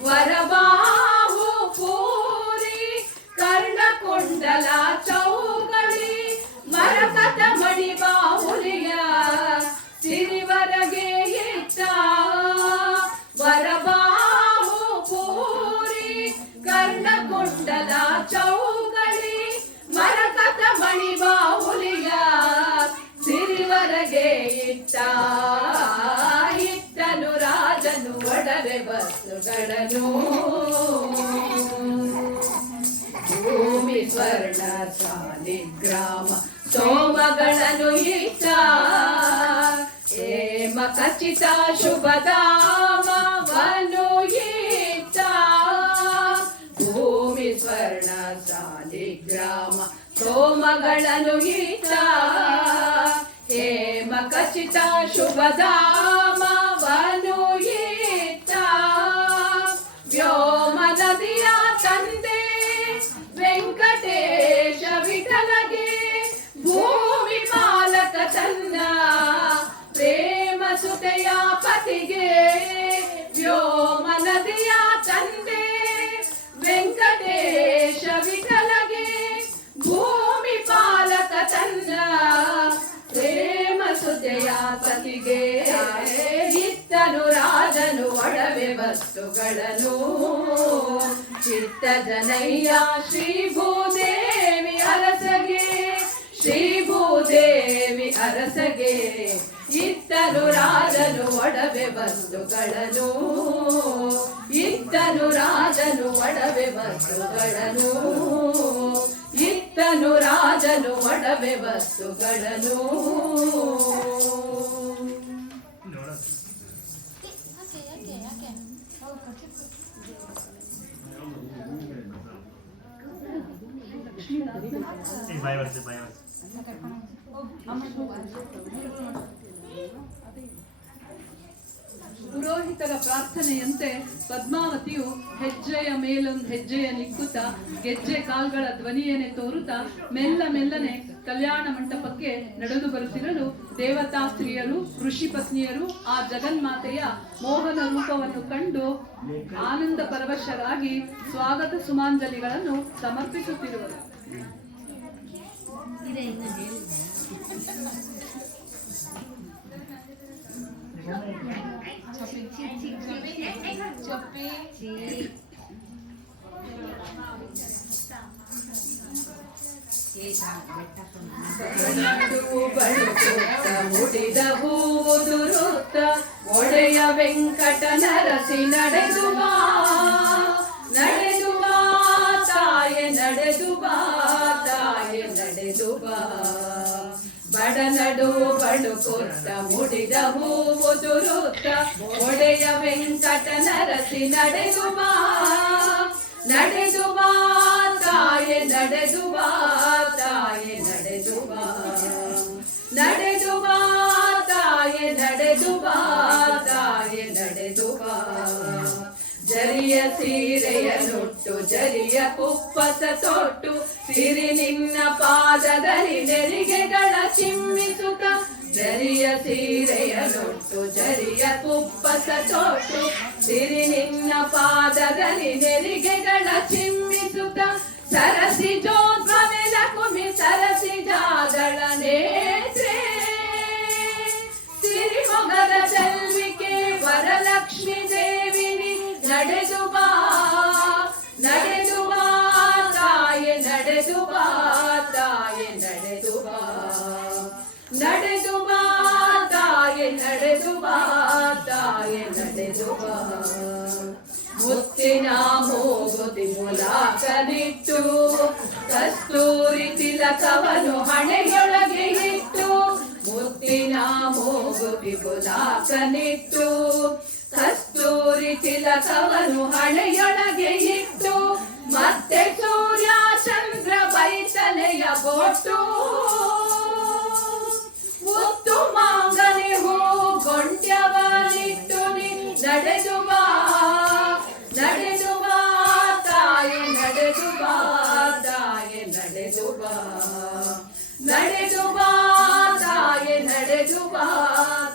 ವರಬಾಹು ಪೂರಿ ಕರ್ಣಕುಂಡಲ ಚೌಗಳಿ, ಮರಕತ ಮಣಿ ಬಾಹುಲಿಯ ಸಿರಿವರಗೆ ಇಟ್ಟ, ವರಬಾಹು ಪೂರಿ ಕರ್ಣಕುಂಡಲ ಚೌಗಳಿ, ಮರಕತ ಮಣಿ ಬಾಹುಲಿಯ ಸಿರಿವರಗೆ ಇಟ್ಟ, ಇತ್ತನು ರಾಜನು ಒಡವೆ ವಸ್ತುಗಳನ್ನು, ಭೂಮಿ ಸ್ವರ್ಣ ಸಾಲಿಗ್ರಾಮ ಸೋಮಗಳನ್ನು ಇಟ್ಟ, ಹೇಮ ಖಚಿತ ಶುಭಧಾಮವನ್ನು ಇಟ್ಟ, ಭೂಮಿ ಸ್ವರ್ಣ ಸಾಲಿಗ್ರಾಮ ಸೋಮಗಳನ್ನು ಇಟ್ಟ, ಹೇಮ ಖಚಿತ ಶುಭಧಾಮವನ್ನು ಇಟ್ಟ, ವ್ಯೋಮ ನದಿಯ ತಂದೆ ವೆಂಕಟೇಶ ವಿಠಲಗೆ, ಭೂಮಿ ಪಾಲಕ ತನ್ನ ಪ್ರೇಮ ಸುತೆಯ ಪತಿಗೆ, ವ್ಯೋಮ ನದಿಯ ತಂದೆ ವೆಂಕಟೇಶ ವಿಠಲಗೆ, ಭೂಮಿ ಪಾಲಕ ತನ್ನ ಪ್ರೇಮ ಸುತೆಯ ಪತಿಗೆ, ಇತ್ತನು ರಾಜನು ಒಡವೆ ವಸ್ತುಗಳನ್ನು, ಚಿತ್ತ ಜನಯ್ಯ ಶ್ರೀ ಭೂದೇವಿ ಅರಸಗೆ, ಶ್ರೀ ಭೂದೇವಿ ಅರಸಗೆ, ಇತ್ತನು ರಾಜನು ಒಡವೆ ವಸ್ತುಗಳನ್ನು, ಇತ್ತನು ರಾಜನು ಒಡವೆ ವಸ್ತುಗಳನ್ನು, ಇತ್ತನು ರಾಜನು ಒಡವೆ ವಸ್ತುಗಳನ್ನು. ಪುರೋಹಿತರ ಪ್ರಾರ್ಥನೆಯಂತೆ ಪದ್ಮಾವತಿಯು ಹೆಜ್ಜೆಯ ಮೇಲೊಂದು ಹೆಜ್ಜೆಯ ನಿಕ್ಕುತ್ತ ಗೆಜ್ಜೆ ಕಾಲ್ಗಳ ಧ್ವನಿಯನ್ನೇ ತೋರುತ್ತಾ ಮೆಲ್ಲ ಮೆಲ್ಲನೆ ಕಲ್ಯಾಣ ಮಂಟಪಕ್ಕೆ ನಡೆದು ಬರುತ್ತಿರಲು ದೇವತಾ ಸ್ತ್ರೀಯರು ಋಷಿ ಪತ್ನಿಯರು ಆ ಜಗನ್ಮಾತೆಯ ಮೋಹನ ರೂಪವನ್ನು ಕಂಡು ಆನಂದ ಪರವಶರಾಗಿ ಸ್ವಾಗತ ಸುಮಾಂಜಲಿಗಳನ್ನು ಸಮರ್ಪಿಸುತ್ತಿರುವರು. ಬಳುಕುತ್ತ ಮುಡಿದ ಹೂದುರುತ್ತ ಒಡೆಯ ವೆಂಕಟ ನರಸಿ ನಡೆದು ಬಾ ತಾಯೆ ನಡೆದು ಬಾ ತಾಯೆ ನಡೆದು ಬಾ ಬಡನಡು ಬಳುಕುತ್ತ ಮುಡಿದ ಹೂದುರುತ್ತ ಒಡೆಯ ವೆಂಕಟ ನರಸಿ ನಡೆದು ಬಾ ತಾಯೆ ನಡೆದು ಬಾ ತಾಯೆ ನಡೆದು ಬಾ ತಾಯೆ ನಡೆದು ಬಾ ತಾಯೆ ನಡೆದು ಬಾ ಜರಿಯ ಸೀರೆಯ ನುಟ್ಟು ಜರಿಯ ಕುಪ್ಪಸ ತೊಟ್ಟು ಸಿರಿ ನಿನ್ನ ಪಾದದಲ್ಲಿ ನೆರಿಗೆಗಳ ಚಿಮ್ಮಿಸುತ್ತ ಜರಿಯ ಸೀರೆಯ ನುಟ್ಟು ಜರಿಯ ಕುಪ್ಪಸ ತೊಟ್ಟು ಸಿರಿ ನಿನ್ನ ಪಾದದಲ್ಲಿ ನೆರಿಗೆಗಳ ಚಿಮ್ಮಿಸುತ್ತ ಸರಸಿ ಜೋದ್ಭವೆಲ ಕುಮಿ ಸರಸಿ ಜಾದಳ ನೇತ್ರೆ ಸಿರಿ ಮೊಗದ ಚೆಲ್ವಿಕೆ ವರಲಕ್ಷ್ಮಿ ದೇವಿನಿ ನಡೆದು ಬಾ ತಾಯೆ ನಡೆದು ಬಾ ತಾಯೆ ನಡೆದು ಬಾ ತಾಯೆ ನಡೆದು ಬಾ ತಾಯೆ ನಡೆದು ಬಾ ಮುತ್ತಿನ ಮೂಗುತಿ ಮುಲಾಕನಿಟ್ಟು ಕಸ್ತೂರಿ ತಿಲಕವನು ಹಣೆಯೊಳಗೆ ಇಟ್ಟು ಮುತ್ತಿನ ಮೂಗುತಿ ಮುಲಾಕನಿಟ್ಟು ಕಸ್ತೂರಿ ತಿಲಕವನು ಹಣೆಯೊಳಗೆ ಇಟ್ಟು ಮತ್ತೆ ಸೂರ್ಯ ಚಂದ್ರ ಬೈತಲೆಯ ಬೋಟು ಮುತ್ತು ಮಾಂಗನೆ ಹೂ ಗೊಂಡ್ಯವನಿಟ್ಟು ನಡೆದು ಬಾ ತಾಯೆ ನಡೆದು ಬಾ ತಾಯೆ ನಡೆದು ಬಾ ತಾಯೆ ನಡೆದು ಬಾ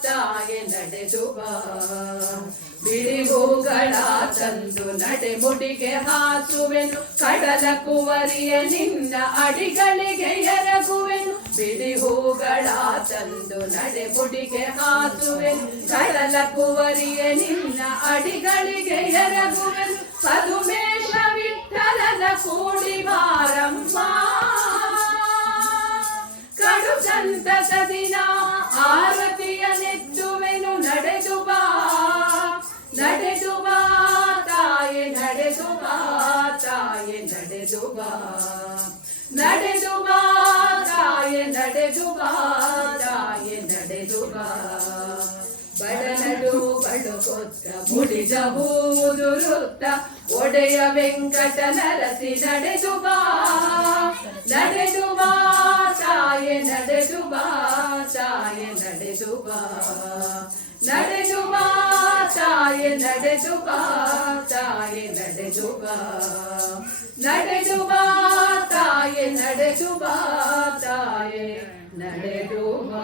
ತಾಯೆ ನಡೆದು ಬಾ ಬಿಳಿ ಹೂಗಳ ತಂದು ನಡೆ ಮುಡಿಗೆ ಹಾಸುವೆನು ಕಡಲ ಕುವರಿಯ ನಿನ್ನ ಅಡಿಗಳಿಗೆ ಎರಗುವೆನು ಬಿಳಿ ಹೂಗಳ ತಂದು ನಡೆ ಮುಡಿಗೆ ಹಾಸುವೆನು ಕಡಲ ಕುವರಿಯ ನಿನ್ನ ಅಡಿಗಳಿಗೆ ಎರಗುವೆನು ಪದುಮೇಶ ವಿಠಲನ ಕೂಡಿ ಬಾರಮ್ಮ ಕಡು ಸಂತಸ ದಿನ ಆರತಿಯ ನೆತ್ತುವೆನು ನಡೆದು ಬಾ ತಾಯೆ ನಡೆದು ಬಾ ತಾಯೆ ನಡೆದು ಬಾ ತಾಯೆ ನಡೆದು ಬಾ ತಾಯೆ ನಡೆದು ಬಾ ಬಡನಡು ಬಡುಕೊತ್ತ ಮುಡಿದ ಹೂದುರುತ್ತ ಒಡೆಯ ವೆಂಕಟ ನರಸಿ ನಡೆದು ಬಾ ತಾಯೆ ನಡೆದು ಬಾ ತಾಯೆ ನಡೆದು ಬಾ ತಾಯೆ ನಡೆದು ಬಾ ತಾಯೆ ನಡೆದು ಬಾ ತಾಯೆ ನಡೆದು ಬಾ ತಾಯೆ ನಡೆದು ಬಾ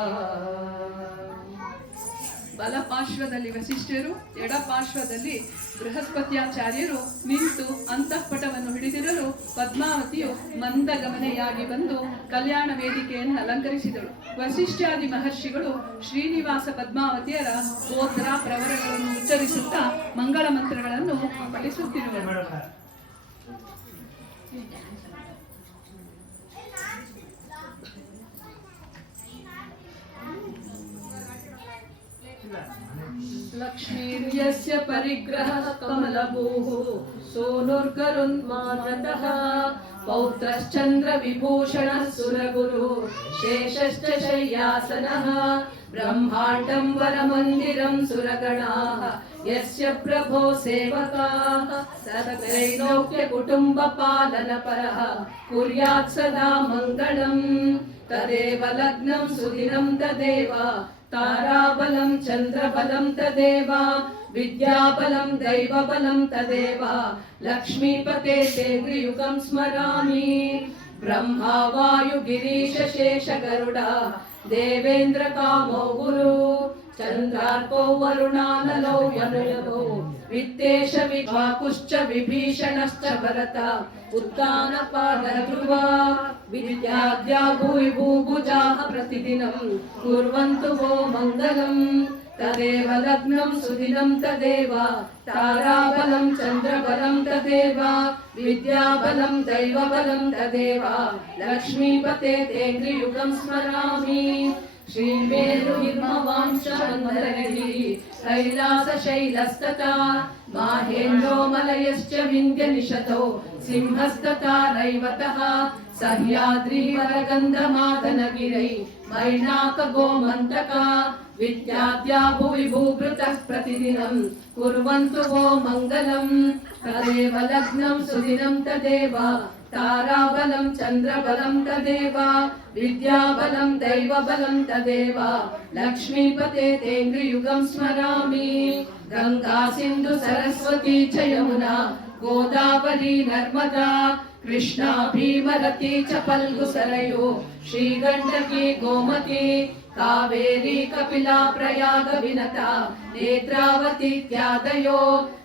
ಬಲಪಾರ್ಶ್ವದಲ್ಲಿ ವಸಿಷ್ಠರು, ಎಡಪಾರ್ಶ್ವದಲ್ಲಿ ಬೃಹಸ್ಪತ್ಯಾಚಾರ್ಯರು ನಿಂತು ಅಂತಃಪಟವನ್ನು ಹಿಡಿದಿರಲು ಪದ್ಮಾವತಿಯು ಮಂದಗಮನೆಯಾಗಿ ಬಂದು ಕಲ್ಯಾಣ ವೇದಿಕೆಯನ್ನು ಅಲಂಕರಿಸಿದಳು. ವಸಿಷ್ಠಾದಿ ಮಹರ್ಷಿಗಳು ಶ್ರೀನಿವಾಸ ಪದ್ಮಾವತಿಯರ ಗೋತ್ರ ಪ್ರವರಗಳನ್ನು ಉಚ್ಚರಿಸುತ್ತಾ ಮಂಗಳ ಮಂತ್ರಗಳನ್ನು ಪಠಿಸುತ್ತಿರುವರು. ಲಕ್ಷ್ಮೀರ್ಯಸ್ಯ ಪರಿಗ್ರಹಃ ಕಮಲಭೂಃ ಸೋನುರ್ಗರುನ್ಮಾನತಃ ಪೌತ್ರಶ್ಚಂದ್ರ ವಿಭೂಷಣಃ ಸುರಗುರು ಶೇಷಶ್ಚ ಶಯ್ಯಾಸನಃ ಬ್ರಹ್ಮಾಂಡಂ ವರಮಂದಿರಂ ಸುರಗಣಾಃ ಯಸ್ಯ ಪ್ರಭೋ ಸೇವಕಾಃ ಸತ್ರೈಲೋಕ್ಯ ಕುಟುಂಬ ಪಾಲನ ಪರಃ ಕುರ್ಯಾತ್ ಸದಾ ಮಂಗಳಂ ತದೇವ ಲಗ್ನಂ ಸುದಿನಂ ತದೇವ ತಾರಾಬಲಂ ಚಂದ್ರಬಲಂ ತದೇವ ವಿದ್ಯಾಬಲಂ ದೈವಬಲಂ ತದೇವ ಲಕ್ಷ್ಮೀಪತೆ ಸೇಂದ್ರಿಯುಗಂ ಸ್ಮರಾಮಿ ಬ್ರಹ್ಮಾ ವಾಯು ಗಿರೀಶ ಶೇಷ ಗರುಡ ದೇವೇಂದ್ರ ಕಾಮೋ ಗುರು ಚಂದ್ರಾರ್ಕೋ ವರುಣಾನಲೋ ಯನುಲಭೋ ವಿತ್ತೇಶ ವಿಭಾಕುಶ್ಚ ವಿಭೀಷಣಶ್ಚ ಭರತ ಉತ್ಥಾನಪಾದಧ್ರುವ ವಿದ್ಯಾದ್ಯಾ ಭೂಯ್ ಭೂಭುಜಾಃ ಪ್ರತಿದಿನಂ ಕುರ್ವಂತು ವೋ ಮಂಗಲಂ तदेव लग्नं सुदिनं तदेव ताराबलं चन्द्रबलं तदेव विद्याबलं दैवबलं तदेव लक्ष्मीपते तेन्द्रियुगं स्मरामि श्रीमेरुहिमवांशमन्दरगिरि कैलासशैलस्तथा माहेन्द्रो मलयश्च विन्ध्यनिषतो सिंहस्तथा रैवतः सह्याद्रिवरगन्धमादनगिरै मैनाकगोमन्तका विद्याद्या भुवि भूभृतः प्रतिदिनं कुर्वन्तु वो मङ्गलम् तदेव लग्नं सुदिनं तदेव ताराबलं चन्द्रबलं तदेव विद्याबलं दैवबलं तदेव लक्ष्मीपते तेन्द्रियुगं स्मरामि गङ्गा सिन्धु सरस्वती च यमुना गोदावरी नर्मदा कृष्णा भीमरती च फल्गुसरयो श्रीगण्डकी गोमती कावेरी कपिला प्रयाग विनता नेत्रावतीत्यादयो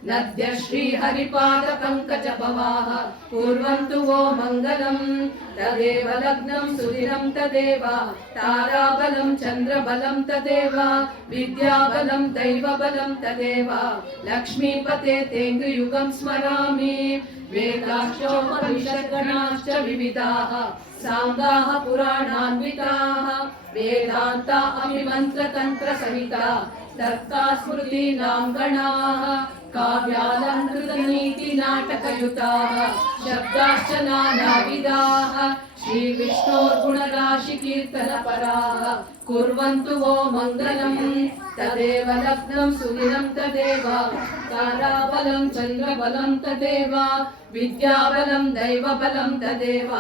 नद्य श्रीहरिपाद पङ्कजपवाः कुर्वन्तु वो मङ्गलम् तदेव लग्नं सुदिनं तदेव ताराबलं चन्द्रबलं तदेव विद्याबलं दैवबलं तदेव लक्ष्मीपते तेन्द्रियुगं स्मरामि वेदाश्चोपनिषद्गणाश्च विविधाः साङ्गाः पुराणान्विताः वेदान्ता अभिमन्त्रतन्त्रसहिता तर्का स्मृतीनां गणाः काव्यालङ्कृतनीतिनाटकयुताः शब्दाश्च नानाविधाः श्रीविष्णोर्गुणराशिकीर्तनपराः कुर्वन्तु वो मङ्गलम् तदेव लग्नं सुदिनं तदेव ताराबलं चन्द्रबलं तदेव विद्याबलं दैवबलं तदेव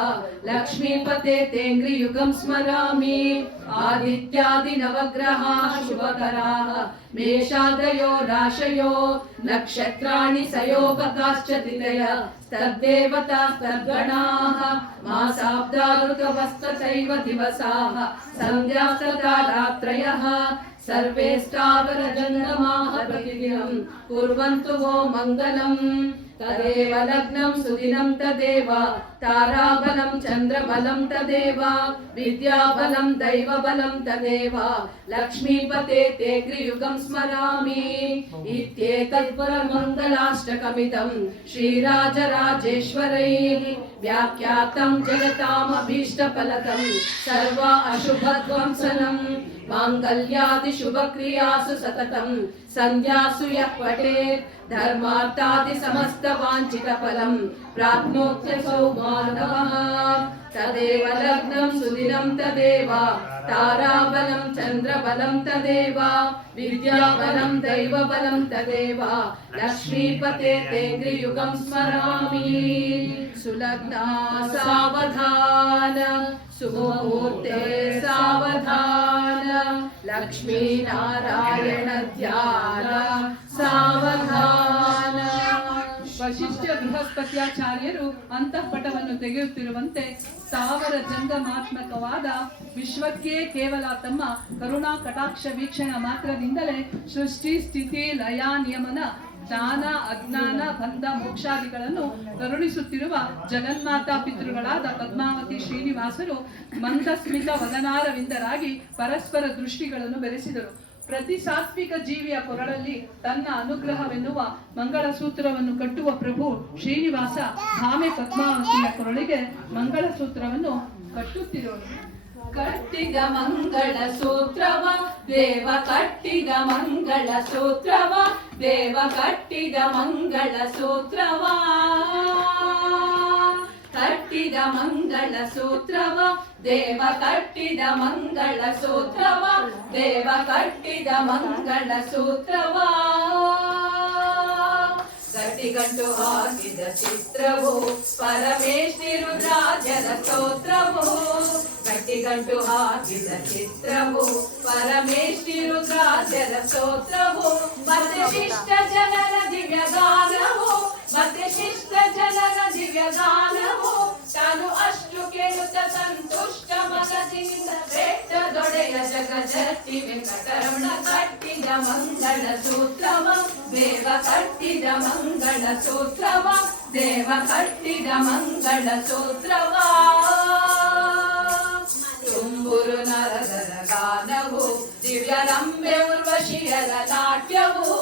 लक्ष्मीपते तेन्द्रियुगं स्मरामि आदित्यादिनवग्रहाः शुभकराः मेषादयो राशयो नक्षत्राणि सयोगकाश्च तिथय तद्देवता तद्गणाः मासाब्दा ऋतवस्तथैव दिवसाः सन्ध्यास्तथा रात्रयः सर्वे स्थावरजङ्गमाः प्रतिदिनं कुर्वन्तु वो मङ्गलम् तदेव लग्नं सुदिनं तदेव ताराबलं चन्द्रबलं तदेव विद्याबलं दैवबलं तदेव लक्ष्मीपते तेन्द्रियुगं स्मरामि इत्येतत् परमङ्गलाष्टकमिदं श्रीराजराजेश्वरैः व्याख्यातं जगतामभीष्टफलकं सर्व अशुभध्वंसनं माङ्गल्यादिशुभक्रियासु सततं सन्ध्यासु यः पठेत् धर्मार्थादि समस्तवाञ्छितफलं प्राप्नोत्यसौ माधवः तदेव लग्नं सुदिनं तदेव ताराबलं चन्द्रबलं तदेव विद्याबलं दैवबलं तदेव लक्ष्मीपते तेन्द्रियुगं स्मरामि सुलग्ना सावधान सुमुहूर्ते सावधान लक्ष्मीनारायण ध्यान ಸಾವಧಾನ. ವಶಿಷ್ಠ ಬೃಹಸ್ಪತ್ಯಾಚಾರ್ಯರು ಅಂತಃಪಟವನ್ನು ತೆಗೆಯುತ್ತಿರುವಂತೆ ಸ್ಥಾವರ ಜಂಗಮಾತ್ಮಕವಾದ ವಿಶ್ವಕ್ಕೆ ಕೇವಲ ತಮ್ಮ ಕರುಣಾ ಕಟಾಕ್ಷ ವೀಕ್ಷಣ ಮಾತ್ರದಿಂದಲೇ ಸೃಷ್ಟಿ ಸ್ಥಿತಿ ಲಯ ನಿಯಮನ ಜ್ಞಾನ ಅಜ್ಞಾನ ಬಂಧ ಮೋಕ್ಷಾದಿಗಳನ್ನು ಕರುಣಿಸುತ್ತಿರುವ ಜಗನ್ಮಾತಾ ಪಿತೃಗಳಾದ ಪದ್ಮಾವತಿ ಶ್ರೀನಿವಾಸರು ಮಂದಸ್ಮಿತ ವದನಾರವಿಂದರಾಗಿ ಪರಸ್ಪರ ದೃಷ್ಟಿಗಳನ್ನು ಬೆರೆಸಿದರು. ಪ್ರತಿ ಸಾತ್ವಿಕ ಜೀವಿಯ ಕೊರಳಲ್ಲಿ ತನ್ನ ಅನುಗ್ರಹವೆನ್ನುವ ಮಂಗಳ ಸೂತ್ರವನ್ನು ಕಟ್ಟುವ ಪ್ರಭು ಶ್ರೀನಿವಾಸ ಭಾಮೆ ಪದ್ಮಾವತಿಯ ಕೊರಳಿಗೆ ಮಂಗಳ ಸೂತ್ರವನ್ನು ಕಟ್ಟುತ್ತಿರುವರು. ಕಟ್ಟಿದ ಮಂಗಳ ಸೂತ್ರವ ದೇವ ಕಟ್ಟಿದ ಮಂಗಳ ಸೂತ್ರವ ದೇವ ಕಟ್ಟಿದ ಮಂಗಳ ಸೂತ್ರವ ಕಟ್ಟಿದ ಮಂಗಳ ಸೂತ್ರವ ದೇವ ಕಟ್ಟಿದ ಮಂಗಳ ಸೂತ್ರವ ದೇವ ಕಟ್ಟಿದ ಮಂಗಳ ಸೂತ್ರವ ಗಟ್ಟಿಗಂಟು ಹಾಕಿದ ಚಿತ್ರವು ಪರಮೇಶ್ವರಿ ರುದ್ರಾಜರ ಸ್ತೋತ್ರವು ಗಟ್ಟಿಗಂಟು ಹಾಕಿದ ಚಿತ್ರವು ಪರಮೇಶ್ವರಿ ರುದ್ರಾಜರ ಸ್ತೋತ್ರವು ಮತ್ತೆ ಶಿಷ್ಟ ಜನರ ದಿವ್ಯ ಗಾನವು ಮತ್ತೆ ಶಿಷ್ಟ ಜನರ ದಿವ್ಯ ಗಾನವು ತಾನು ಅಷ್ಟು ಕೇಳುತ್ತ ಸಂತುಷ್ಟ ಮನಸ್ಸಿನಿಂದ ಬೆಟ್ಟದೊಡೆಯ ಜಗಜತ್ತಿ ವೆಂಕಟರಮಣ ಕಟ್ಟಿದ ಮಂಗಳ ಸೂತ್ರವ ದೇವ ಕಟ್ಟಿದ ಮಂಗಳ ಸೂತ್ರವ ದೇವ ಕಟ್ಟಿದ ಮಂಗಳ ಸೂತ್ರವ ತುಂಬುರು ನರದರ ಗಾನವು ದಿವ್ಯರಂಬೆ ಉರ್ವಶಿಯರ ನಾಟ್ಯವು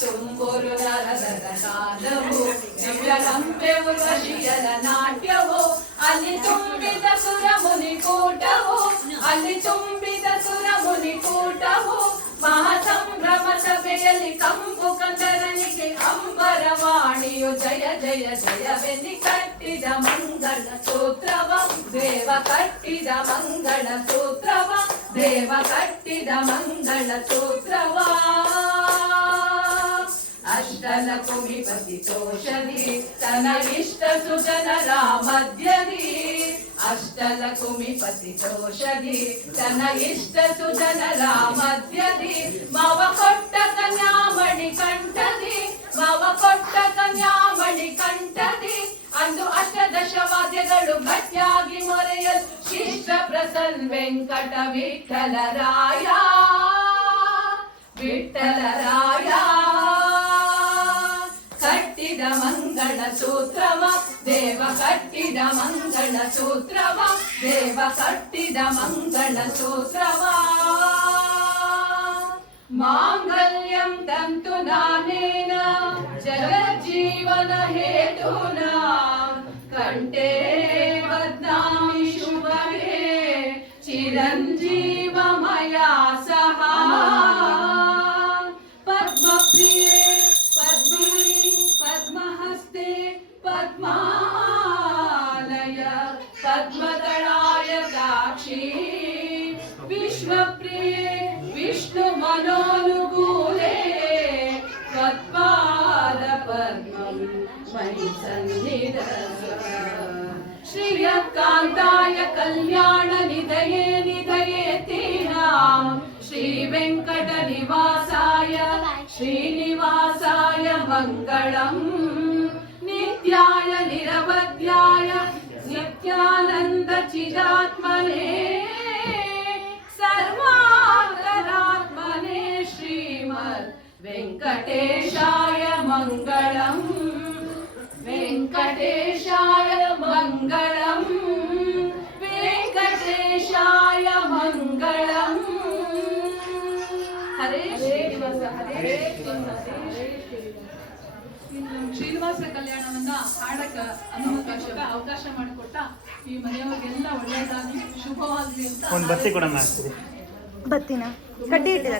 ತುಂಬೂರು ನರದರ ಗಾನವು ದಿವ್ಯರಂಬೆ ಉರ್ವಶಿಯರ ನಾಟ್ಯವು ಅಲ್ಲಿ ತುಂಬಿದ ಸುರಮುನಿ ಕೂಟವು ಅಲ್ಲಿ ತುಂಬಿದ ಸುರಮುನಿ ಕೂಟವು ಮಹಾಸಂಭ್ರಮ ಸಭೆಯಲ್ಲಿ ಕಂಪು ಕಂದರನಿಗೆ ಅಂಬರವಾಣಿಯು ಜಯ ಜಯ ಜಯವೆನ್ನಿ ಕಟ್ಟಿದ ಮಂಗಳ ಸೂತ್ರವ ದೇವ ಕಟ್ಟಿದ ಮಂಗಳ ಸೂತ್ರವ ದೇವ ಕಟ್ಟಿದ ಮಂಗಳ ಸೂತ್ರವ ಅಷ್ಟಲ ಕುಮಿಪತಿ ತೋಷದಿ ತನ ಇಷ್ಟ ಸುಜನರ ಮಧ್ಯದಿ ಅಷ್ಟಲ ಕುಮಿಪತಿ ತೋಷದಿ ತನ ಇಷ್ಟ ಸುಜನರ ಮಧ್ಯದಿ ಮಾವ ಕೊಟ್ಟ ಕನ್ಯಾಮಣಿ ಕಂಠದಿ ಮಾವ ಕೊಟ್ಟ ಕನ್ಯಾಮಣಿ ಕಂಠದಿ ಅಂದು ಅಷ್ಟದಶ ವಾದ್ಯಗಳು ಗಟ್ಟಿಯಾಗಿ ಮೊರೆಯಲು ಶಿಷ್ಟ ಪ್ರಸನ್ನ ವೆಂಕಟ ವಿಠಲರಾಯ ವಿಠಲರಾಯ ಕಟ್ಟಿದ ಮಂಗಳ ಸೂತ್ರವ ದೇವ ಕಟ್ಟಿದ ಮಂಗಳ ಸೂತ್ರವ ದೇವ ಕಟ್ಟಿದ ಮಂಗಳ ಸೂತ್ರವ ಮಾಂಗಲ್ಯಂ ತಂತು ನಾನೇನ ಜಗಜ್ಜೀವನ ಹೇತುನಾ ಕಂಠೇ ಬದ್ನಾಮಿ ಶುಭಗೆ ಚಿರಂಜೀವಮಯ ಸಹ ಪದ್ಮಪ್ರಿಯೆ ಪದ್ಮಿನಿ ಪದ್ಮಹಸ್ತೆ ಪದ್ಮಾಲಯ ಪದ್ಮದಳಾಯ ಸಾಕ್ಷಿ ವಿಶ್ವಪ್ರಿಯೆ ವಿಷ್ಣು ಮನೋನುಕೂಲೆ ತ್ವತ್ಪಾದ ಪದ್ಮಂ ಮಯಿ ಸನ್ನಿಧಸ ಶ್ರೀಯಕಾಂತಾಯ ಕಲ್ಯಾಣ ನಿಧಯೇ ನಿಧಯೇತೀನಾಂ ಶ್ರೀ ವೆಂಕಟ ನಿವಾಸಾಯ ಶ್ರೀನಿವಾಸಾಯ ಮಂಗಳಂ ನಿತ್ಯಾಯ ನಿರವಧ್ಯಾಯ ನಿತ್ಯಾನಂದ ಚಿದಾತ್ಮನೇ ಸರ್ವಾಂತರಾತ್ಮನೇ ಶ್ರೀಮದ್ ವೆಂಕಟೇಶಾಯ ಮಂಗಳಂ ವೆಂಕಟೇಶಾಯ ಮಂಗಳಂ ವೆಂಕಟೇಶಾಯ ಮಂಗಳಂ ಹರೇ ಶ್ರೀನಿವಾಸ ಹರೇ ಶ್ರೀನಿವಾಸ ಹರೇ ಶ್ರೀನಿವಾಸ ಕಲ್ಯಾಣವನ್ನ ಹಾಡಕ ಅವಕಾಶ ಮಾಡಿಕೊಟ್ಟ ಈ ಮನೆಯವರಿಗೆಲ್ಲ ಒಳ್ಳೆಯದಾಗಿ ಶುಭವಾಗಲಿ ಅಂತ ಒಂದು ಬತ್ತಿ ಕೂಡ ಮಾಡ್ತೀರಿ ಬತ್ತಿನ ಕಡ್ಡಿ ಇಟ್ಟಿದ